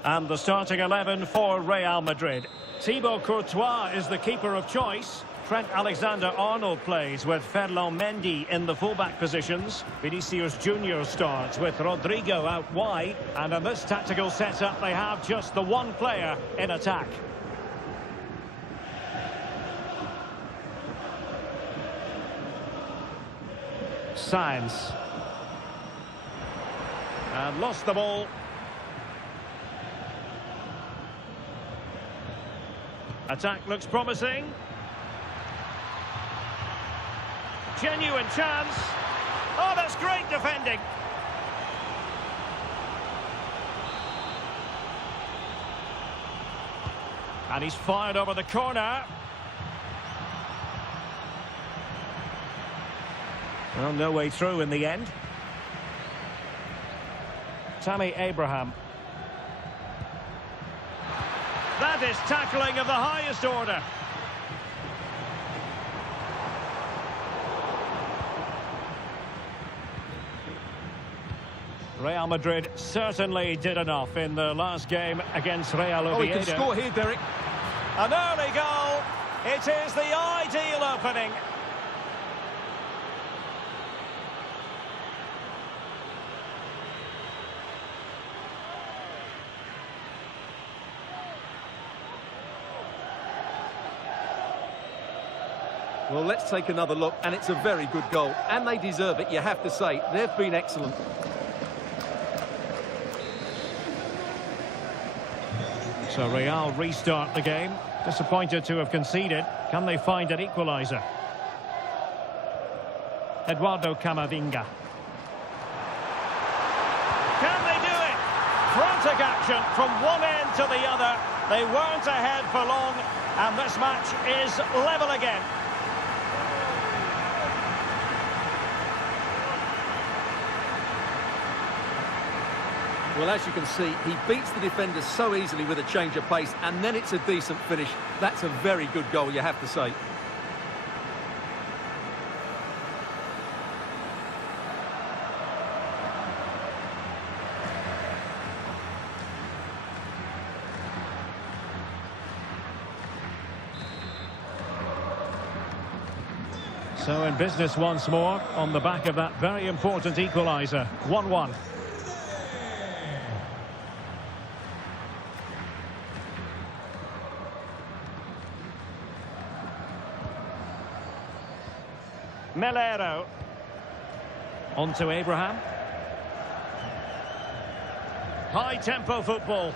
And the starting 11 for Real Madrid. Thibaut Courtois is the keeper of choice. Trent Alexander-Arnold plays with Ferland Mendy in the fullback positions. Vinicius Junior starts with Rodrigo out wide. And in this tactical setup, they have just the one player in attack. Sainz. And lost the ball. Attack looks promising. Genuine chance. Oh, that's great defending. And he's fired over the corner. Well, no way through in the end. Tammy Abraham. That is tackling of the highest order. Real Madrid certainly did enough in the last game against Real Oviedo. Oh, he can score here, Derek. An early goal. It is the ideal opening. Well, let's take another look, and it's a very good goal. And they deserve it, you have to say. They've been excellent. So Real restart the game. Disappointed to have conceded. Can they find an equaliser? Eduardo Camavinga. Can they do it? Frantic action from one end to the other. They weren't ahead for long, and this match is level again. Well, as you can see, he beats the defenders so easily with a change of pace, and then it's a decent finish. That's a very good goal, you have to say. So in business once more, on the back of that very important equaliser. 1-1. Melero. On to Abraham. High-tempo football.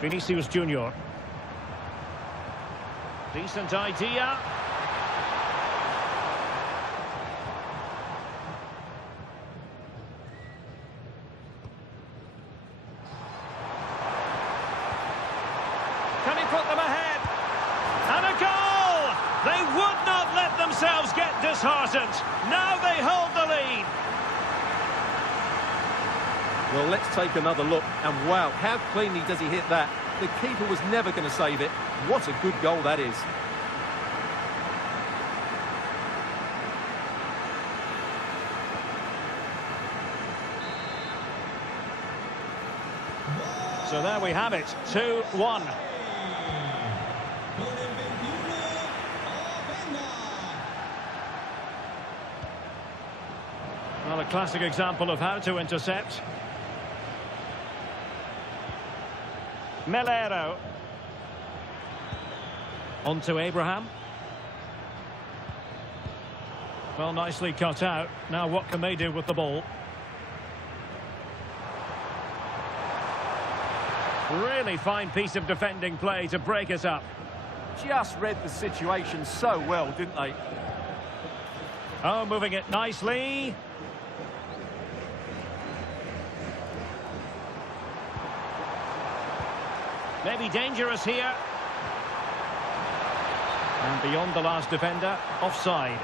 Vinicius Junior. Decent idea. Can he put them ahead? And a goal! They would not let themselves get disheartened. Now they hold the lead. Well, let's take another look. And wow, how cleanly does he hit that? The keeper was never going to save it. What a good goal that is. So there we have it, 2-1. Well, a classic example of how to intercept. Melero. On to Abraham. Well, nicely cut out. Now what can they do with the ball? Really fine piece of defending play to break us up. Just read the situation so well, didn't they? Oh, moving it nicely. Maybe dangerous here. And beyond the last defender, offside.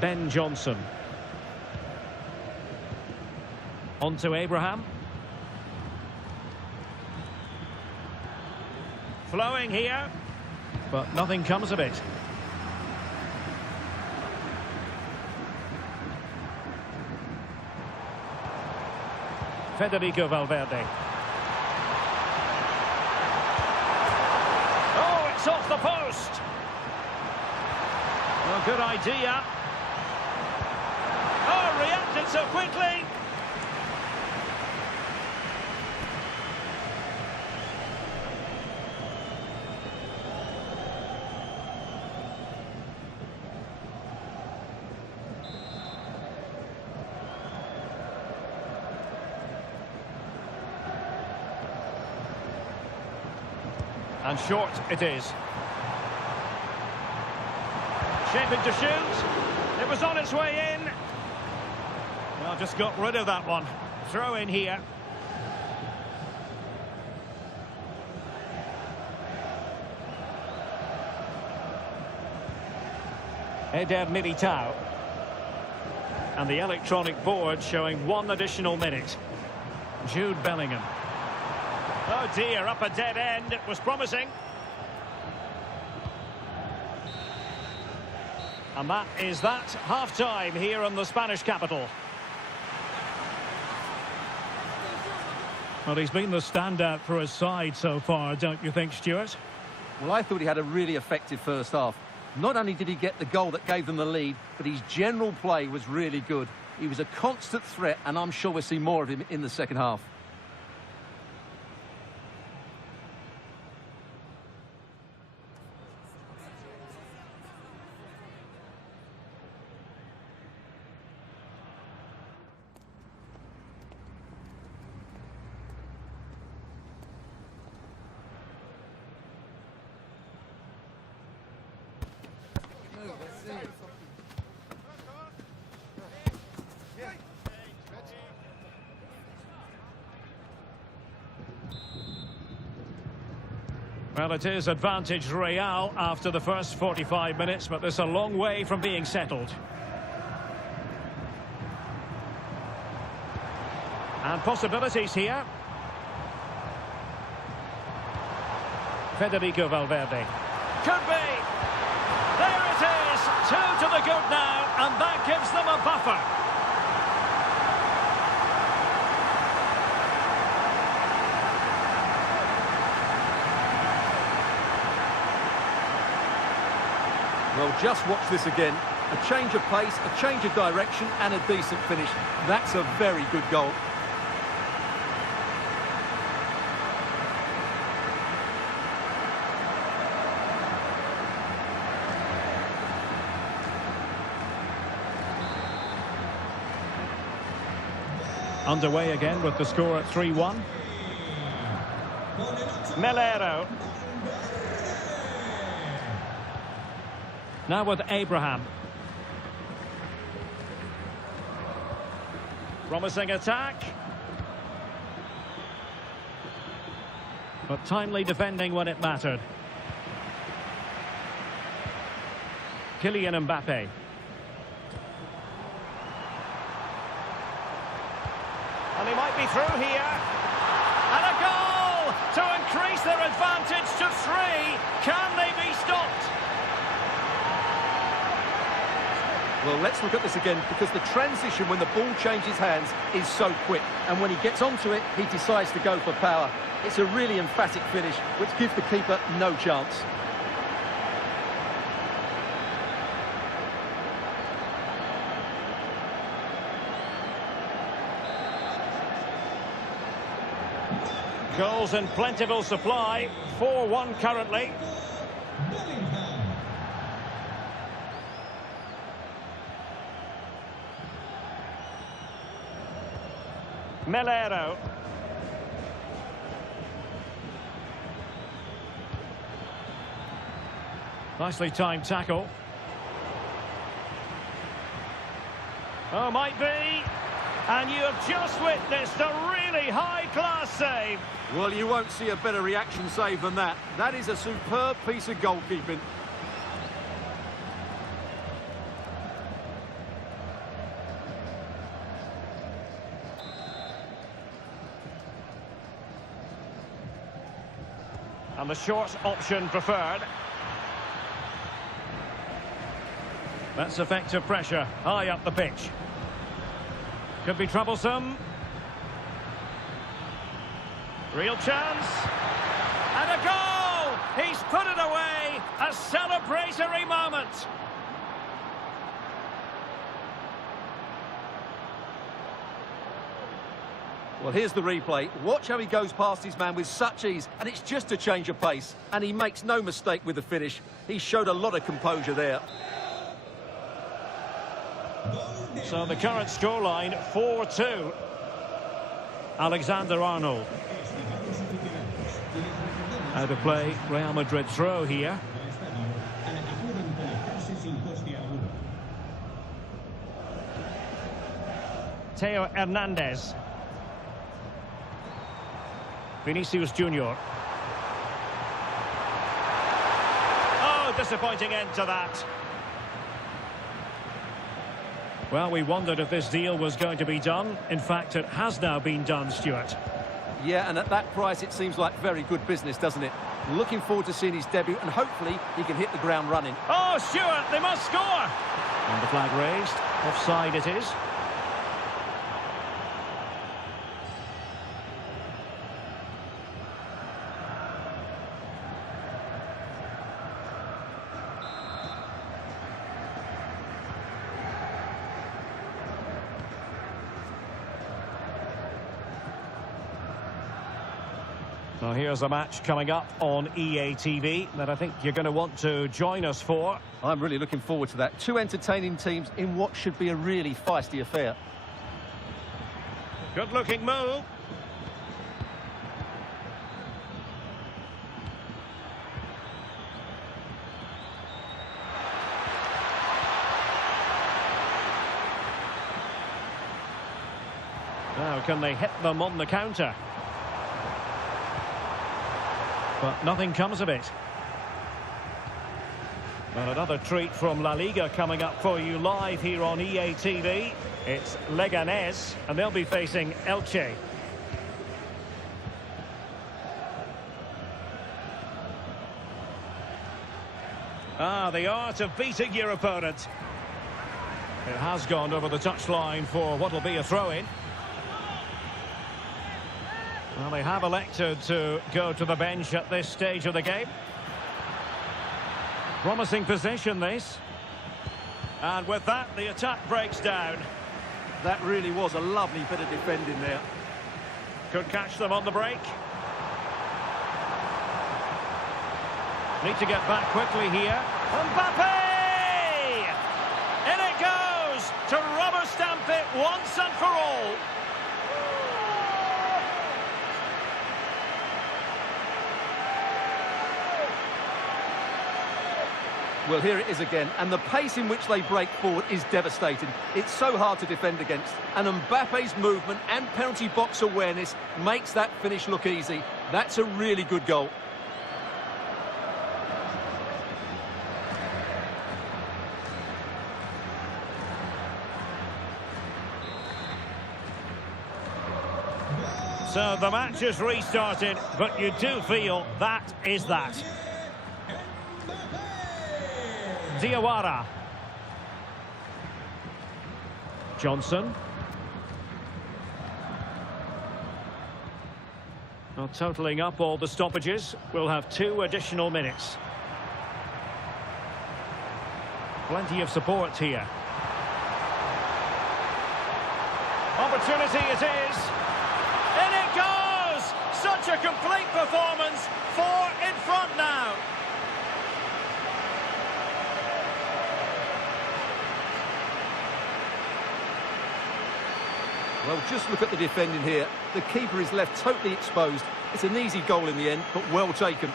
Ben Johnson. On to Abraham. Flowing here, but nothing comes of it. Federico Valverde. Oh, it's off the post. Well, good idea. Oh, reacted so quickly. And short it is. Shaping to shoot. It was on its way in. Well, just got rid of that one. Throw in here. Eder Militao. And the electronic board showing 1 additional minute. Jude Bellingham. Oh dear, up a dead end. It was promising. And that is that. Half-time here in the Spanish capital. Well, he's been the standout for his side so far, don't you think, Stuart? Well, I thought he had a really effective first half. Not only did he get the goal that gave them the lead, but his general play was really good. He was a constant threat, and I'm sure we'll see more of him in the second half. Well, it is advantage Real after the first 45 minutes, but there's a long way from being settled. And possibilities here. Federico Valverde. Could be. There it is. 2 to the good now, and that gives them a buffer. Well, just watch this again. A change of pace, a change of direction, and a decent finish. That's a very good goal. Underway again with the score at 3-1. Melero. Now with Abraham. Promising attack. But timely defending when it mattered. Kylian Mbappe. And he might be through here. And a goal to increase their advantage to 3. Can they be stopped? Well, let's look at this again, because the transition when the ball changes hands is so quick. And when he gets onto it, he decides to go for power. It's a really emphatic finish, which gives the keeper no chance. Goals in plentiful supply. 4-1 currently. Melero. Nicely timed tackle. Oh, might be. And you have just witnessed a really high-class save. Well, you won't see a better reaction save than that. That is a superb piece of goalkeeping. And the short option preferred. That's effective pressure high up the pitch. Could be troublesome. Real chance. And a goal! He's put it away. A celebratory moment. Well, here's the replay. Watch how he goes past his man with such ease, and it's just a change of pace. And he makes no mistake with the finish. He showed a lot of composure there. So the current scoreline, 4-2. Alexander-Arnold. Out of play, Real Madrid throw here. Theo Hernandez. Vinicius Junior. Oh, disappointing end to that. Well, we wondered if this deal was going to be done. In fact, it has now been done, Stuart. Yeah, and at that price, it seems like very good business, doesn't it? Looking forward to seeing his debut, and hopefully he can hit the ground running. Oh, Stuart, they must score! And the flag raised. Offside it is. Well, here's a match coming up on EA TV that I think you're going to want to join us for. I'm really looking forward to that. Two entertaining teams in what should be a really feisty affair. Good-looking move. Now, can they hit them on the counter? But nothing comes of it. Well, another treat from La Liga coming up for you live here on EA TV. It's Leganés, and they'll be facing Elche. Ah, the art of beating your opponent. It has gone over the touchline for what will be a throw-in. Well, they have elected to go to the bench at this stage of the game. Promising position, this. And with that, the attack breaks down. That really was a lovely bit of defending there. Could catch them on the break. Need to get back quickly here. Mbappe! In it goes to rubber stamp it once and for all. Well, here it is again, and the pace in which they break forward is devastating. It's so hard to defend against, and Mbappe's movement and penalty box awareness makes that finish look easy. That's a really good goal. So the match has restarted, but you do feel that is that. Diawara. Johnson. Well, totalling up all the stoppages, we'll have 2 additional minutes. Plenty of support here. Opportunity it is. In it goes! Such a complete performance. 4 in front now. Well, just look at the defending here. The keeper is left totally exposed. It's an easy goal in the end, but well taken.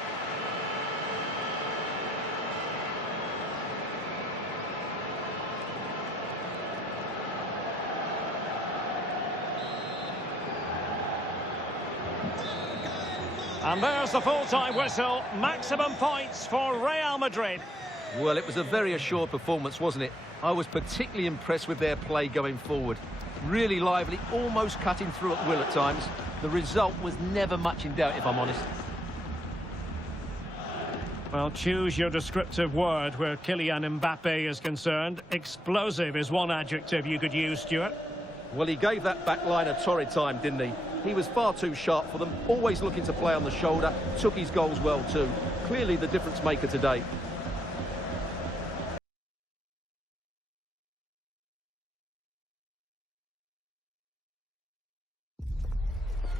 And there's the full-time whistle. Maximum points for Real Madrid. Well, it was a very assured performance, wasn't it? I was particularly impressed with their play going forward. Really lively, almost cutting through at will at times. The result was never much in doubt, if I'm honest. Well, choose your descriptive word where Kylian Mbappe is concerned. Explosive is one adjective you could use, Stuart. Well, he gave that back line a torrid time, didn't he? He was far too sharp for them, always looking to play on the shoulder, took his goals well too. Clearly the difference maker today.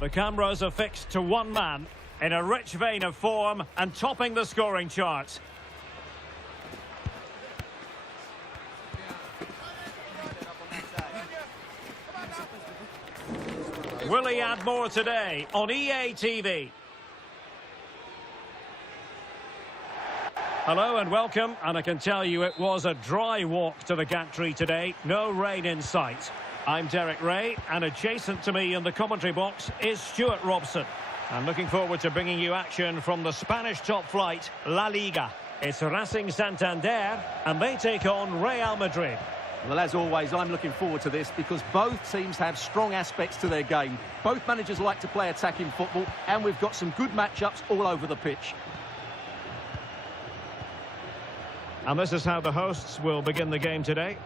The cameras are fixed to one man in a rich vein of form and topping the scoring charts. Will he add more today on EA TV? Hello and welcome, and I can tell you it was a dry walk to the gantry today. No rain in sight. I'm Derek Ray, and adjacent to me in the commentary box is Stuart Robson. I'm looking forward to bringing you action from the Spanish top flight, La Liga. It's Racing Santander, and they take on Real Madrid. Well, as always, I'm looking forward to this because both teams have strong aspects to their game. Both managers like to play attacking football, and we've got some good matchups all over the pitch. And this is how the hosts will begin the game today.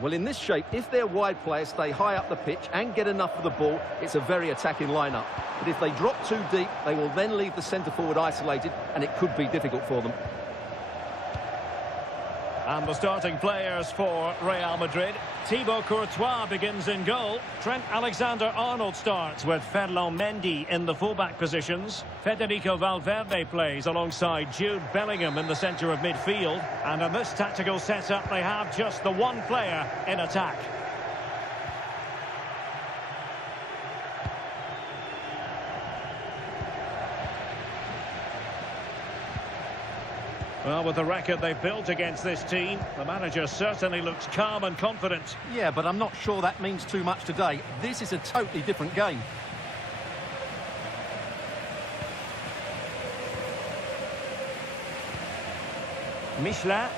Well, in this shape, if their wide players stay high up the pitch and get enough of the ball, it's a very attacking lineup. But if they drop too deep, they will then leave the centre-forward isolated, and it could be difficult for them. And the starting players for Real Madrid. Thibaut Courtois begins in goal. Trent Alexander-Arnold starts with Ferland Mendy in the fullback positions. Federico Valverde plays alongside Jude Bellingham in the centre of midfield. And in this tactical setup, they have just the one player in attack. Well, with the record they've built against this team, the manager certainly looks calm and confident. Yeah, but I'm not sure that means too much today. This is a totally different game. Michelin.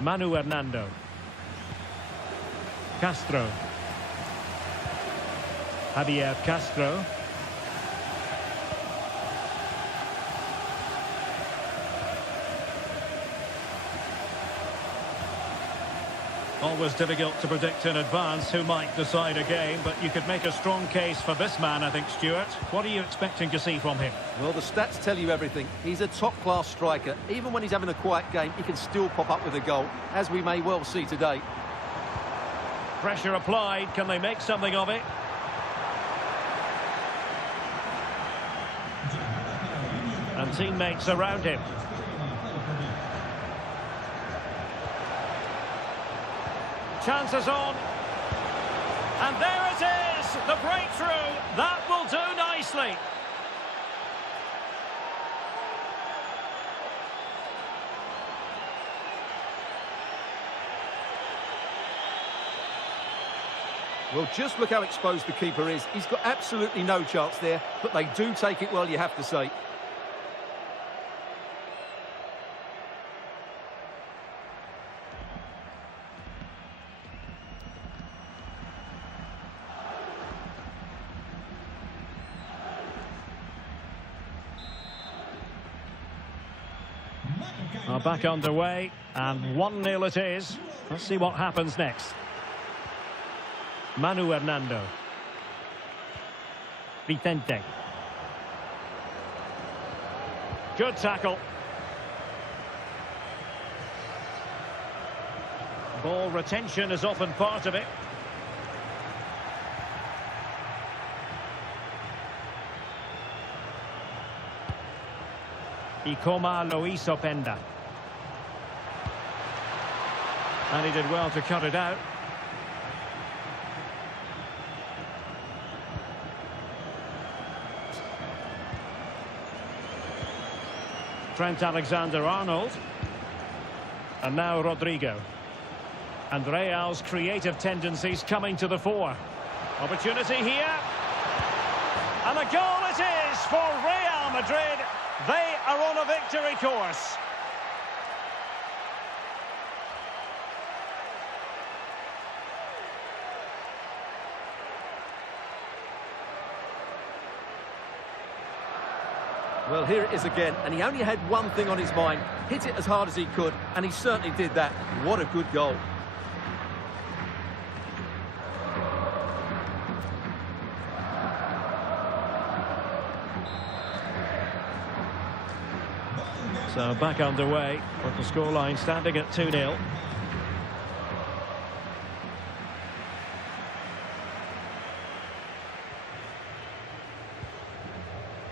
Manu Hernando. Castro. Javier Castro. Always difficult to predict in advance who might decide a game, but you could make a strong case for this man, I think, Stuart. What are you expecting to see from him? Well, the stats tell you everything. He's a top-class striker. Even when he's having a quiet game, he can still pop up with a goal, as we may well see today. Pressure applied. Can they make something of it? And teammates around him. Chances on. And there it is, the breakthrough. That will do nicely. Well, just look how exposed the keeper is. He's got absolutely no chance there, but they do take it well, you have to say. Are back underway, and 1-0 it is. Let's see what happens next. Manu Hernando. Vicente. Good tackle. Ball retention is often part of it. Ikoma Lois Openda. And he did well to cut it out. Trent Alexander-Arnold. And now Rodrigo. And Real's creative tendencies coming to the fore. Opportunity here. And a goal it is for Real Madrid. They are on a victory course. Well, here it is again, and he only had one thing on his mind. Hit it as hard as he could, and he certainly did that. What a good goal. So back underway, with the scoreline standing at 2-0.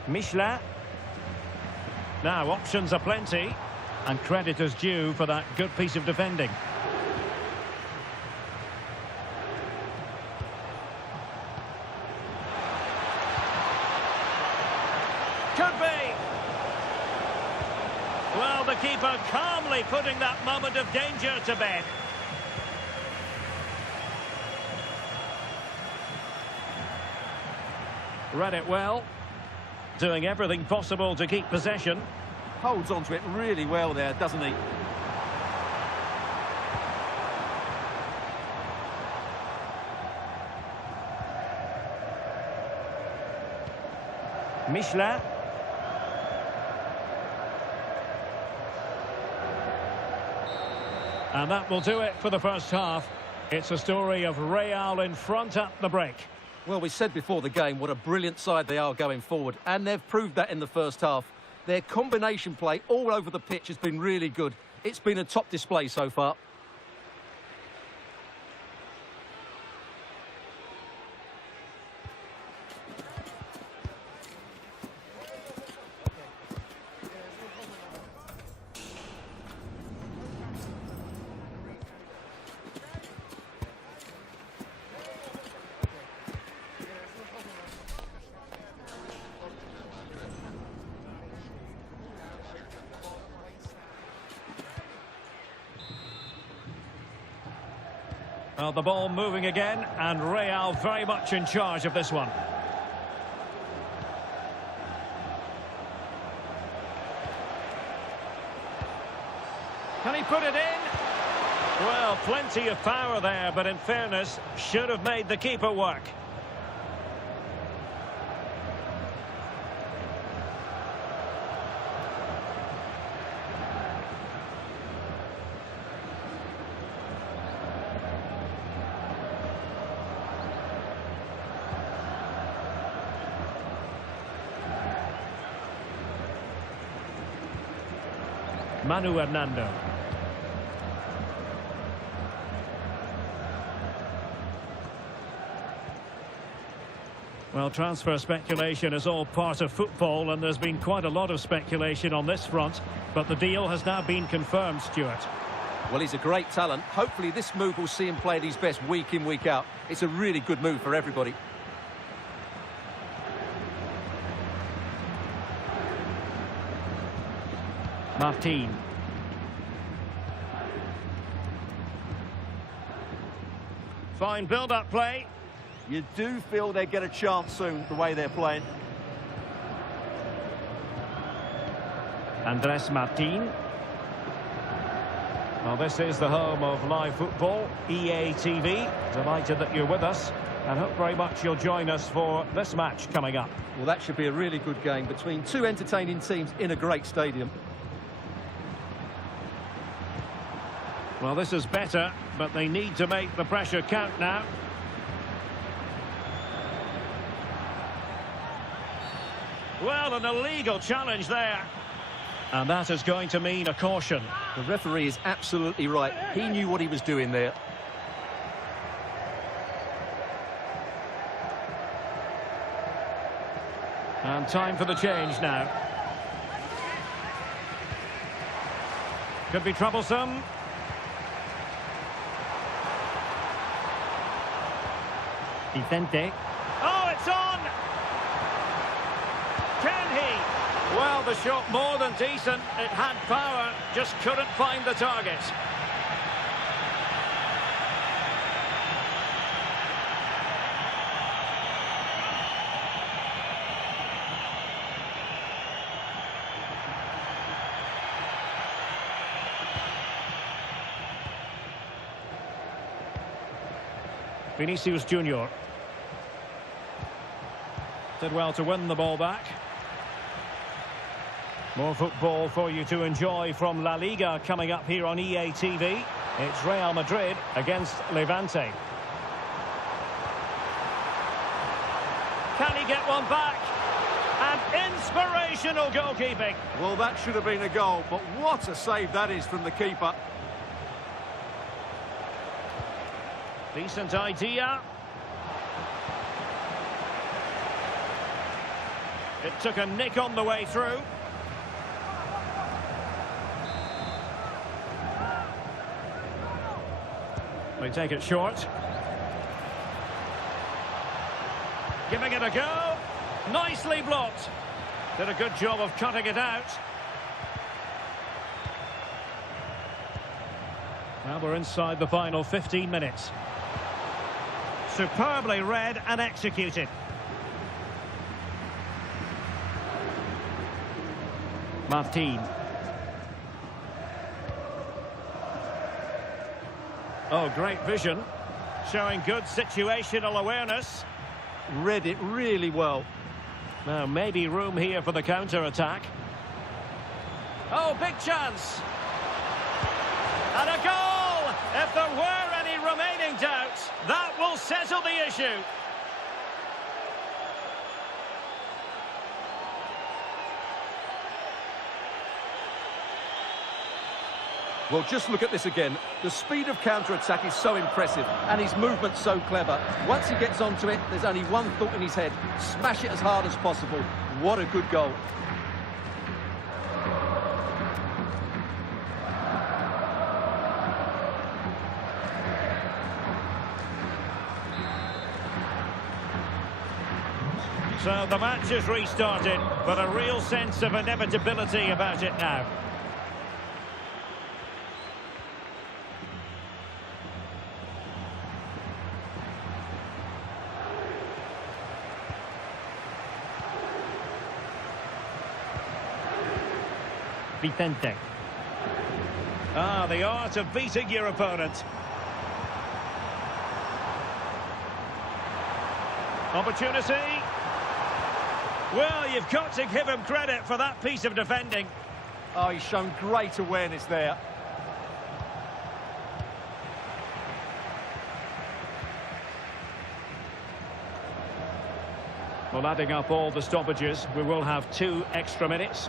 Michelin. Now, options are plenty, and credit is due for that good piece of defending. Could be. Well, the keeper calmly putting that moment of danger to bed. Read it well. Doing everything possible to keep possession. Holds on to it really well there, doesn't he? Michelin. And that will do it for the first half. It's a story of Real in front at the break. Well, we said before the game what a brilliant side they are going forward, and they've proved that in the first half. Their combination play all over the pitch has been really good. It's been a top display so far. Well, the ball moving again, and Real very much in charge of this one. Can he put it in? Well, plenty of power there, but in fairness, should have made the keeper work. Manu Hernando. Well, transfer speculation is all part of football, and there's been quite a lot of speculation on this front, but the deal has now been confirmed, Stuart. Well, he's a great talent. Hopefully this move will see him play at his best week in, week out. It's a really good move for everybody. Martin. Fine build-up play. You do feel they get a chance soon, the way they're playing. Andres Martin. Well, this is the home of live football, EA TV. Delighted that you're with us, and hope very much you'll join us for this match coming up. Well, that should be a really good game between two entertaining teams in a great stadium. Well, this is better, but they need to make the pressure count now. Well, an illegal challenge there. And that is going to mean a caution. The referee is absolutely right. He knew what he was doing there. And time for the change now. Could be troublesome. Vicente. Oh, it's on! Can he? Well, the shot more than decent. It had power, just couldn't find the target. Vinicius Junior did well to win the ball back. More football for you to enjoy from La Liga coming up here on EA TV. It's Real Madrid against Levante. Can he get one back? And inspirational goalkeeping. Well, that should have been a goal, but what a save that is from the keeper. Decent idea. It took a nick on the way through. They take it short. Giving it a go. Nicely blocked. Did a good job of cutting it out. Now we're inside the final 15 minutes. Superbly read and executed. Martin. Oh, great vision. Showing good situational awareness. Read it really well. Now, maybe room here for the counter-attack. Oh, big chance. And a goal! If there were any remaining doubts, that will settle the issue. Well, just look at this again. The speed of counter-attack is so impressive, and his movement's so clever. Once he gets onto it, there's only one thought in his head. Smash it as hard as possible. What a good goal. So the match is restarted, but a real sense of inevitability about it now. Vicente. Ah, the art of beating your opponent. Opportunity. Well, you've got to give him credit for that piece of defending. Oh, he's shown great awareness there. Well, adding up all the stoppages, we will have 2 extra minutes.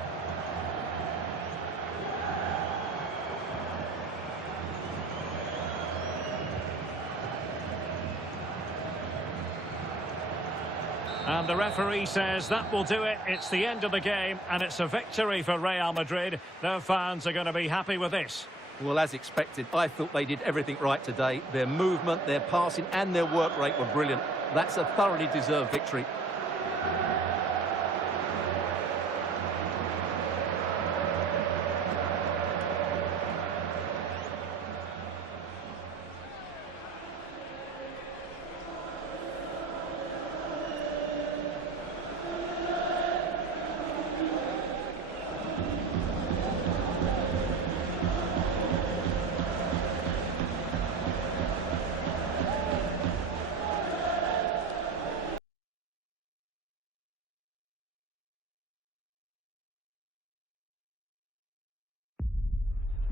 And the referee says that will do it. It's the end of the game, and it's a victory for Real Madrid. Their fans are going to be happy with this. Well, as expected, I thought they did everything right today. Their movement, their passing and their work rate were brilliant. That's a thoroughly deserved victory.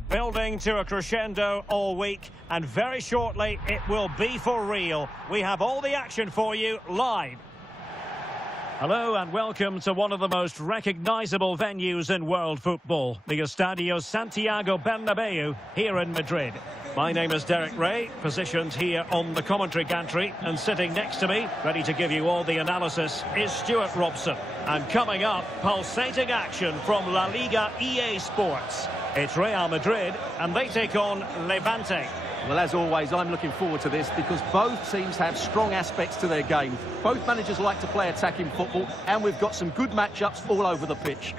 Building to a crescendo all week, and very shortly it will be for real. We have all the action for you live. Hello and welcome to one of the most recognisable venues in world football, the Estadio Santiago Bernabeu here in Madrid. My name is Derek Ray, positioned here on the commentary gantry, and sitting next to me, ready to give you all the analysis, is Stuart Robson. And coming up, pulsating action from La Liga EA Sports. It's Real Madrid, and they take on Levante. Well, as always, I'm looking forward to this because both teams have strong aspects to their game. Both managers like to play attacking football, and we've got some good matchups all over the pitch.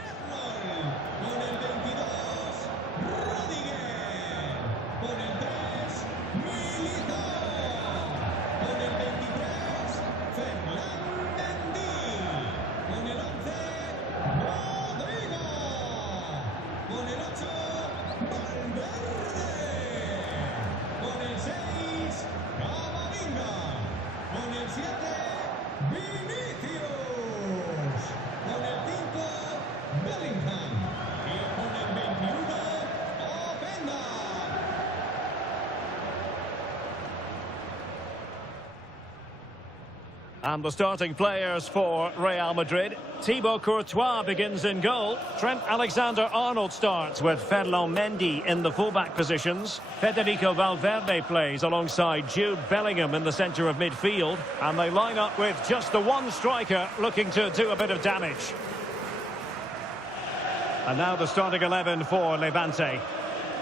And the starting players for Real Madrid. Thibaut Courtois begins in goal. Trent Alexander-Arnold starts with Ferland Mendy in the fullback positions. Federico Valverde plays alongside Jude Bellingham in the centre of midfield. And they line up with just the one striker looking to do a bit of damage. And now the starting 11 for Levante.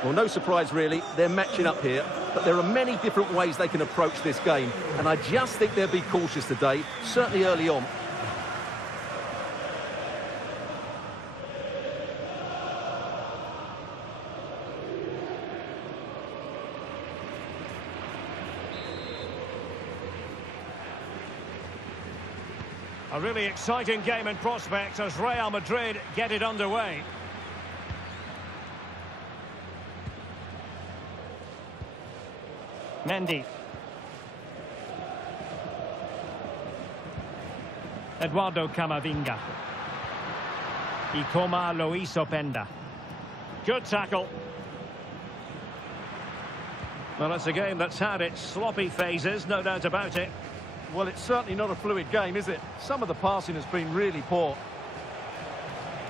Well, no surprise really, they're matching up here, but there are many different ways they can approach this game, and I just think they'll be cautious today, certainly early on. A really exciting game in prospect as Real Madrid get it underway. Mendy. Eduardo Camavinga. Ikoma Lois Openda. Good tackle. Well, it's a game that's had its sloppy phases, no doubt about it. Well, it's certainly not a fluid game, is it? Some of the passing has been really poor.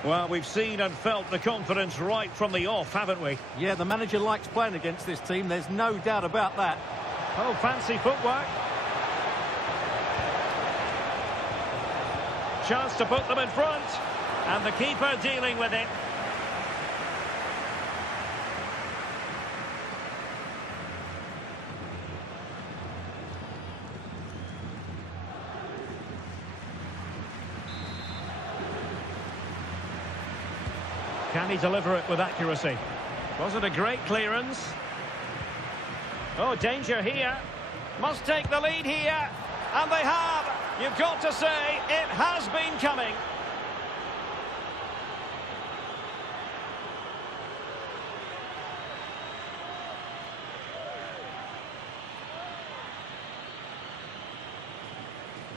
Well, we've seen and felt the confidence right from the off, haven't we? Yeah, the manager likes playing against this team, there's no doubt about that. Oh, fancy footwork. Chance to put them in front. And the keeper dealing with it. Can he deliver it with accuracy? Was it a great clearance? Oh, danger here. Must take the lead here. And they have. You've got to say, it has been coming.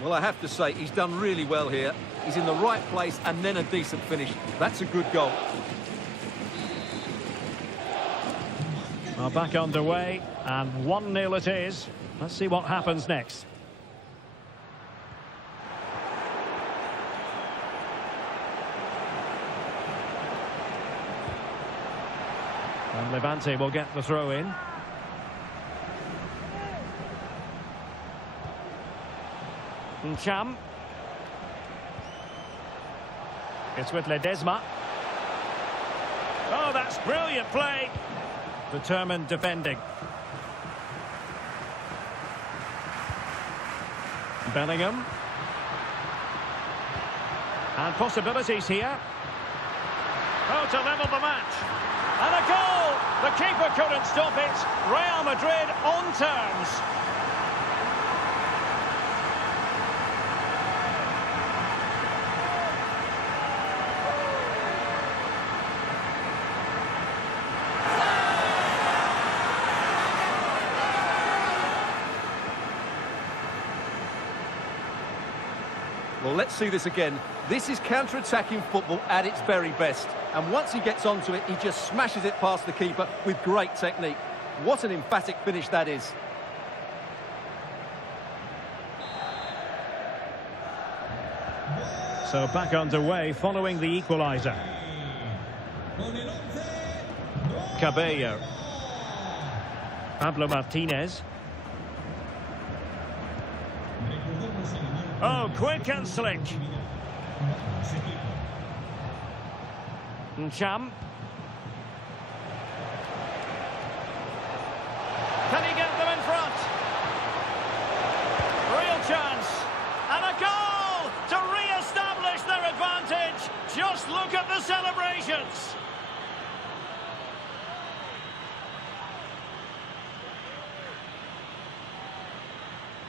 Well, I have to say, he's done really well here. He's in the right place and then a decent finish. That's a good goal. Well, back underway, and 1-0 it is. Let's see what happens next. And Levante will get the throw in. Cham. It's with Ledesma. Oh, that's brilliant play. Determined defending. Bellingham. And possibilities here. Oh, to level the match. And a goal! The keeper couldn't stop it. Real Madrid on terms. Well, let's see this again. This is counter-attacking football at its very best. And once he gets onto it, he just smashes it past the keeper with great technique. What an emphatic finish that is. So back underway following the equaliser. Cabello. Pablo Martinez. Oh, quick and slick. Ncham. Can he get them in front? Real chance. And a goal to re-establish their advantage. Just look at the celebrations.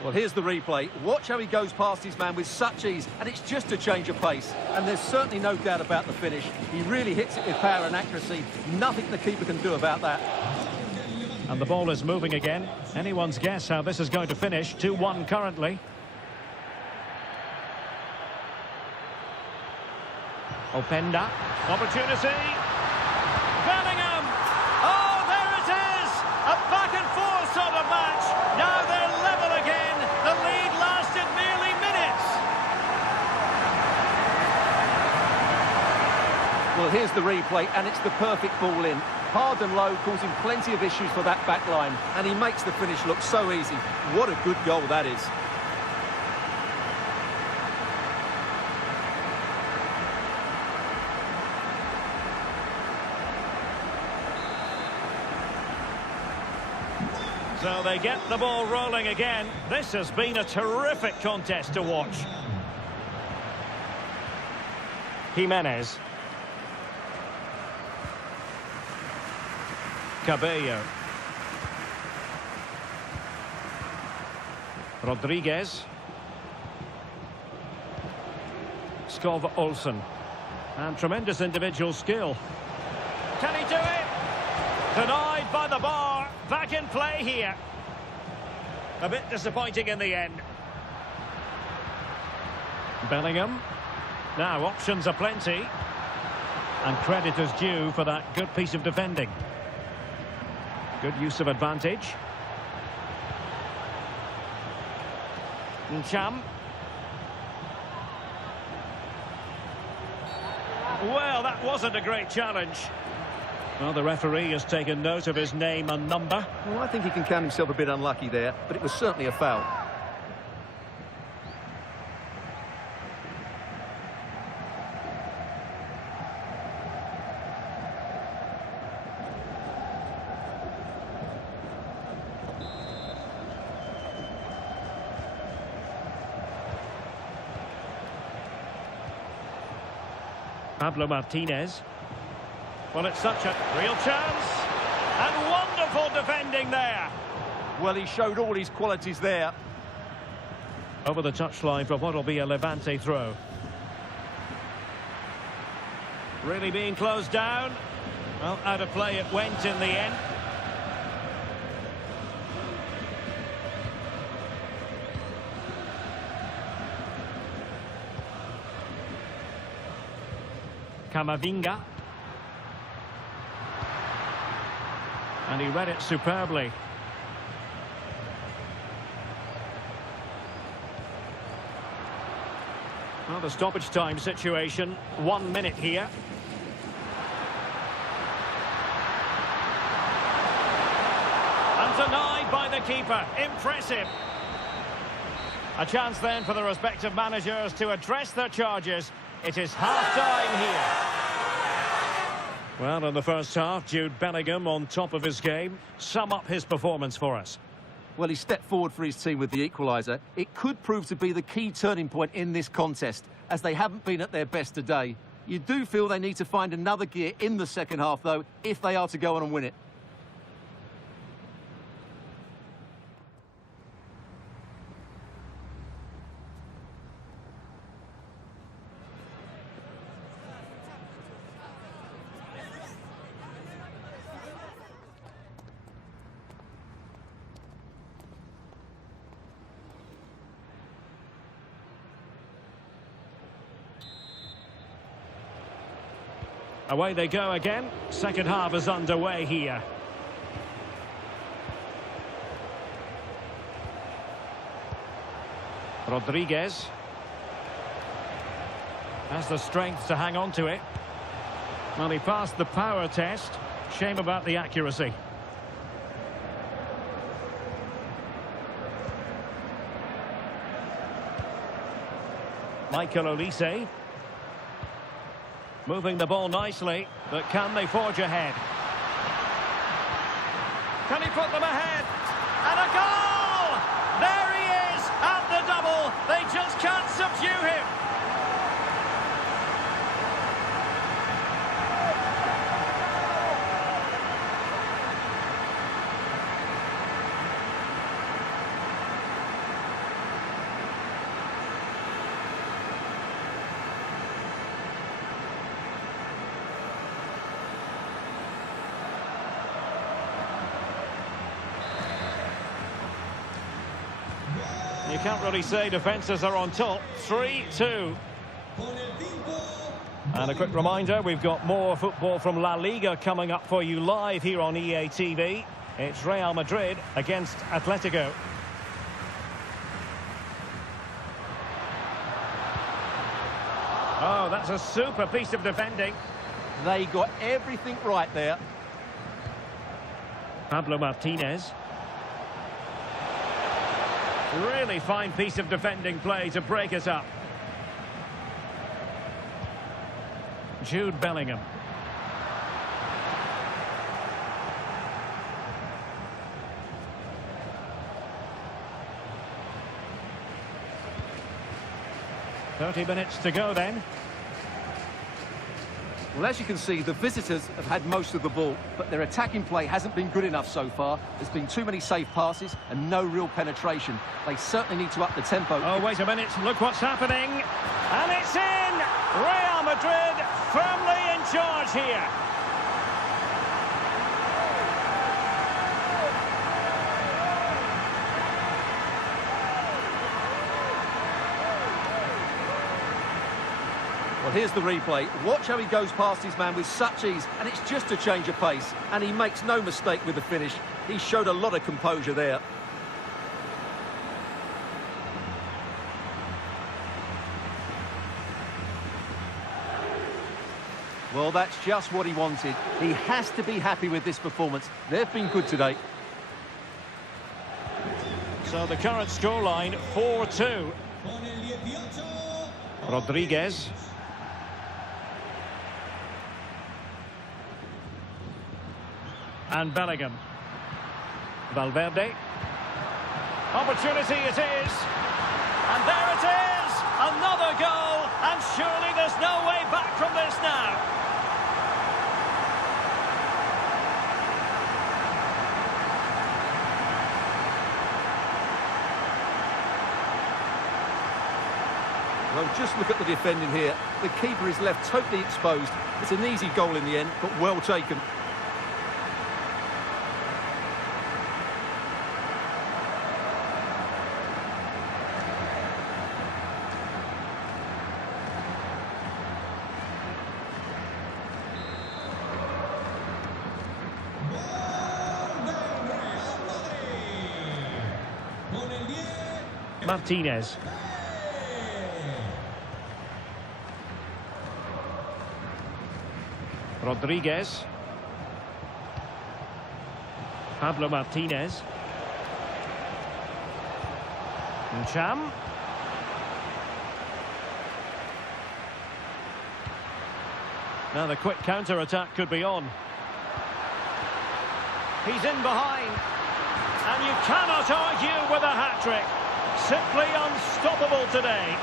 Well, here's the replay. Watch how he goes past his man with such ease, and it's just a change of pace. And there's certainly no doubt about the finish. He really hits it with power and accuracy. Nothing the keeper can do about that. And the ball is moving again. Anyone's guess how this is going to finish. 2-1 currently. Openda. Opportunity. Bellingham. Oh, there it is. A back and forth sort of match. Now they're level again. The lead lasted merely minutes. Well, here's the replay, and it's the perfect ball in. Hard and low, causing plenty of issues for that back line. And he makes the finish look so easy. What a good goal that is. So they get the ball rolling again. This has been a terrific contest to watch. Jimenez. Cabello. Rodriguez. Skov Olsen. And tremendous individual skill. Can he do it? Denied by the bar. Back in play here. A bit disappointing in the end. Bellingham. Now options are plenty. And credit is due for that good piece of defending. Good use of advantage. Ncham. Well, that wasn't a great challenge. Well, the referee has taken note of his name and number. Well, I think he can count himself a bit unlucky there, but it was certainly a foul. Pablo Martinez. Well, it's such a real chance. And wonderful defending there. Well, he showed all his qualities there. Over the touchline for what will be a Levante throw. Really being closed down. Well, out of play it went in the end. Camavinga. And he read it superbly. Well, the stoppage time situation, 1 minute here. And denied by the keeper. Impressive. A chance then for the respective managers to address their charges. It is half-time here. Well, in the first half, Jude Bellingham on top of his game. Sum up his performance for us. Well, he stepped forward for his team with the equaliser. It could prove to be the key turning point in this contest, as they haven't been at their best today. You do feel they need to find another gear in the second half, though, if they are to go on and win it. Away they go again. Second half is underway here. Rodriguez has the strength to hang on to it. Well, he passed the power test. Shame about the accuracy. Michael Olise. Moving the ball nicely, but can they forge ahead? Can he put them ahead? And a goal! There he is at the double. They just can't subdue him. You can't really say defences are on top. 3-2. And a quick reminder, we've got more football from La Liga coming up for you live here on EA TV. It's Real Madrid against Atletico. Oh, that's a super piece of defending. They got everything right there. Pablo Martinez. Really fine piece of defending play to break us up. Jude Bellingham. "30 minutes to go then." Well, as you can see, the visitors have had most of the ball, but their attacking play hasn't been good enough so far. There's been too many safe passes and no real penetration. They certainly need to up the tempo. Oh, wait a minute. Look what's happening. And it's in! Real Madrid firmly in charge here. Well, here's the replay. Watch how he goes past his man with such ease, and it's just a change of pace. And he makes no mistake with the finish. He showed a lot of composure there. Well, that's just what he wanted. He has to be happy with this performance. They've been good today. So the current scoreline, 4-2. Rodriguez. And Bellingham. Valverde. Opportunity it is. And there it is! Another goal! And surely there's no way back from this now. Well, just look at the defending here. The keeper is left totally exposed. It's an easy goal in the end, but well taken. Martinez. Rodriguez. Pablo Martinez. Cham. Now the quick counter-attack could be on. He's in behind. And you cannot argue with a hat-trick. Simply unstoppable today.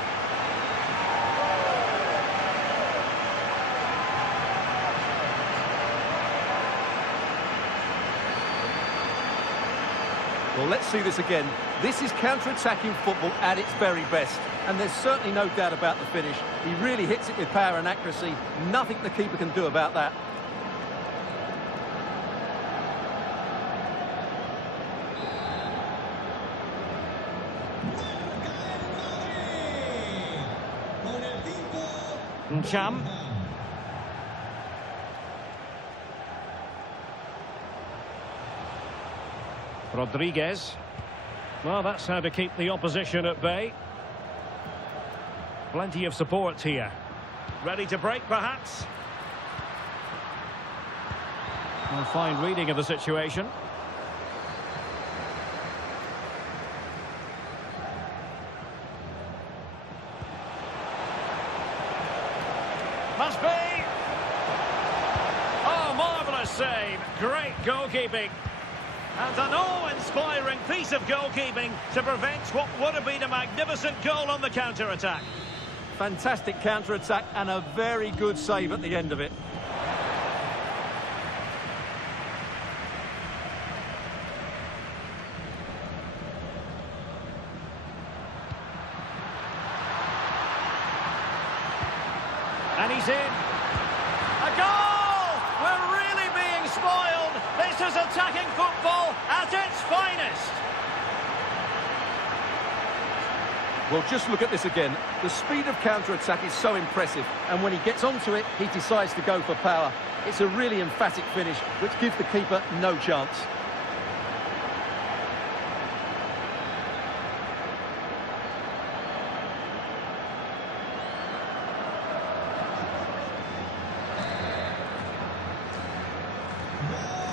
Well, let's see this again. This is counter-attacking football at its very best. And there's certainly no doubt about the finish. He really hits it with power and accuracy. Nothing the keeper can do about that. Cham. Rodriguez. Well, that's how to keep the opposition at bay. Plenty of support here. Ready to break, perhaps? A fine reading of the situation. Must be! Oh, marvellous save. Great goalkeeping. And an awe-inspiring piece of goalkeeping to prevent what would have been a magnificent goal on the counter-attack. Fantastic counter-attack and a very good save at the end of it. And he's in. A goal! We're really being spoiled. This is attacking football at its finest. Well, just look at this again. The speed of counter-attack is so impressive, and when he gets onto it, he decides to go for power. It's a really emphatic finish, which gives the keeper no chance.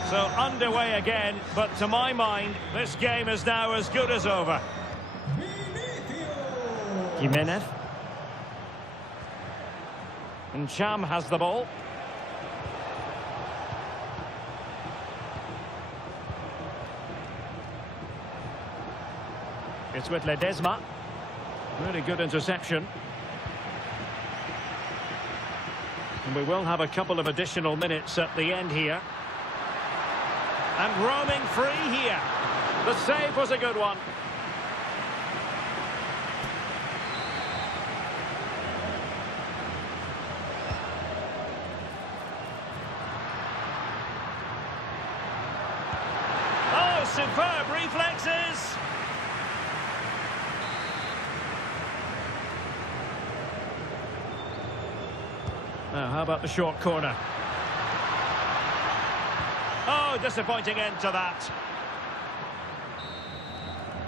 So underway again, but to my mind, this game is now as good as over. Jimenez. And Cham has the ball. It's with Ledesma. Really good interception. And we will have a couple of additional minutes at the end here. And roaming free here. The save was a good one. Oh, superb reflexes. Now, how about the short corner? Oh, disappointing end to that.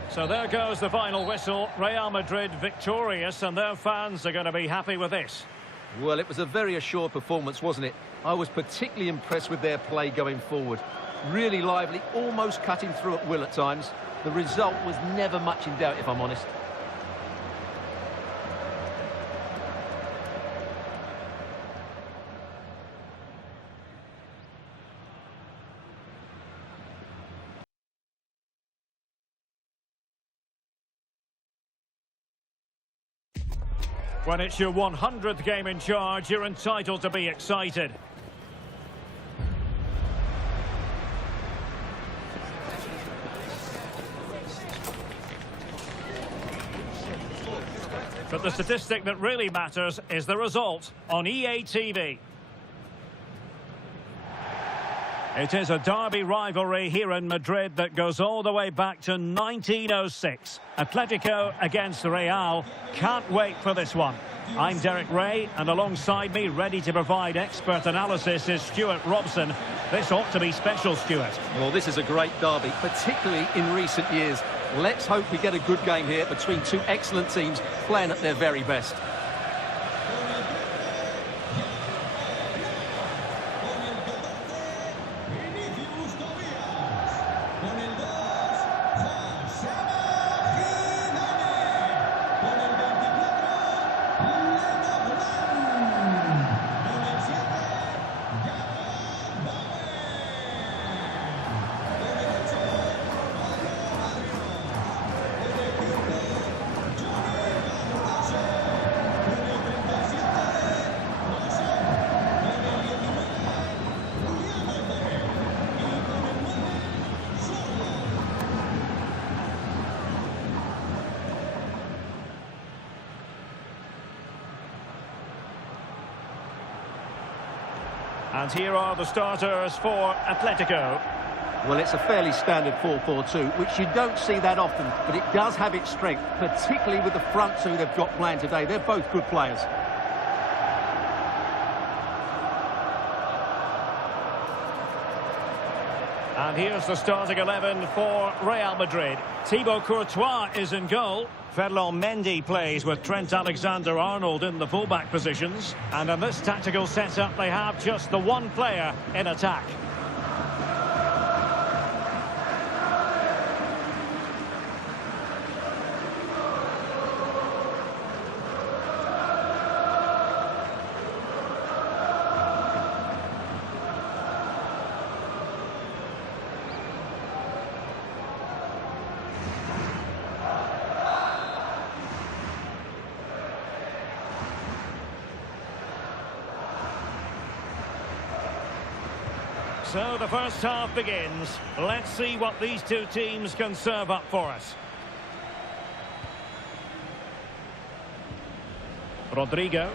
So there goes the final whistle. Real Madrid victorious, and their fans are going to be happy with this. Well, it was a very assured performance, wasn't it? I was particularly impressed with their play going forward. Really lively, almost cutting through at will at times. The result was never much in doubt, if I'm honest. When it's your 100th game in charge, you're entitled to be excited. But the statistic that really matters is the result on EA TV. It is a derby rivalry here in Madrid that goes all the way back to 1906. Atletico against Real. Can't wait for this one. I'm Derek Ray, and alongside me, ready to provide expert analysis, is Stuart Robson. This ought to be special, Stuart. Well, this is a great derby, particularly in recent years. Let's hope we get a good game here between two excellent teams playing at their very best. And here are the starters for Atletico. Well, it's a fairly standard 4-4-2, which you don't see that often, but it does have its strength, particularly with the front two they've got playing today. They're both good players. And here's the starting 11 for Real Madrid. Thibaut Courtois is in goal. Ferland Mendy plays with Trent Alexander-Arnold in the fullback positions. And in this tactical setup, they have just the one player in attack. So the first half begins. Let's see what these two teams can serve up for us. Rodrigo.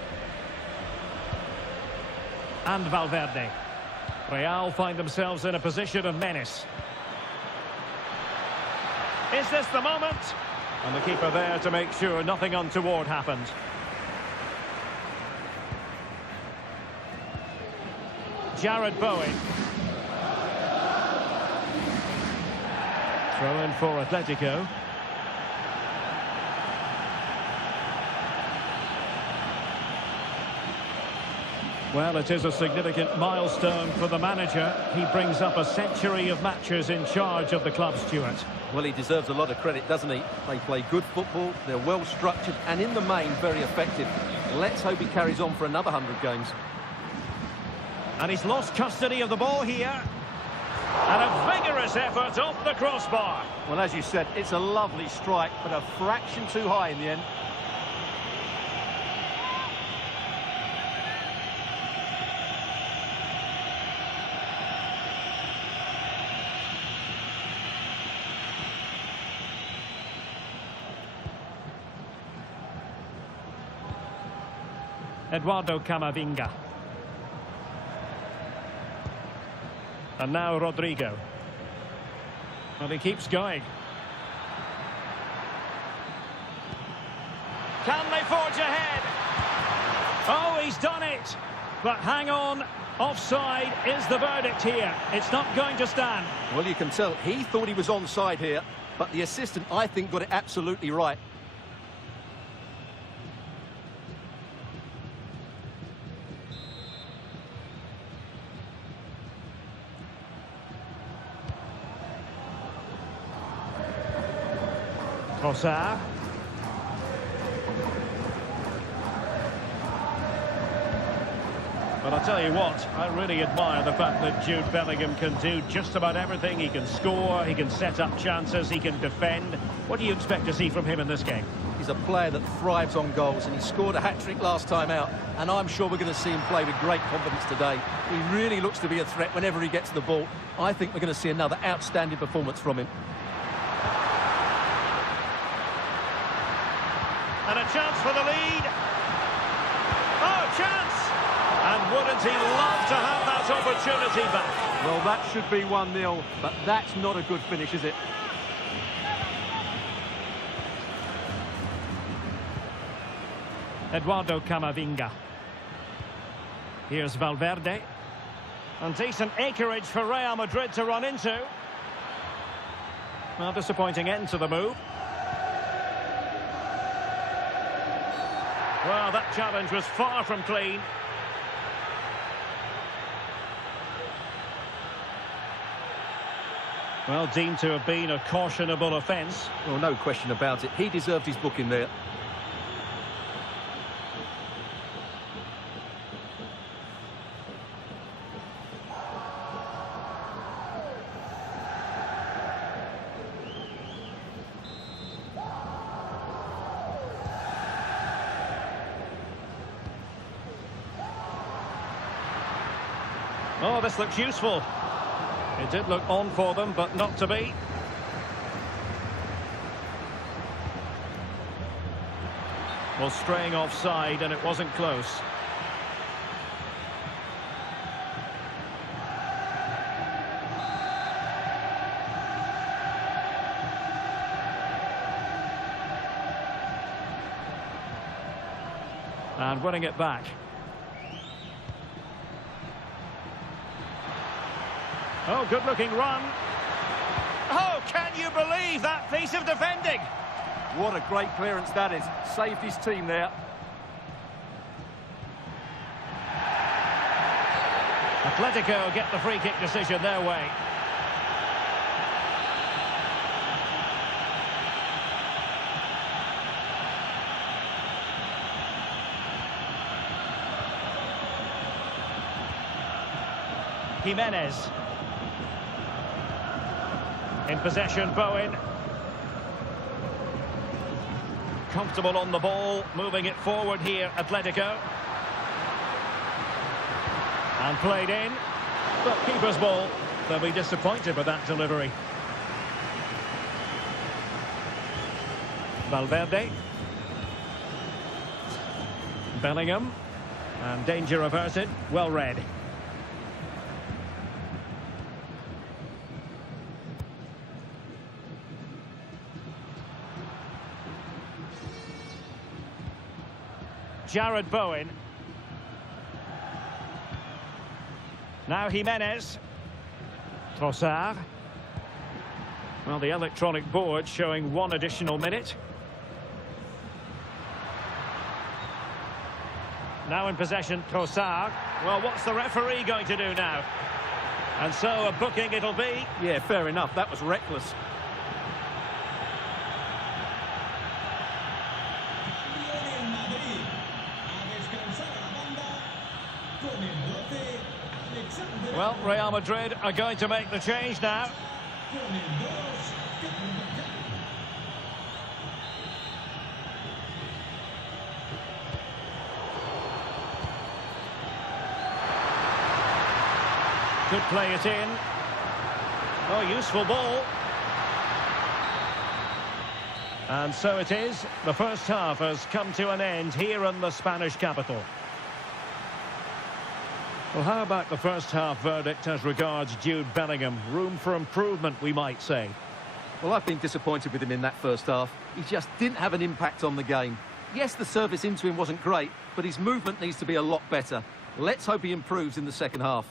And Valverde. Real find themselves in a position of menace. Is this the moment? And the keeper there to make sure nothing untoward happens. Jared Bowen. Throw in for Atletico. Well, it is a significant milestone for the manager. He brings up a century of matches in charge of the club, Stuart. Well, he deserves a lot of credit, doesn't he? They play good football, they're well structured and in the main very effective. Let's hope he carries on for another 100 games. And he's lost custody of the ball here. And a vigorous effort off the crossbar. Well, as you said, it's a lovely strike, but a fraction too high in the end. Eduardo Camavinga. And now Rodrigo. And he keeps going. Can they forge ahead? Oh, he's done it. But hang on. Offside is the verdict here. It's not going to stand. Well, you can tell he thought he was onside here, but the assistant, I think, got it absolutely right. Trossard. But I'll tell you what, I really admire the fact that Jude Bellingham can do just about everything. He can score, he can set up chances, he can defend. What do you expect to see from him in this game? He's a player that thrives on goals, and he scored a hat-trick last time out, and I'm sure we're going to see him play with great confidence today. He really looks to be a threat whenever he gets the ball. I think we're going to see another outstanding performance from him. And a chance for the lead. Oh, chance! And wouldn't he love to have that opportunity back? Well, that should be 1-0, but that's not a good finish, is it? Eduardo Camavinga. Here's Valverde. And decent acreage for Real Madrid to run into. Well, disappointing end to the move. Well, that challenge was far from clean. Well, deemed to have been a cautionable offence. Well, no question about it. He deserved his booking there. Oh, this looks useful. It did look on for them, but not to be. Well, straying offside, and it wasn't close. And winning it back. Oh, good-looking run. Oh, can you believe that piece of defending? What a great clearance that is. Saved his team there. Atletico get the free kick decision their way. Jimenez. In possession, Bowen. Comfortable on the ball, moving it forward here, Atletico. And played in. But keeper's ball. They'll be disappointed with that delivery. Valverde. Bellingham. And danger averted. Well read. Jared Bowen. Now Jimenez. Trossard. Well, the electronic board showing 1 additional minute. Now in possession, Trossard. Well, what's the referee going to do now? And so a booking it'll be. Yeah, fair enough. That was reckless. Real Madrid. A descansar a la banda con el 12, Alexander. Well, Real Madrid are going to make the change now. Con el 2, Mbappe. Could play it in. Oh, useful ball. And so it is. The first half has come to an end here in the Spanish capital. Well, how about the first half verdict as regards Jude Bellingham? Room for improvement, we might say. Well, I've been disappointed with him in that first half. He just didn't have an impact on the game. Yes, the service into him wasn't great, but his movement needs to be a lot better. Let's hope he improves in the second half.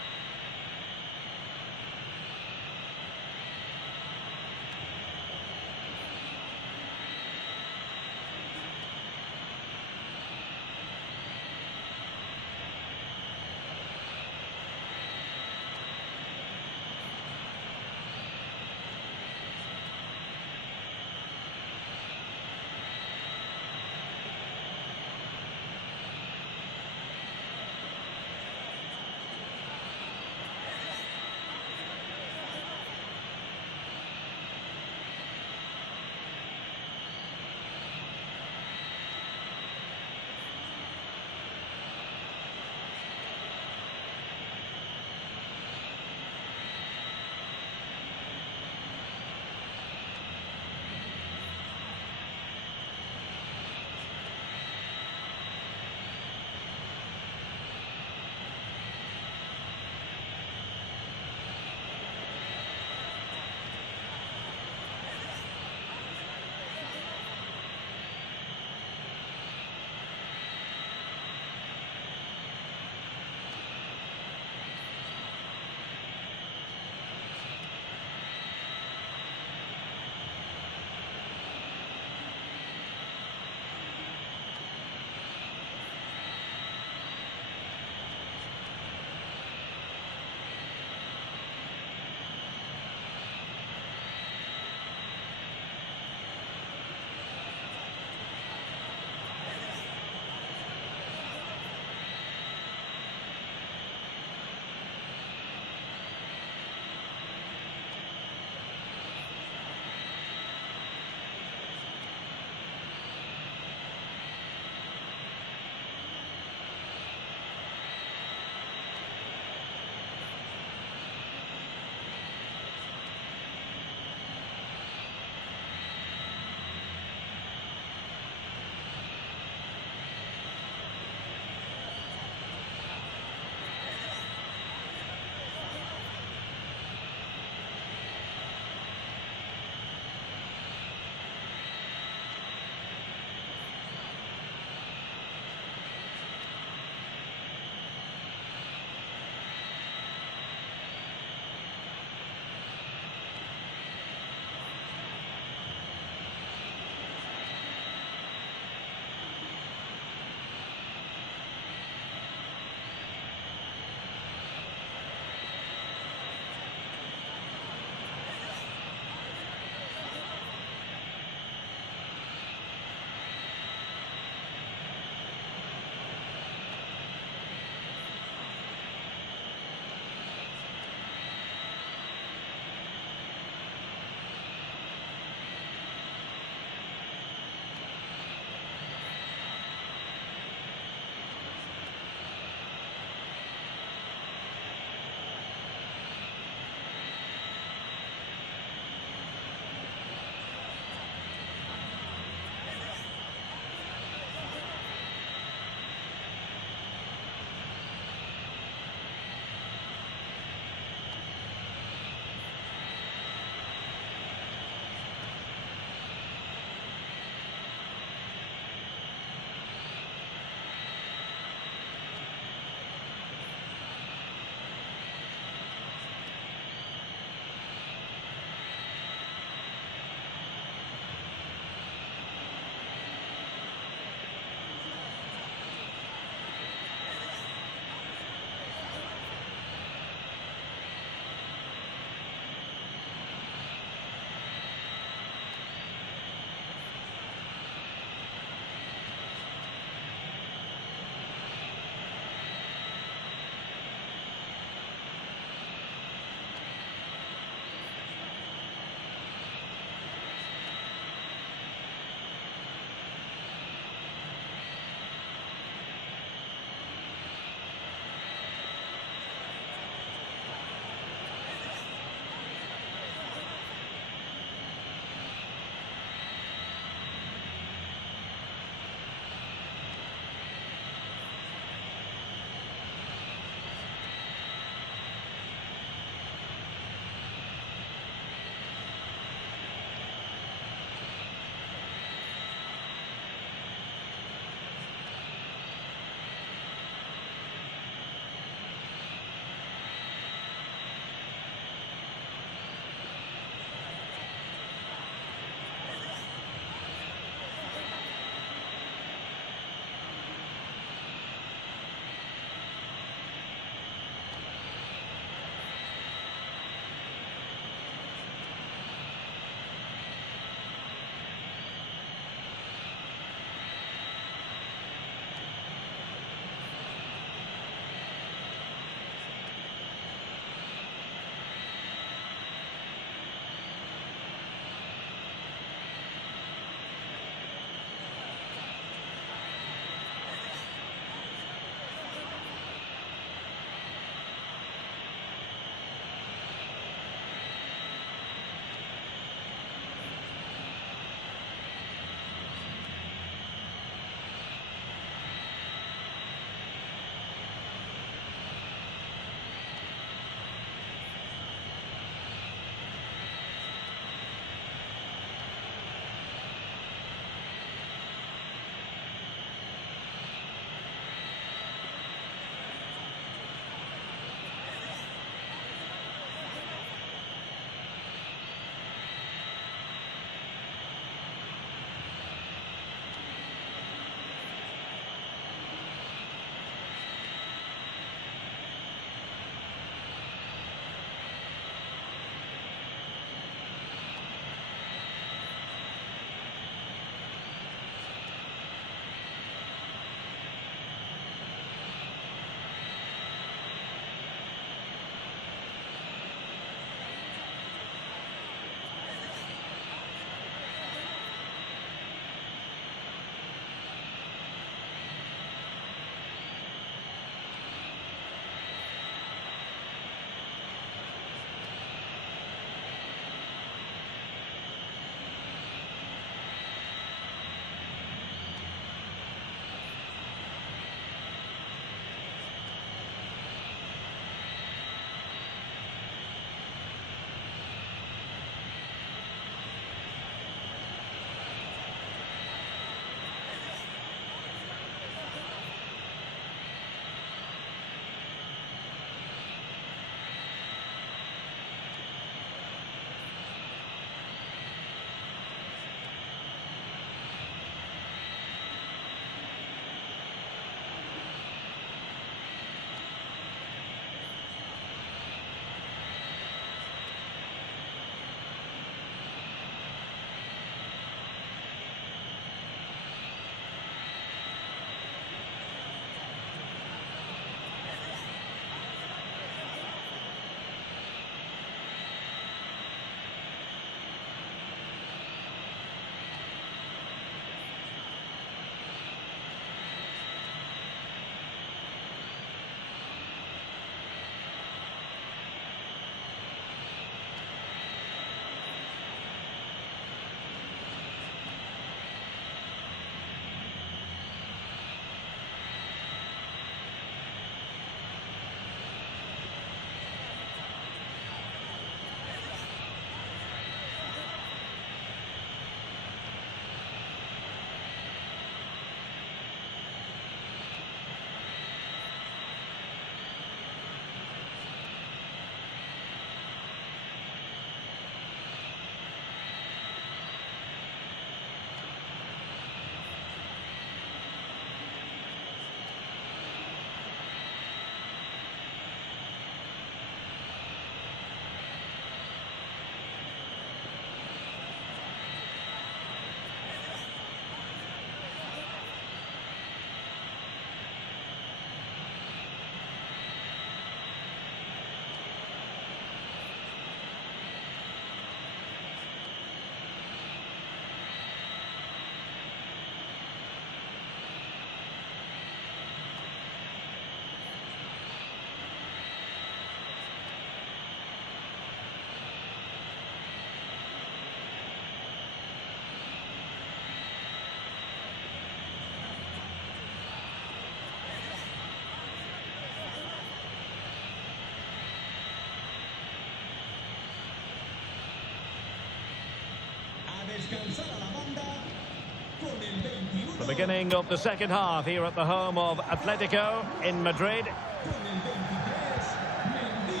The beginning of the second half here at the home of Atletico in Madrid. Con el 23, Mendy.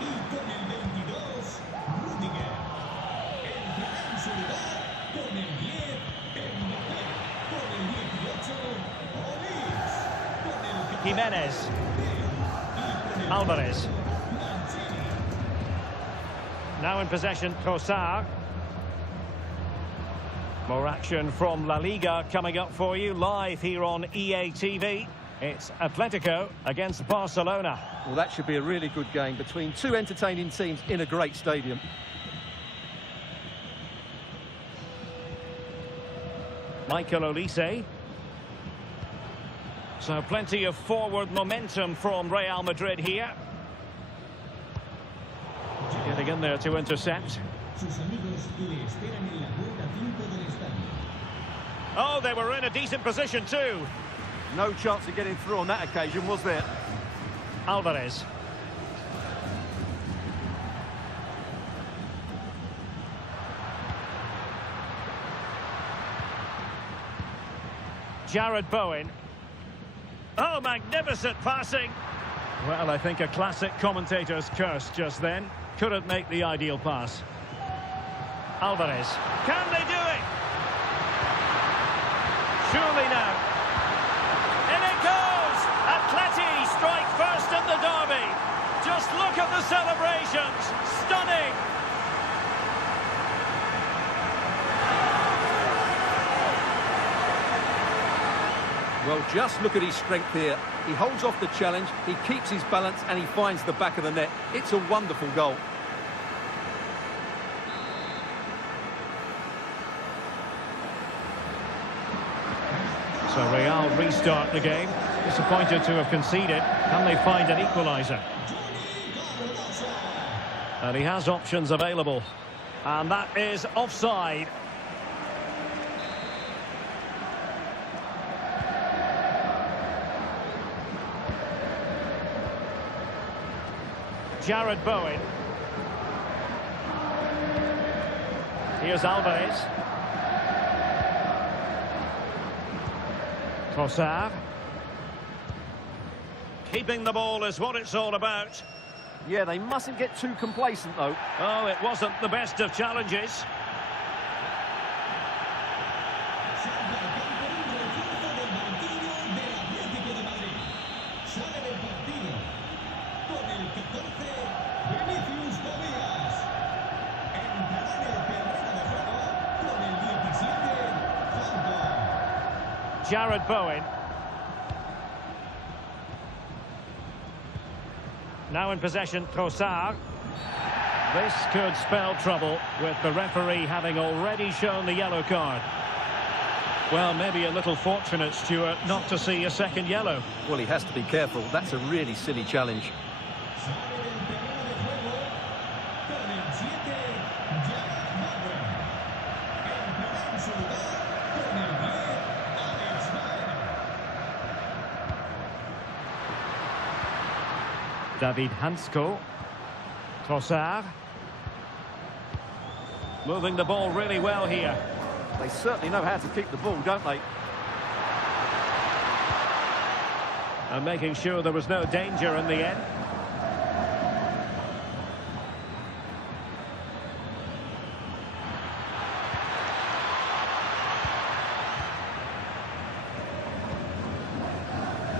Y con el 22, Rudiger. Entrará en su lugar con el 10, Mbappe. Con el 18, Olís. Con el 14, Jimenez. y con el Alvarez. Mancini. Now in possession, Trossard. More action from La Liga coming up for you live here on EA TV. It's Atletico against Barcelona. Well, that should be a really good game between two entertaining teams in a great stadium. Michael Olise. So plenty of forward momentum from Real Madrid here. Getting in there to intercept. Sus amigos le esperan en la puerta 5 del estadio. Oh, they were in a decent position too. No chance of getting through on that occasion, was there? Alvarez. Jared Bowen. Oh, magnificent passing. Well, I think a classic commentator's curse just then. Couldn't make the ideal pass. Alvarez. Can they do it? Surely now. In it goes! Atleti strike first in the derby. Just look at the celebrations. Stunning. Well, just look at his strength here. He holds off the challenge, he keeps his balance, and he finds the back of the net. It's a wonderful goal. So Real restart the game. Disappointed to have conceded. Can they find an equaliser? And he has options available. And that is offside. Jared Bowen. Here's Alvarez. Trossard. Keeping the ball is what it's all about. Yeah, they mustn't get too complacent, though. Oh, it wasn't the best of challenges. Salta al campo un refuerzo del banquillo del Atlético de Madrid. Sale del partido con el 14, Vinicius. Entrará en el terreno de juego con el 17, Falcao. Jared Bowen. Now in possession, Trossard. This could spell trouble with the referee having already shown the yellow card. Well, maybe a little fortunate, Stuart, not to see a second yellow. Well, he has to be careful. That's a really silly challenge. Sale del terreno de juego con el 7, Mbappe. Entrará en su lugar con el 10, David Hansko. Trossard. Moving the ball really well here. They certainly know how to keep the ball, don't they? And making sure there was no danger in the end.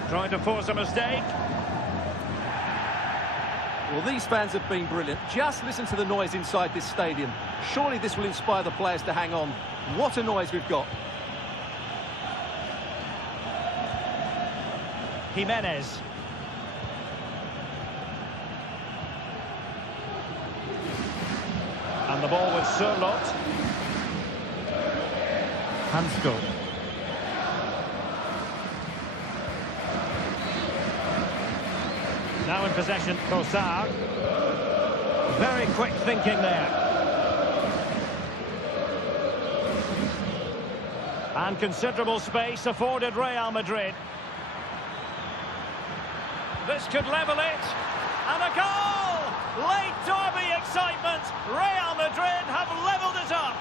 Trying to force a mistake. Well, these fans have been brilliant. Just listen to the noise inside this stadium. Surely this will inspire the players to hang on. What a noise we've got. Jimenez. And the ball with Sørloth. Hansko. Now in possession, Trossard. Very quick thinking there. And considerable space afforded Real Madrid. This could level it. And a goal! Late derby excitement. Real Madrid have levelled it up.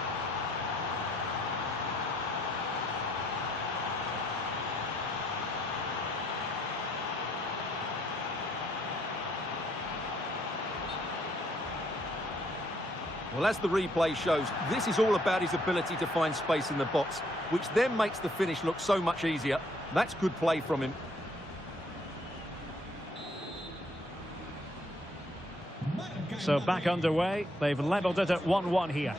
Well, as the replay shows, this is all about his ability to find space in the box, which then makes the finish look so much easier. That's good play from him. So back underway. They've levelled it at 1-1 here.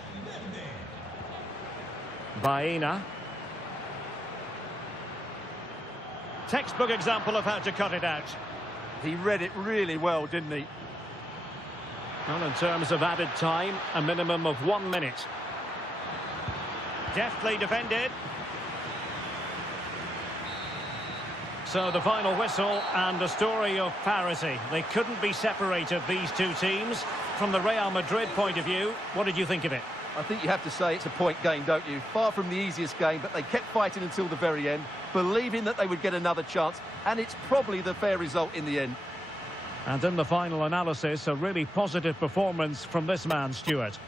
Baena. Textbook example of how to cut it out. He read it really well, didn't he? Well, in terms of added time, a minimum of 1 minute. Deftly defended. So the final whistle and a story of parity. They couldn't be separated, these two teams. From the Real Madrid point of view, what did you think of it? I think you have to say it's a point game, don't you? Far from the easiest game, but they kept fighting until the very end, believing that they would get another chance, and it's probably the fair result in the end. And in the final analysis, a really positive performance from this man, Stuart.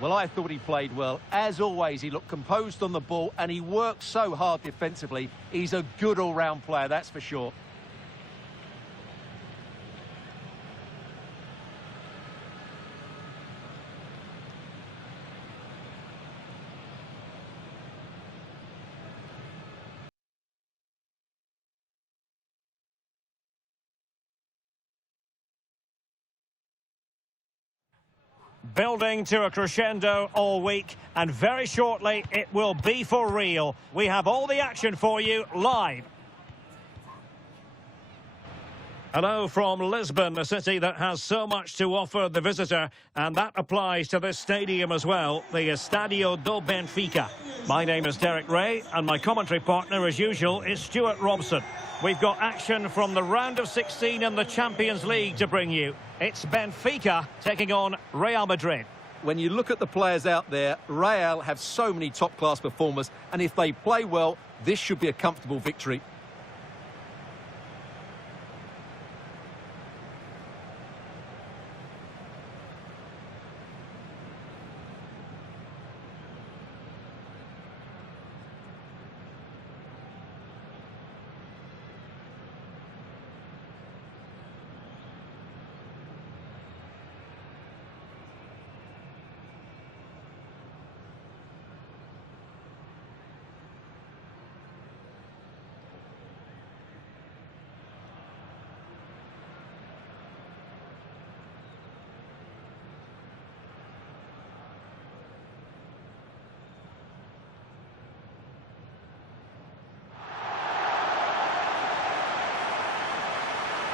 Well, I thought he played well. As always, he looked composed on the ball, and he worked so hard defensively. He's a good all-round player, that's for sure. Building to a crescendo all week, and very shortly it will be for real. We have all the action for you live. Hello from Lisbon, a city that has so much to offer the visitor, and that applies to this stadium as well, the Estadio do Benfica. My name is Derek Ray, and my commentary partner, as usual, is Stuart Robson. We've got action from the round of 16 in the Champions League to bring you. It's Benfica taking on Real Madrid. When you look at the players out there, Real have so many top-class performers, and if they play well, this should be a comfortable victory.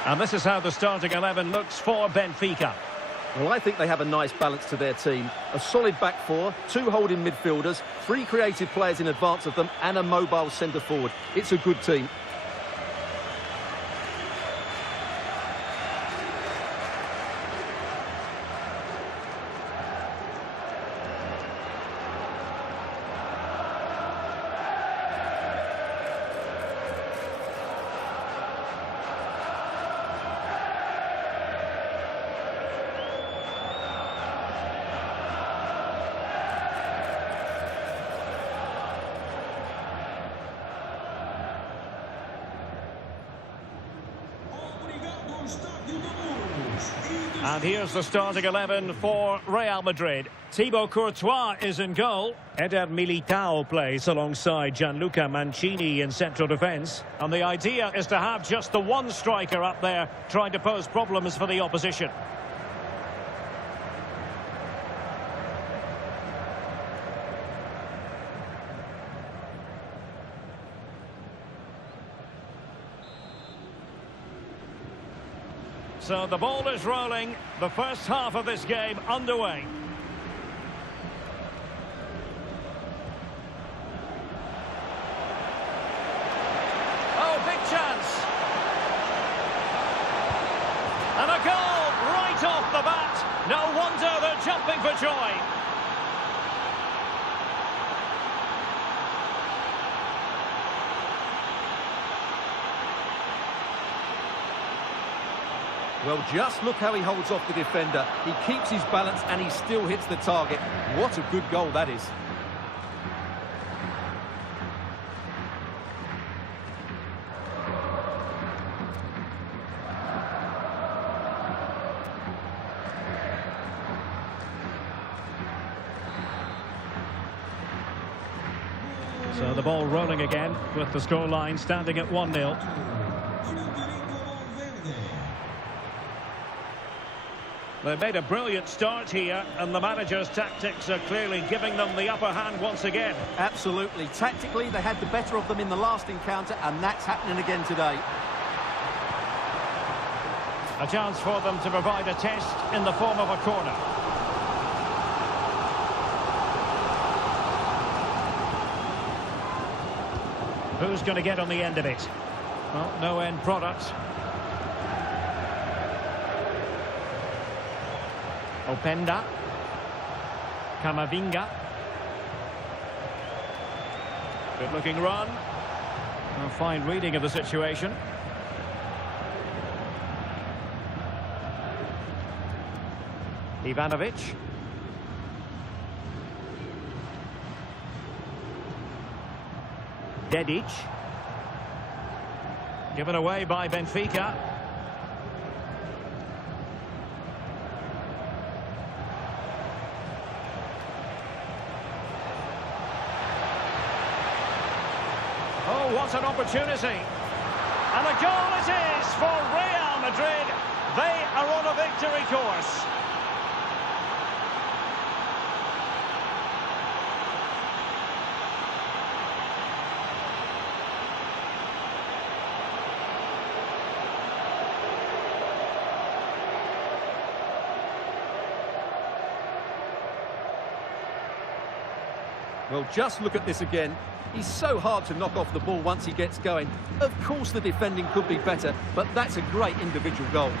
And this is how the starting 11 looks for Benfica. Well, I think they have a nice balance to their team. A solid back four, 2 holding midfielders, 3 creative players in advance of them, and a mobile centre-forward. It's a good team. And here's the starting 11 for Real Madrid. Thibaut Courtois is in goal. Eder Militao plays alongside Gianluca Mancini in central defence. And the idea is to have just the one striker up there trying to pose problems for the opposition. So the ball is rolling, the first half of this game underway. Oh, big chance. And a goal right off the bat. No wonder they're jumping for joy. Well, just look how he holds off the defender. He keeps his balance and he still hits the target. What a good goal that is. So the ball rolling again with the scoreline standing at 1-0. They've made a brilliant start here, and the manager's tactics are clearly giving them the upper hand once again. Absolutely. Tactically, they had the better of them in the last encounter, and that's happening again today. A chance for them to provide a test in the form of a corner. Who's going to get on the end of it? Well, no end product. Openda. Camavinga. Good looking run. A fine reading of the situation. Ivanovic. Dedic. Given away by Benfica. Oh, what an opportunity. And a goal it is for Real Madrid. They are on a victory course. Well, just look at this again. He's so hard to knock off the ball once he gets going. Of course the defending could be better, but that's a great individual goal.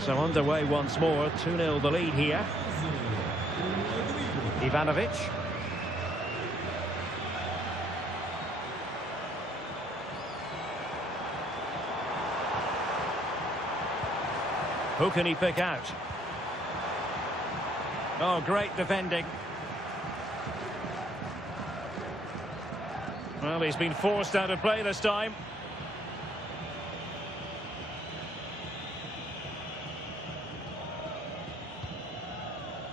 So underway once more, 2-0 the lead here. Ivanovic. Who can he pick out? Oh, great defending. Well, he's been forced out of play this time.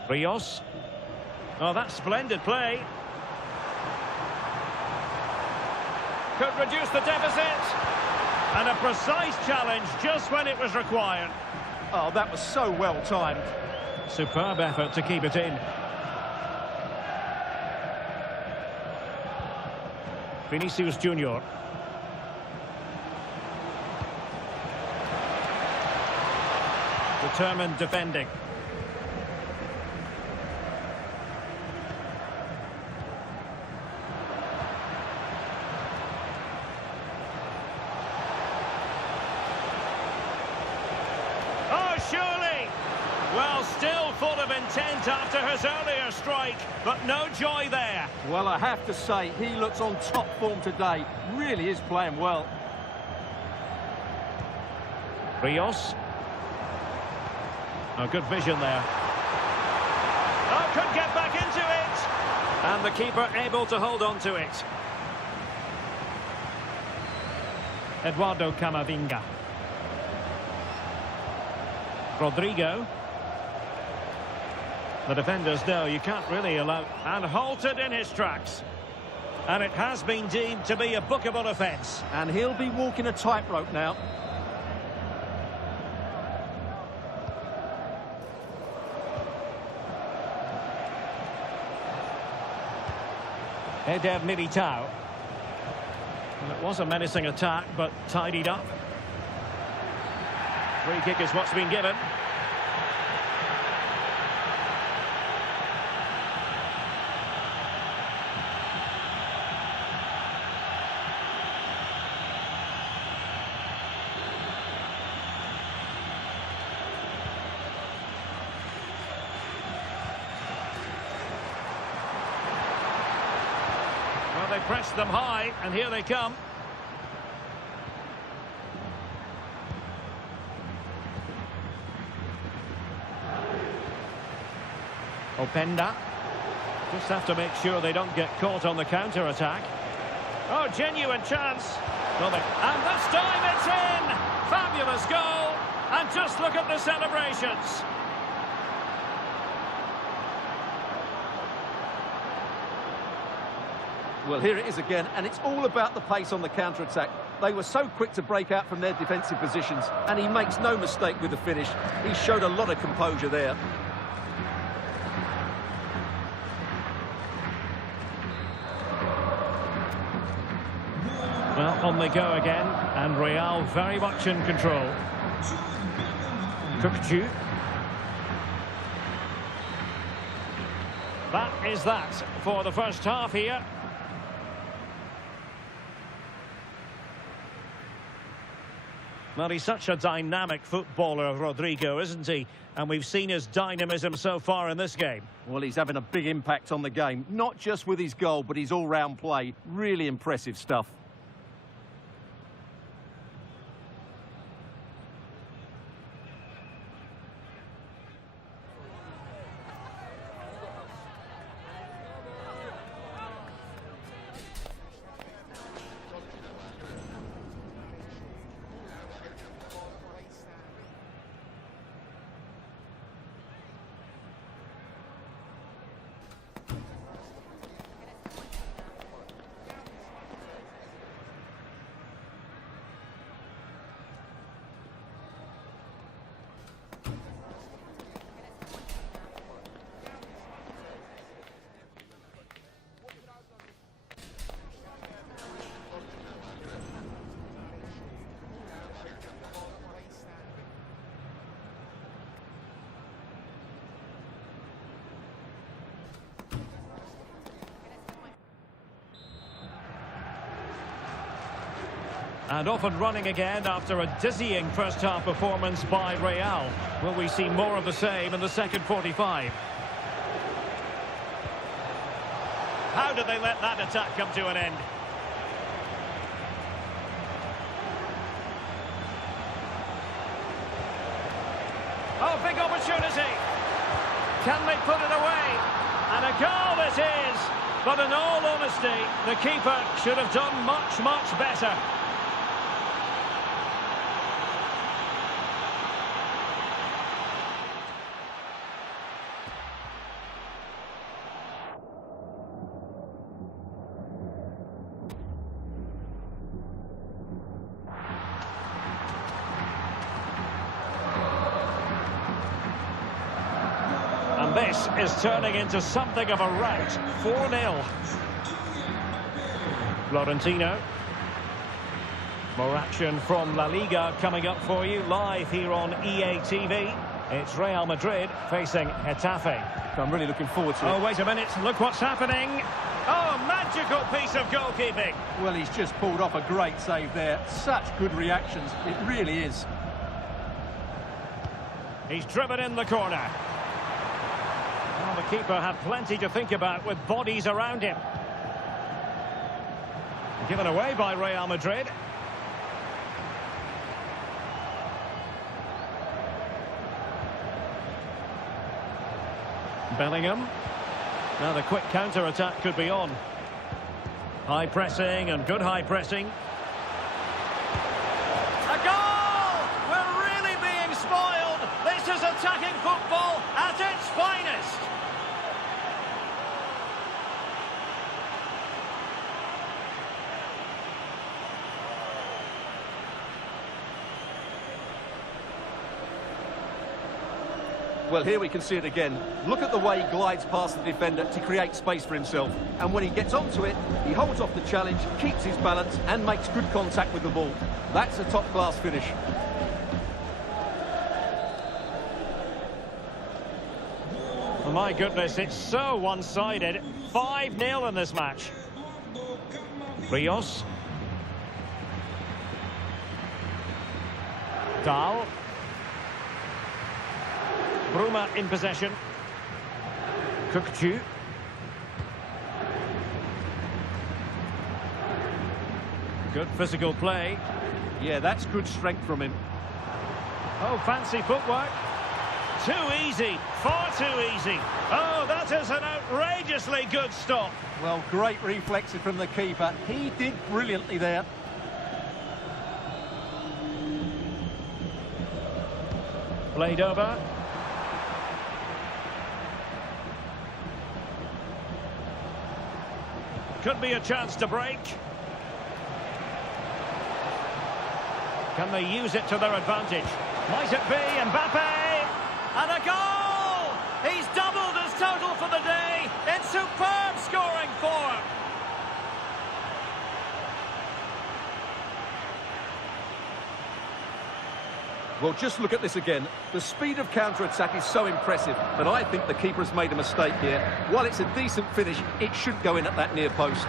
Rios. Oh, that's splendid play. Could reduce the deficit. And a precise challenge just when it was required. Oh, that was so well timed. Superb effort to keep it in. Vinicius Junior. Determined defending. Surely! Well, still full of intent after his earlier strike, but no joy there. Well, I have to say, he looks on top form today. Really is playing well. Rios. Oh, good vision there. Oh, could get back into it. And the keeper able to hold on to it. Eduardo Camavinga. Rodrigo. The defenders know you can't really allow... And halted in his tracks. And it has been deemed to be a bookable offence. And he'll be walking a tightrope now. Eder Militao. Well, it was a menacing attack, but tidied up. Free kick is what's been given. Well, they pressed them high, and here they come. Openda. Just have to make sure they don't get caught on the counter-attack. Oh, genuine chance. And this time it's in! Fabulous goal! And just look at the celebrations. Well, here it is again, and it's all about the pace on the counter-attack. They were so quick to break out from their defensive positions, and he makes no mistake with the finish. He showed a lot of composure there. Well, on they go again, and Real very much in control. Kukcu. That is that for the first half here. Well, he's such a dynamic footballer, Rodrigo, isn't he? And we've seen his dynamism so far in this game. Well, he's having a big impact on the game, not just with his goal, but his all-round play. Really impressive stuff. And off and running again after a dizzying first-half performance by Real. Will we see more of the same in the second 45? How did they let that attack come to an end? Oh, big opportunity. Can they put it away? And a goal it is. But in all honesty, the keeper should have done much, much better. This is turning into something of a rout. 4-0. Florentino. More action from La Liga coming up for you live here on EA TV. It's Real Madrid facing Getafe. I'm really looking forward to it. Oh, wait a minute. Look what's happening. Oh, magical piece of goalkeeping. Well, he's just pulled off a great save there. Such good reactions. It really is. He's driven in the corner. Well, the keeper had plenty to think about with bodies around him. Given away by Real Madrid. Bellingham. Now the quick counter-attack could be on. High pressing and good high pressing. A goal! We're really being spoiled. This is attacking football at its finest. Well, here we can see it again. Look at the way he glides past the defender to create space for himself. And when he gets onto it, he holds off the challenge, keeps his balance, and makes good contact with the ball. That's a top-class finish. Oh, my goodness, it's so one-sided. 5-0 in this match. Rios. Dahl. Bruma in possession. Kukcu. Good physical play. Yeah, that's good strength from him. Oh, fancy footwork. Too easy, far too easy. Oh, that is an outrageously good stop. Well, great reflexes from the keeper. He did brilliantly there. Played over. Could be a chance to break. Can they use it to their advantage? Might it be Mbappe? And a goal! He's doubled his total for the day. It's superb scoring form. Well, just look at this again. The speed of counter-attack is so impressive, but I think the keeper has made a mistake here. While it's a decent finish, it should go in at that near post.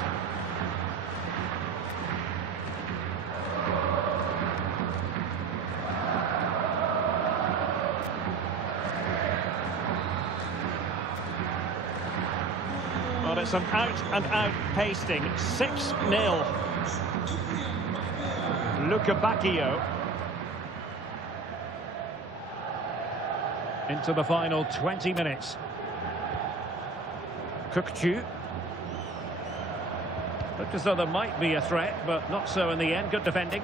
Well, it's an out-and-out pasting. 6-0. Luca Bacchio. Into the final 20 minutes. Kukcu. Looked as though there might be a threat, but not so in the end. Good defending.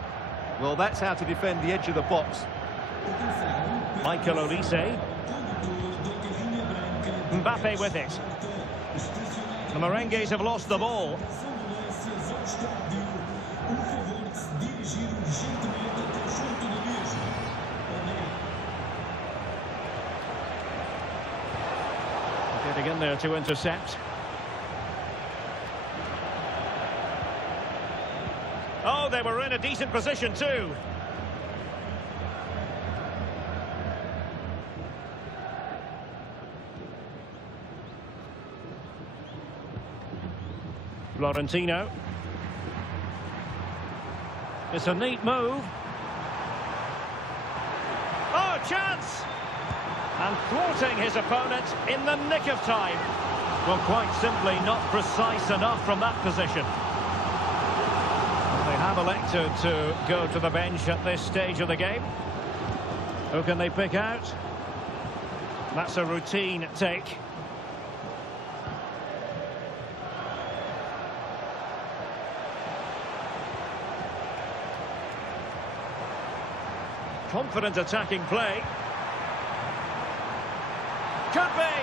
Well, that's how to defend the edge of the box. Michael Olise. Mbappe with it. The Merengues have lost the ball. Getting in there to intercept. Oh, they were in a decent position too. Florentino. It's a neat move. Oh, chance! And thwarting his opponent in the nick of time. Well, quite simply not precise enough from that position. They have elected to go to the bench at this stage of the game. Who can they pick out? That's a routine take. Confident attacking play. Could be.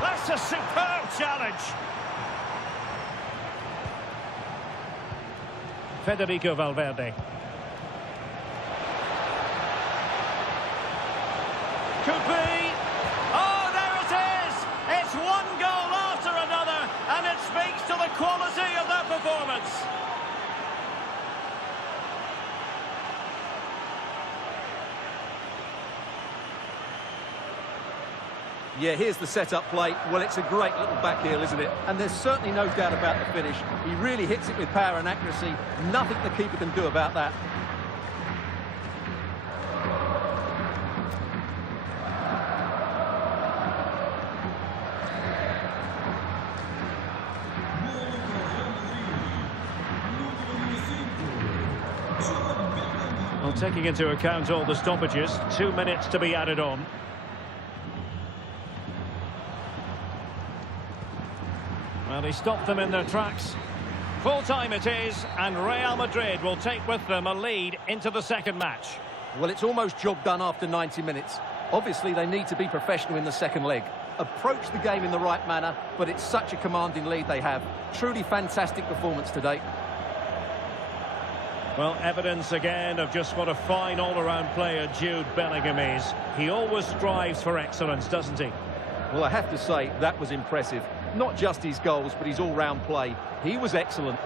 That's a superb challenge. Federico Valverde. Could be. Oh, there it is. It's one goal after another, and it speaks to the quality of their performance. Yeah, here's the set-up play. Well, it's a great little back heel, isn't it? And there's certainly no doubt about the finish. He really hits it with power and accuracy. Nothing the keeper can do about that. Well, taking into account all the stoppages, 2 minutes to be added on. Well, he stopped them in their tracks. Full time it is, and Real Madrid will take with them a lead into the second match. Well, it's almost job done after 90 minutes. Obviously, they need to be professional in the second leg. Approach the game in the right manner, but it's such a commanding lead they have. Truly fantastic performance today. Well, evidence again of just what a fine all-around player Jude Bellingham is. He always strives for excellence, doesn't he? Well, I have to say, that was impressive. Not just his goals, but his all-round play. He was excellent.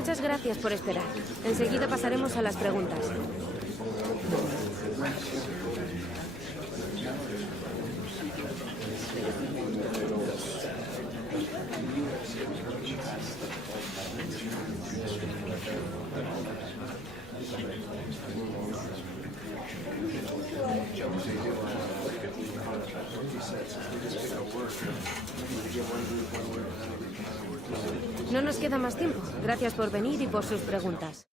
Muchas gracias por esperar. Enseguida pasaremos a las preguntas. No nos queda más tiempo. Gracias por venir y por sus preguntas.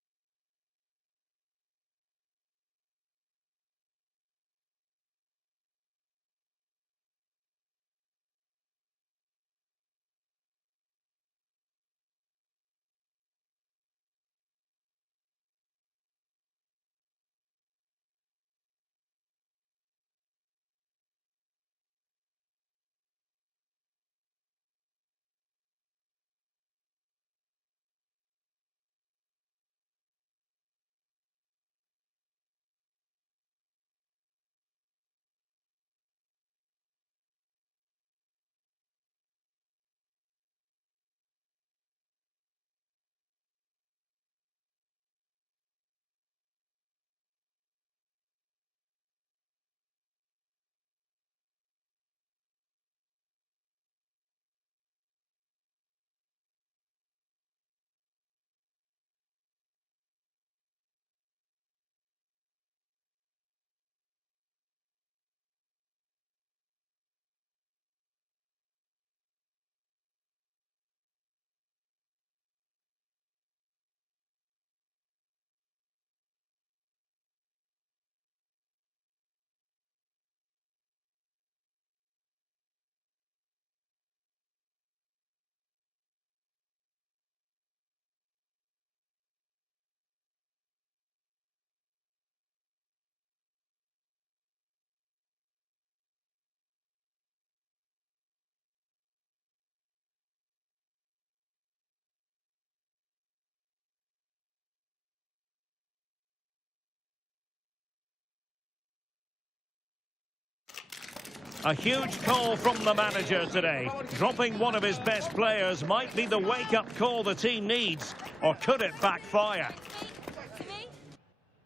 A huge call from the manager today. Dropping one of his best players might be the wake-up call the team needs, or could it backfire?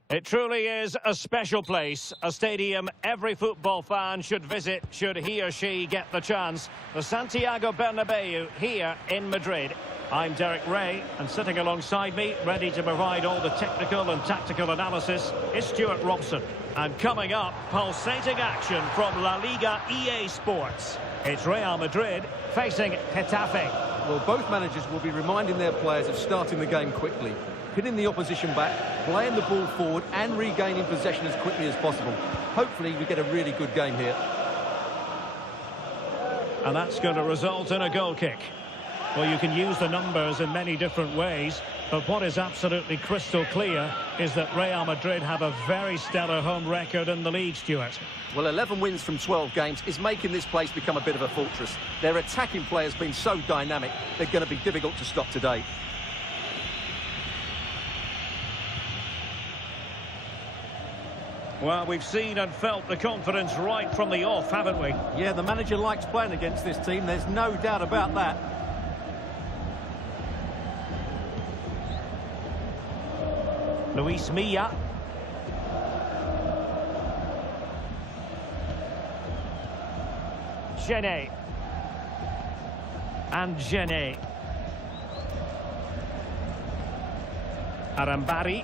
It truly is a special place, a stadium every football fan should visit should he or she get the chance. The Santiago Bernabeu here in Madrid. I'm Derek Ray, and sitting alongside me, ready to provide all the technical and tactical analysis, is Stuart Robson. And coming up, pulsating action from La Liga EA Sports. It's Real Madrid facing Getafe. Well, both managers will be reminding their players of starting the game quickly, pinning the opposition back, playing the ball forward and regaining possession as quickly as possible. Hopefully we get a really good game here. And that's going to result in a goal kick. Well, you can use the numbers in many different ways, but what is absolutely crystal clear is that Real Madrid have a very stellar home record in the league, Stuart. Well, 11 wins from 12 games is making this place become a bit of a fortress. Their attacking play has been so dynamic, they're going to be difficult to stop today. Well, we've seen and felt the confidence right from the off, haven't we? Yeah, the manager likes playing against this team, there's no doubt about that. Luis Milla. Genet. And Genet. Arambari.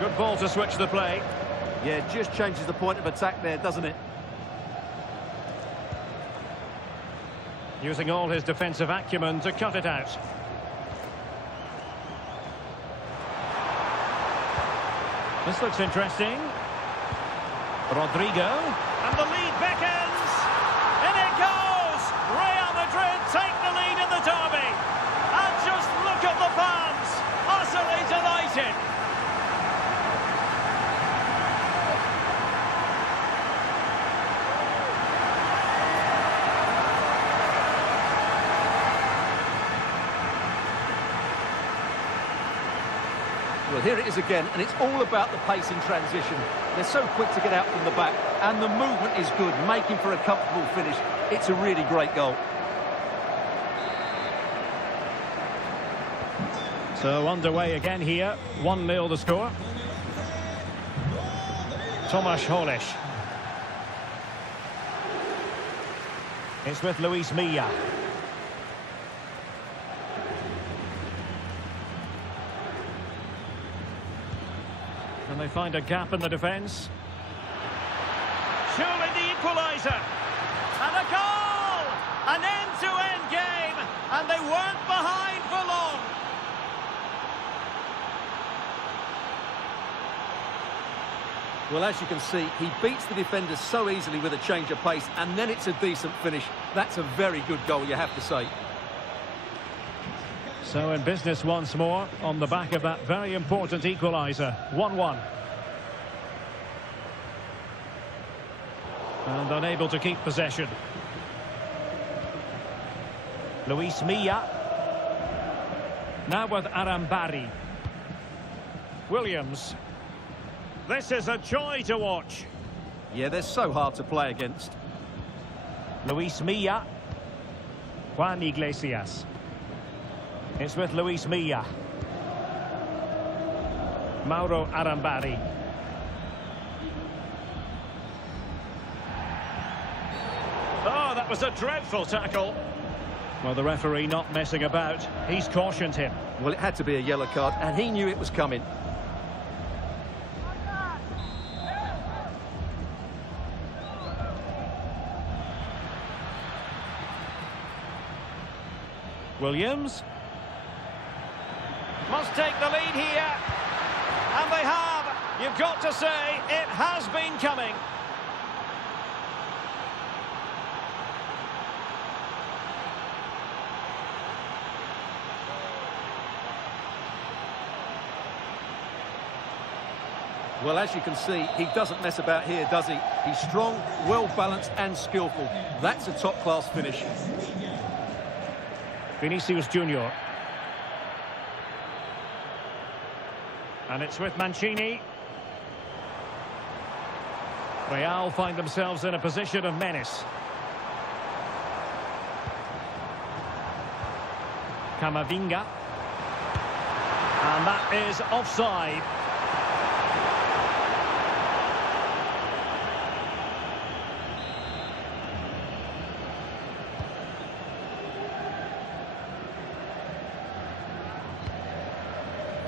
Good ball to switch the play. Yeah, it just changes the point of attack there, doesn't it? Using all his defensive acumen to cut it out. This looks interesting. Rodrigo. And the lead beckons. In it goes! Real Madrid take the lead in the derby. And just look at the fans. Utterly delighted. Well, here it is again, and it's all about the pace in transition. They're so quick to get out from the back, and the movement is good, making for a comfortable finish. It's a really great goal. So underway again here. 1-0 the score. Tomasz Holisz. It's with Luis Milla. And they find a gap in the defence. Surely the equaliser. And a goal! An end-to-end game. And they weren't behind for long. Well, as you can see, he beats the defenders so easily with a change of pace, and then it's a decent finish. That's a very good goal, you have to say. So in business once more on the back of that very important equaliser. 1-1. And unable to keep possession. Luis Milla. Now with Arambari. Williams. This is a joy to watch. Yeah, they're so hard to play against. Luis Milla. Juan Iglesias. It's with Luis Milla. Mauro Arambari. Oh, that was a dreadful tackle. Well, the referee not messing about. He's cautioned him. Well, it had to be a yellow card, and he knew it was coming. Williams. Must take the lead here. And they have. You've got to say, it has been coming. Well, as you can see, he doesn't mess about here, does he? He's strong, well-balanced and skillful. That's a top-class finish. Vinicius Junior. And it's with Mancini. Real find themselves in a position of menace. Camavinga. And that is offside.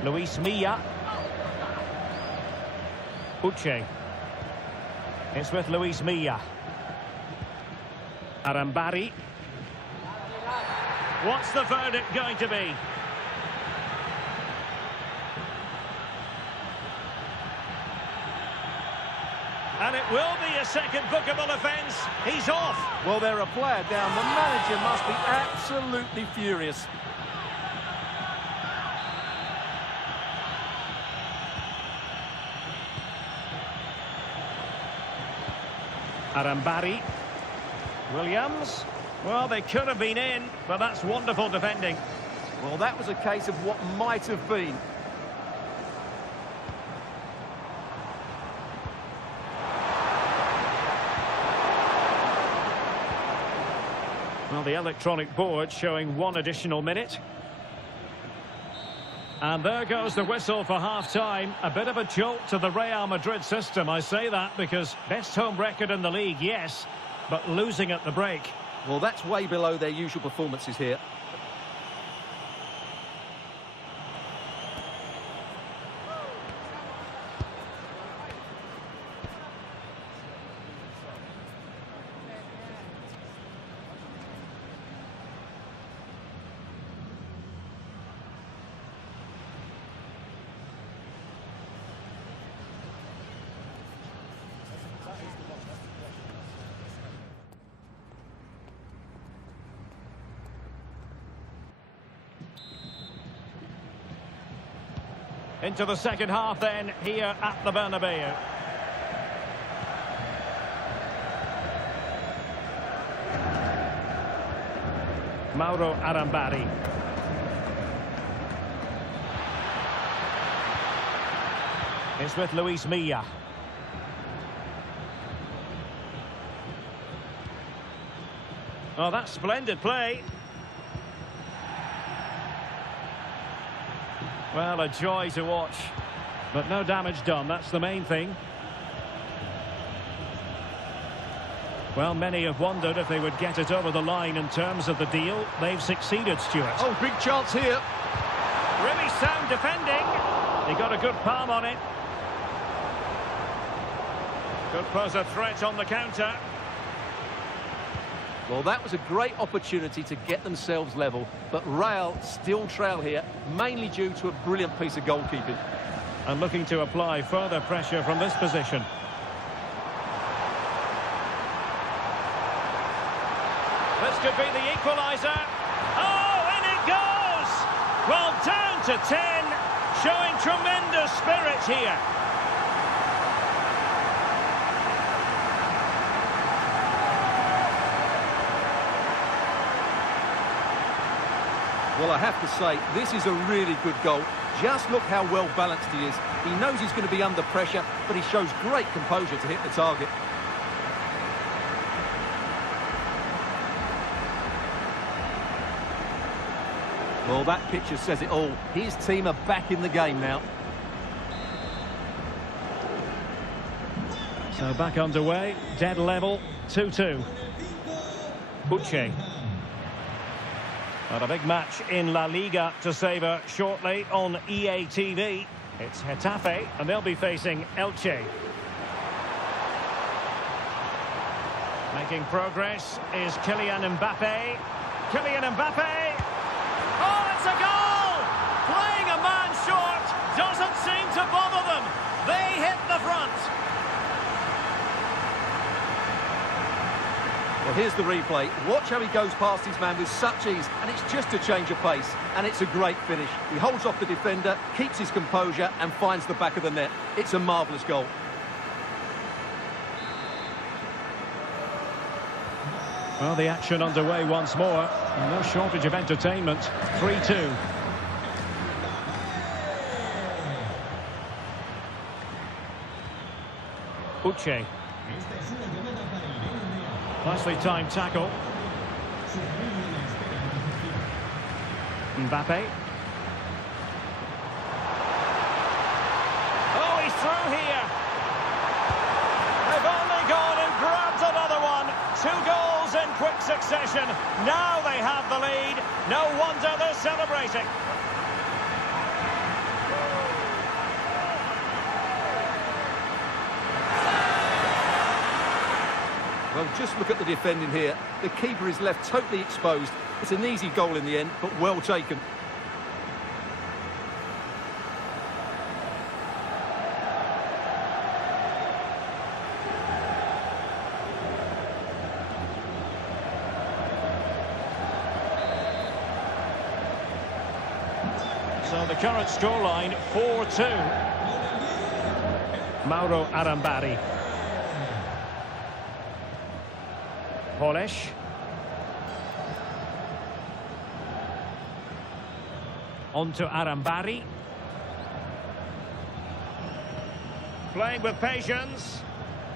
Luis Milla. Uche. It's with Luis Milla. Arambari. What's the verdict going to be? And it will be a second bookable offence. He's off. Well, they're a player down. The manager must be absolutely furious. Arambari. Williams. Well, they could have been in, but that's wonderful defending. Well, that was a case of what might have been. Well, the electronic board showing 1 additional minute. And there goes the whistle for half-time. A bit of a jolt to the Real Madrid system. I say that because best home record in the league, yes, but losing at the break. Well, that's way below their usual performances here. Into the second half then, here at the Bernabeu. Mauro Arambari. It's with Luis Milla. Oh, that's splendid play. Well, a joy to watch. But no damage done, that's the main thing. Well, many have wondered if they would get it over the line in terms of the deal. They've succeeded, Stuart. Oh, big chance here. Really sound defending. He got a good palm on it. Could pose a threat on the counter. Well, that was a great opportunity to get themselves level, but Real still trail here, mainly due to a brilliant piece of goalkeeping. And looking to apply further pressure from this position. This could be the equaliser. Oh, in it goes! Well, down to 10, showing tremendous spirit here. Well, I have to say, this is a really good goal. Just look how well balanced he is. He knows he's going to be under pressure, but he shows great composure to hit the target. Well, that picture says it all. His team are back in the game now. So back underway, dead level, 2-2. Uche. But a big match in La Liga to savour shortly on EA TV. It's Getafe, and they'll be facing Elche. Making progress is Kylian Mbappe. Kylian Mbappe! Oh, it's a goal! Playing a man short doesn't seem to bother them. They hit the front. Well, here's the replay. Watch how he goes past his man with such ease, and it's just a change of pace, and it's a great finish. He holds off the defender, keeps his composure, and finds the back of the net. It's a marvellous goal. Well, the action underway once more. No shortage of entertainment. 3-2. Uche. Nicely timed tackle. Mbappe. Oh, he's through here. They've only gone and grabbed another one. 2 goals in quick succession. Now they have the lead. No wonder they're celebrating. Well, just look at the defending here. The keeper is left totally exposed. It's an easy goal in the end, but well taken. So the current scoreline, 4-2. Mauro Arambari. Polish. On to Arambari. Playing with patience.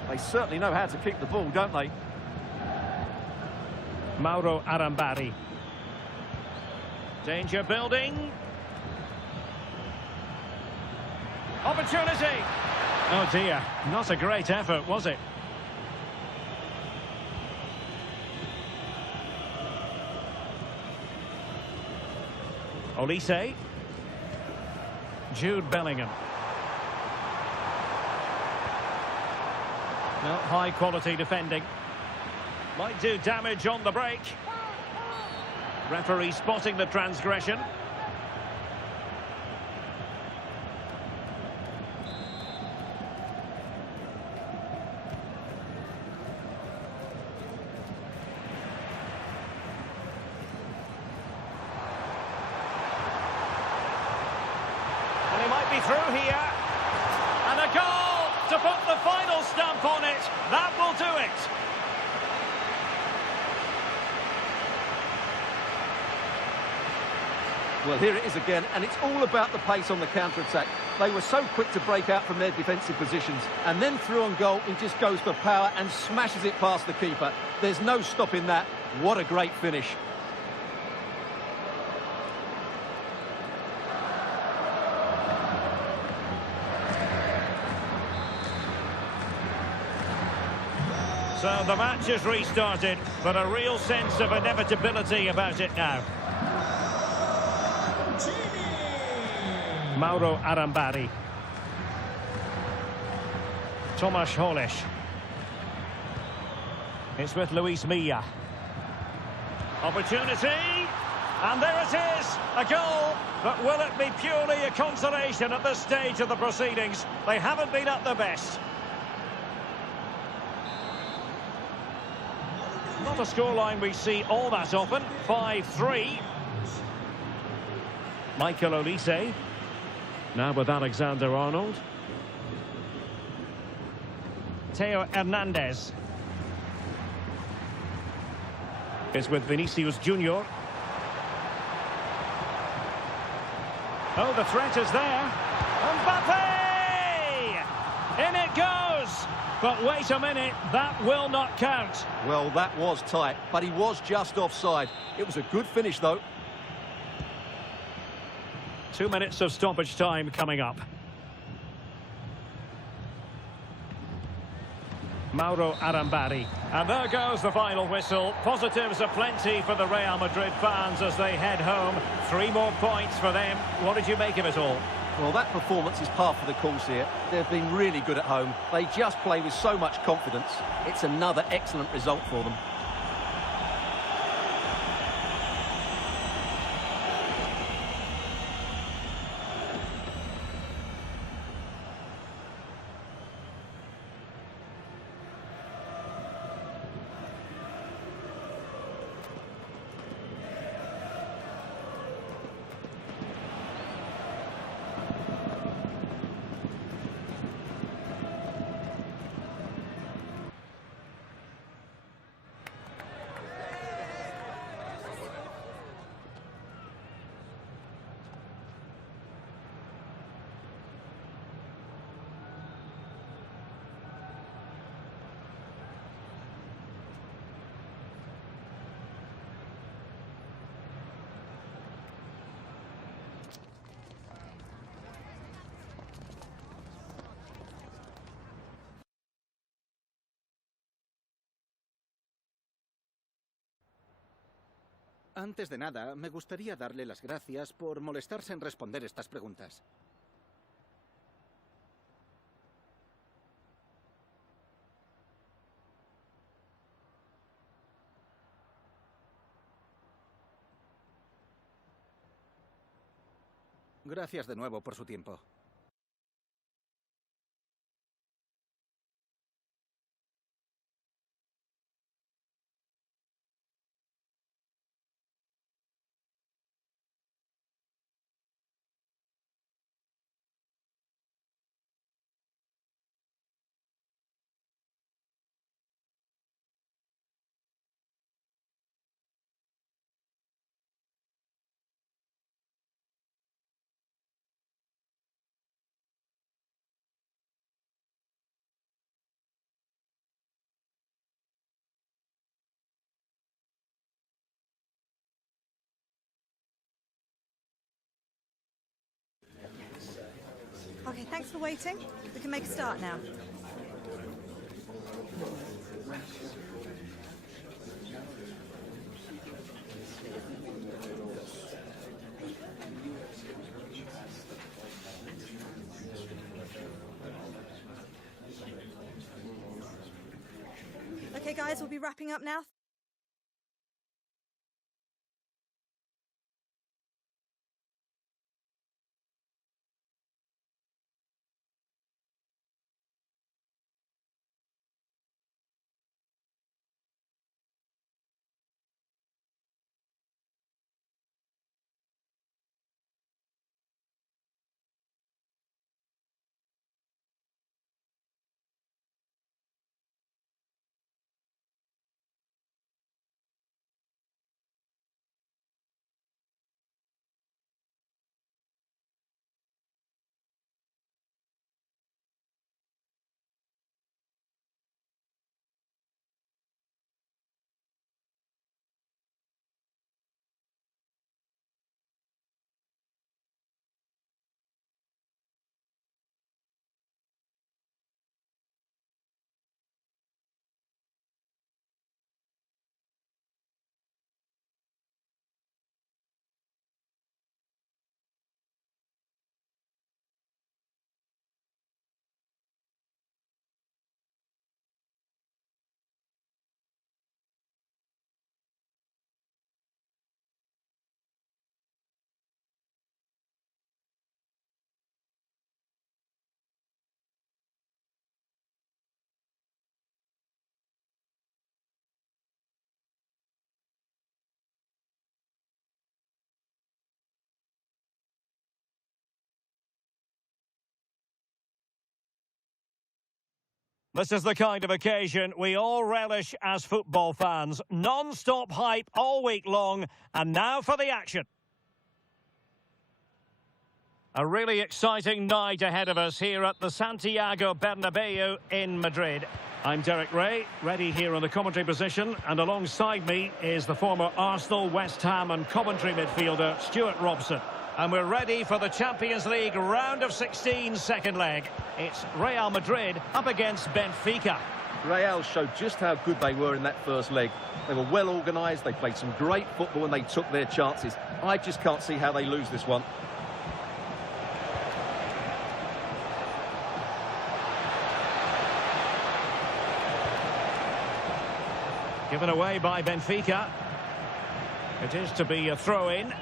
They certainly know how to kick the ball, don't they? Mauro Arambari. Danger building. Opportunity. Oh dear, not a great effort, was it? Olise. Jude Bellingham. No, high quality defending. Might do damage on the break. Referee spotting the transgression. Might be through here, and a goal to put the final stamp on it. That will do it. Well, here it is again, and it's all about the pace on the counter-attack. They were so quick to break out from their defensive positions, and then through on goal, he just goes for power and smashes it past the keeper. There's no stopping that. What a great finish. So the match is restarted, but a real sense of inevitability about it now. Mauro Arambari. Tomasz Holeš. It's with Luis Milla. Opportunity. And there it is, a goal. But will it be purely a consolation at this stage of the proceedings? They haven't been at their best. Not a scoreline we see all that often. 5-3. Michael Olise. Now with Alexander-Arnold. Theo Hernandez. It's with Vinicius Junior. Oh, the threat is there. Mbappe! In it goes! But wait a minute, that will not count. Well, that was tight, but he was just offside. It was a good finish, though. 2 minutes of stoppage time coming up. Mauro Arambari. And there goes the final whistle. Positives aplenty for the Real Madrid fans as they head home. 3 more points for them. What did you make of it all? Well, that performance is par for the course here. They've been really good at home. They just play with so much confidence. It's another excellent result for them. Antes de nada, me gustaría darle las gracias por molestarse en responder estas preguntas. Gracias de nuevo por su tiempo. Okay, thanks for waiting. We can make a start now. Okay, guys, we'll be wrapping up now. This is the kind of occasion we all relish as football fans. Non-stop hype all week long, and now for the action. A really exciting night ahead of us here at the Santiago Bernabeu in Madrid. I'm Derek Ray, ready here on the commentary position, and alongside me is the former Arsenal, West Ham and Coventry midfielder Stuart Robson. And we're ready for the Champions League round of 16 second leg. It's Real Madrid up against Benfica. Real showed just how good they were in that first leg. They were well organised, they played some great football and they took their chances. I just can't see how they lose this one. Given away by Benfica. It is to be a throw-in.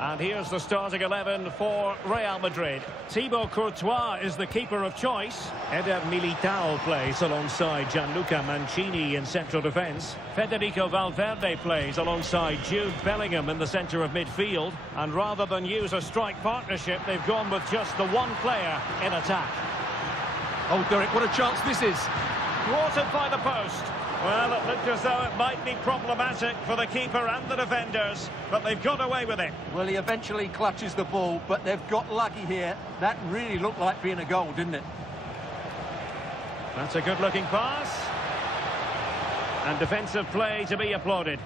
And here's the starting 11 for Real Madrid. Thibaut Courtois is the keeper of choice. Eder Militao plays alongside Gianluca Mancini in central defence. Federico Valverde plays alongside Jude Bellingham in the centre of midfield. And rather than use a strike partnership, they've gone with just the one player in attack. Oh, Derek, what a chance this is. Thwarted by the post. Well, it looked as though it might be problematic for the keeper and the defenders, but they've got away with it. Well, he eventually clutches the ball, but they've got lucky here. That really looked like being a goal, didn't it? That's a good-looking pass. And defensive play to be applauded.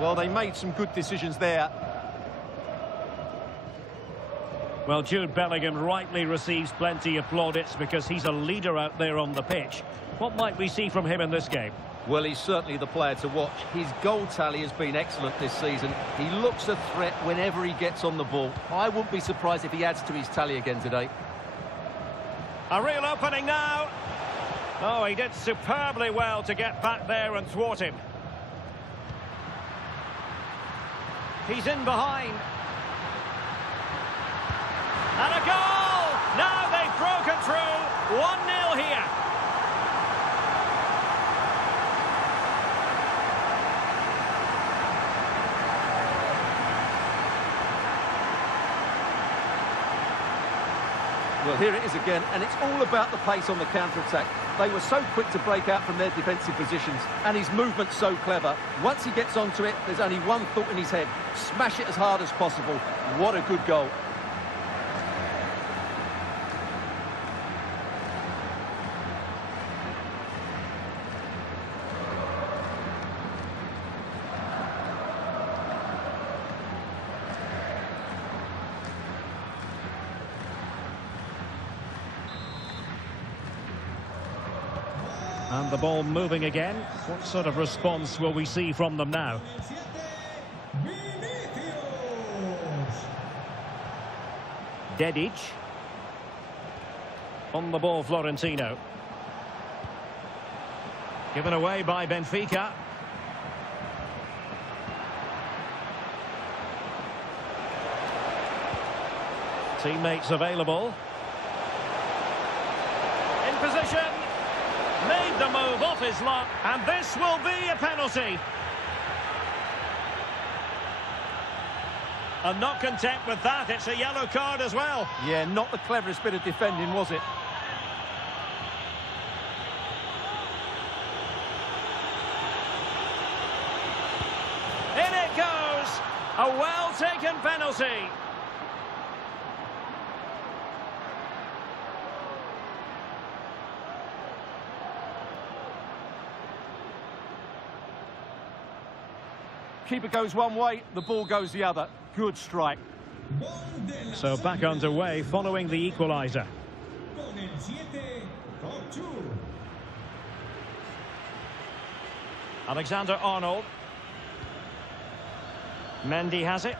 Well, they made some good decisions there. Well, Jude Bellingham rightly receives plenty of plaudits because he's a leader out there on the pitch. What might we see from him in this game? Well, he's certainly the player to watch. His goal tally has been excellent this season. He looks a threat whenever he gets on the ball. I wouldn't be surprised if he adds to his tally again today. A real opening now. Oh, he did superbly well to get back there and thwart him. He's in behind. And a goal! Now they've broken through. 1-0 here. Well, here it is again, and it's all about the pace on the counter-attack. They were so quick to break out from their defensive positions, and his movement's so clever. Once he gets onto it, there's only one thought in his head. Smash it as hard as possible. What a good goal. And the ball moving again. What sort of response will we see from them now? Dedic. On the ball, Florentino. Given away by Benfica. Teammates available. In position. Made the move off his luck, and this will be a penalty. And not content with that, it's a yellow card as well. Yeah, not the cleverest bit of defending, was it? In it goes. A well-taken penalty. Keeper goes one way, the ball goes the other. Good strike. So back underway following the equaliser. Alexander-Arnold. Mendy has it.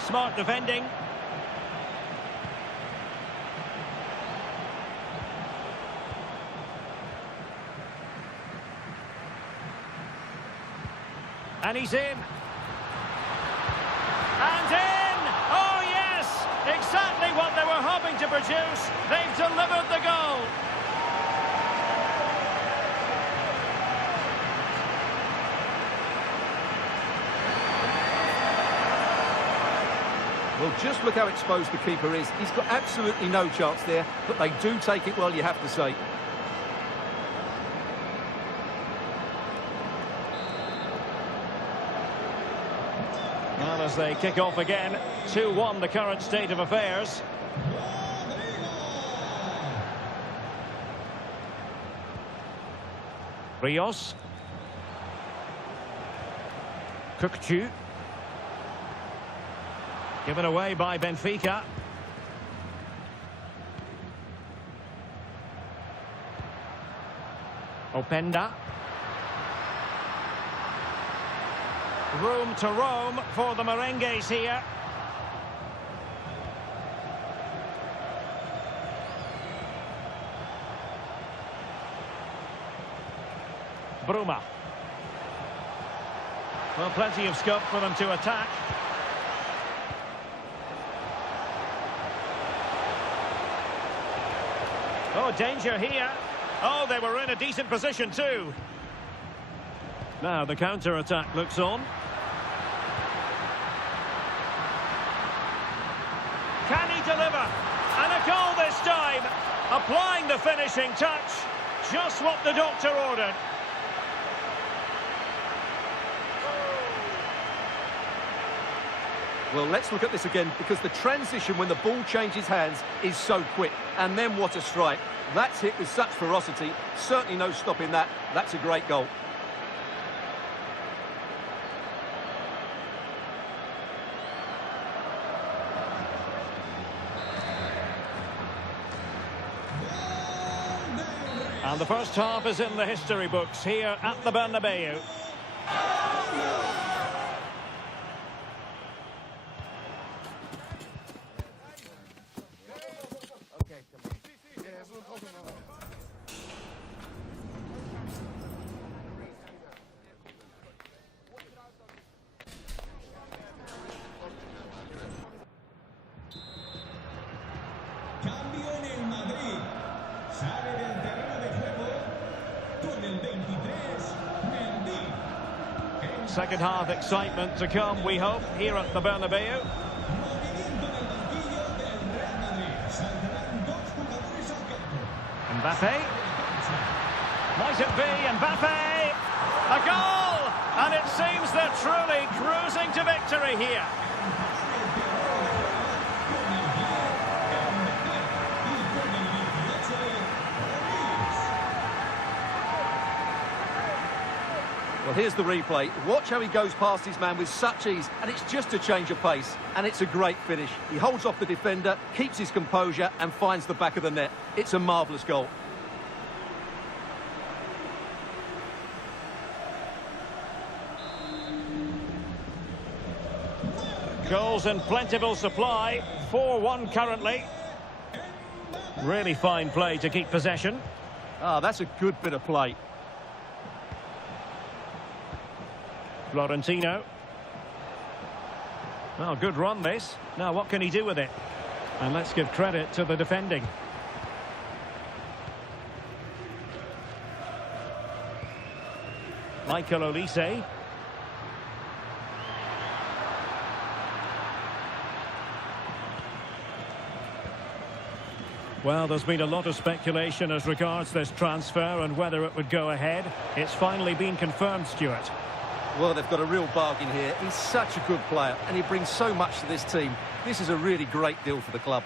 Smart defending. And he's in. And in! Oh, yes! Exactly what they were hoping to produce. They've delivered the goal. Well, just look how exposed the keeper is. He's got absolutely no chance there, but they do take it well, you have to say. Well, as they kick off again, 2-1 the current state of affairs. Rios. Kukcu. Given away by Benfica. Openda. Room to roam for the Merengues here. Bruma. Well, plenty of scope for them to attack. Oh, danger here. Oh, they were in a decent position too. Now the counter-attack looks on. Can he deliver? And a goal this time. Applying the finishing touch. Just what the doctor ordered. Well, let's look at this again, because the transition when the ball changes hands is so quick. And then what a strike. That's hit with such ferocity. Certainly no stopping that. That's a great goal. And the first half is in the history books here at the Bernabeu. Cambio en el Madrid. Sale del terreno de juego con el 23, Mendy. Second half excitement to come, we hope, here at the Bernabeu. Movimiento del banquillo del Real Madrid. Saldrán dos jugadores al campo. Mbappe. Might it be Mbappe? A goal! And it seems they're truly cruising to victory here. Well, here's the replay. Watch how he goes past his man with such ease, and it's just a change of pace, and it's a great finish. He holds off the defender, keeps his composure, and finds the back of the net. It's a marvellous goal. Goals in plentiful supply, 4-1 currently. Really fine play to keep possession. Ah, that's a good bit of play. Florentino. Well, good run this. Now what can he do with it? And let's give credit to the defending. Michael Olise. Well, there's been a lot of speculation as regards this transfer and whether it would go ahead. It's finally been confirmed, Stuart. Well, they've got a real bargain here. He's such a good player, and he brings so much to this team. This is a really great deal for the club.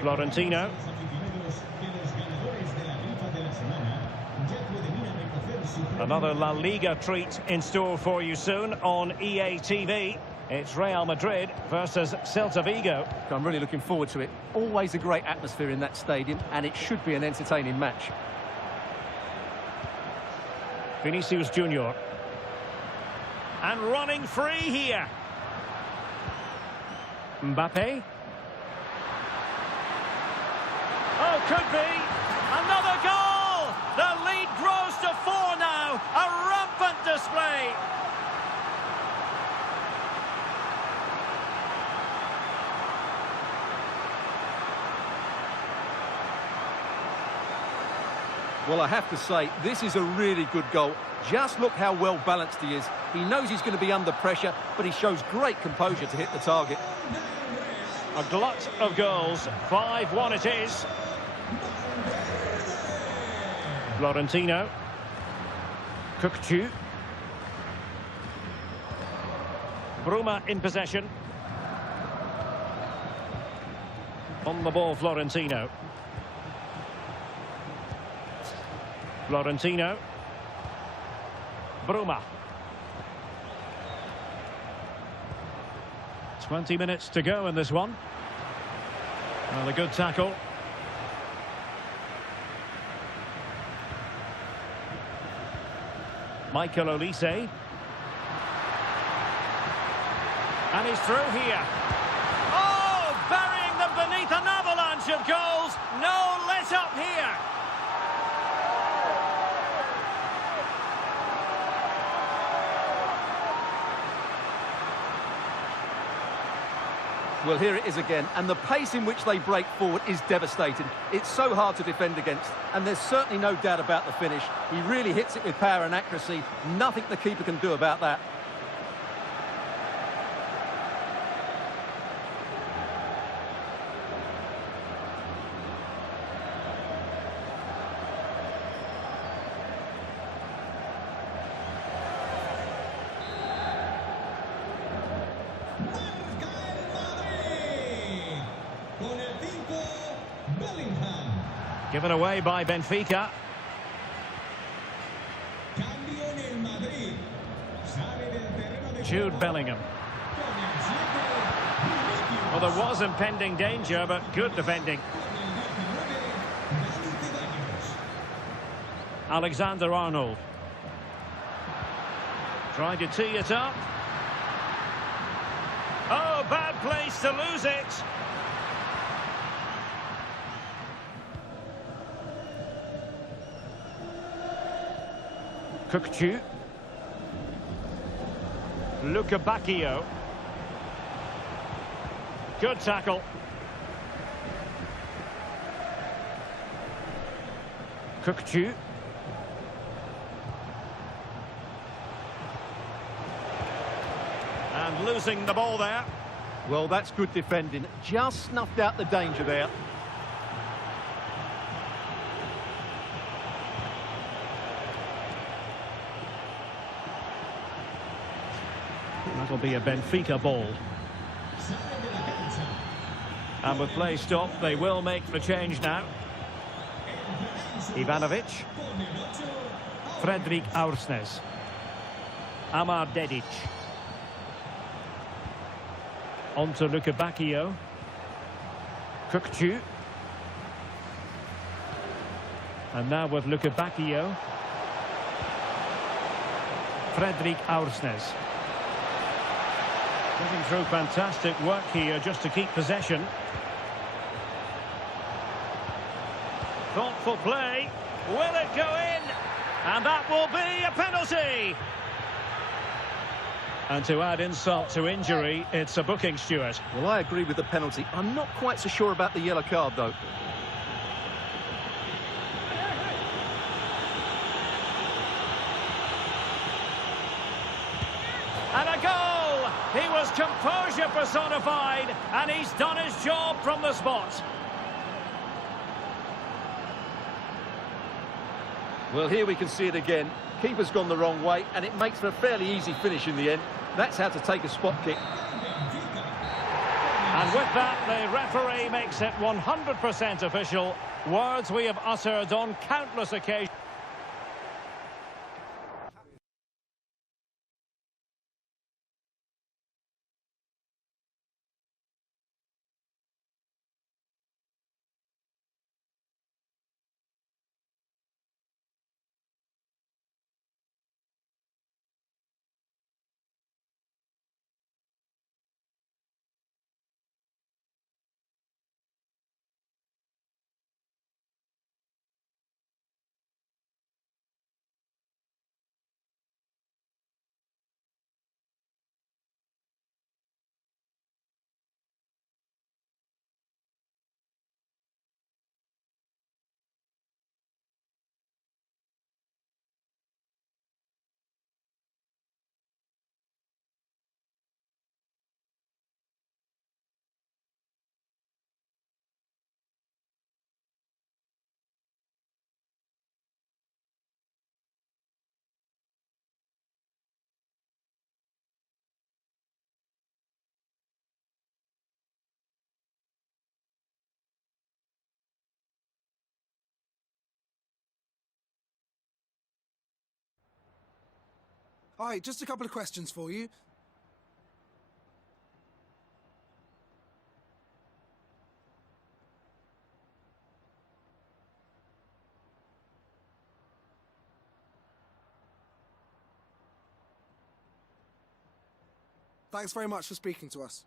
Florentino. Another La Liga treat in store for you soon on EA TV. It's Real Madrid versus Celta Vigo. I'm really looking forward to it. Always a great atmosphere in that stadium, and it should be an entertaining match. Vinicius Junior. And running free here. Mbappe. Oh, could be. Another goal! The lead grows to 4 now. A rampant display. Well, I have to say, this is a really good goal. Just look how well balanced he is. He knows he's going to be under pressure, but he shows great composure to hit the target. A glut of goals. 5-1 it is. Florentino. Kukçu. Bruma in possession. On the ball, Florentino. Florentino. Bruma. 20 minutes to go in this one. Well, a good tackle. Michael Olise. And he's through here. Oh, burying them beneath an avalanche of goals. No let up here. Well, here it is again, and the pace in which they break forward is devastating. It's so hard to defend against, and there's certainly no doubt about the finish. He really hits it with power and accuracy. Nothing the keeper can do about that. Given away by Benfica. Jude Bellingham. Well, there was impending danger, but good defending. Alexander-Arnold. Trying to tee it up. Oh, bad place to lose it. Kukçu. Luca Bacchio. Good tackle. Kukçu. And losing the ball there. Well, that's good defending. Just snuffed out the danger there. That'll be a Benfica ball. And with play stopped, they will make the change now. Ivanovic. Fredrik Aursnes. Amar Dedic. On to Luca Bacchio. Kukçu. And now with Luca Bacchio. Fredrik Aursnes. Getting through fantastic work here just to keep possession. Thoughtful play. Will it go in? And that will be a penalty. And to add insult to injury, it's a booking, Stuart. Well, I agree with the penalty. I'm not quite so sure about the yellow card, though. And a goal! He was composure personified, and he's done his job from the spot. Well, here we can see it again. Keeper's gone the wrong way, and it makes for a fairly easy finish in the end. That's how to take a spot kick. And with that, the referee makes it 100% official. Words we have uttered on countless occasions. Hi, just a couple of questions for you. Thanks very much for speaking to us.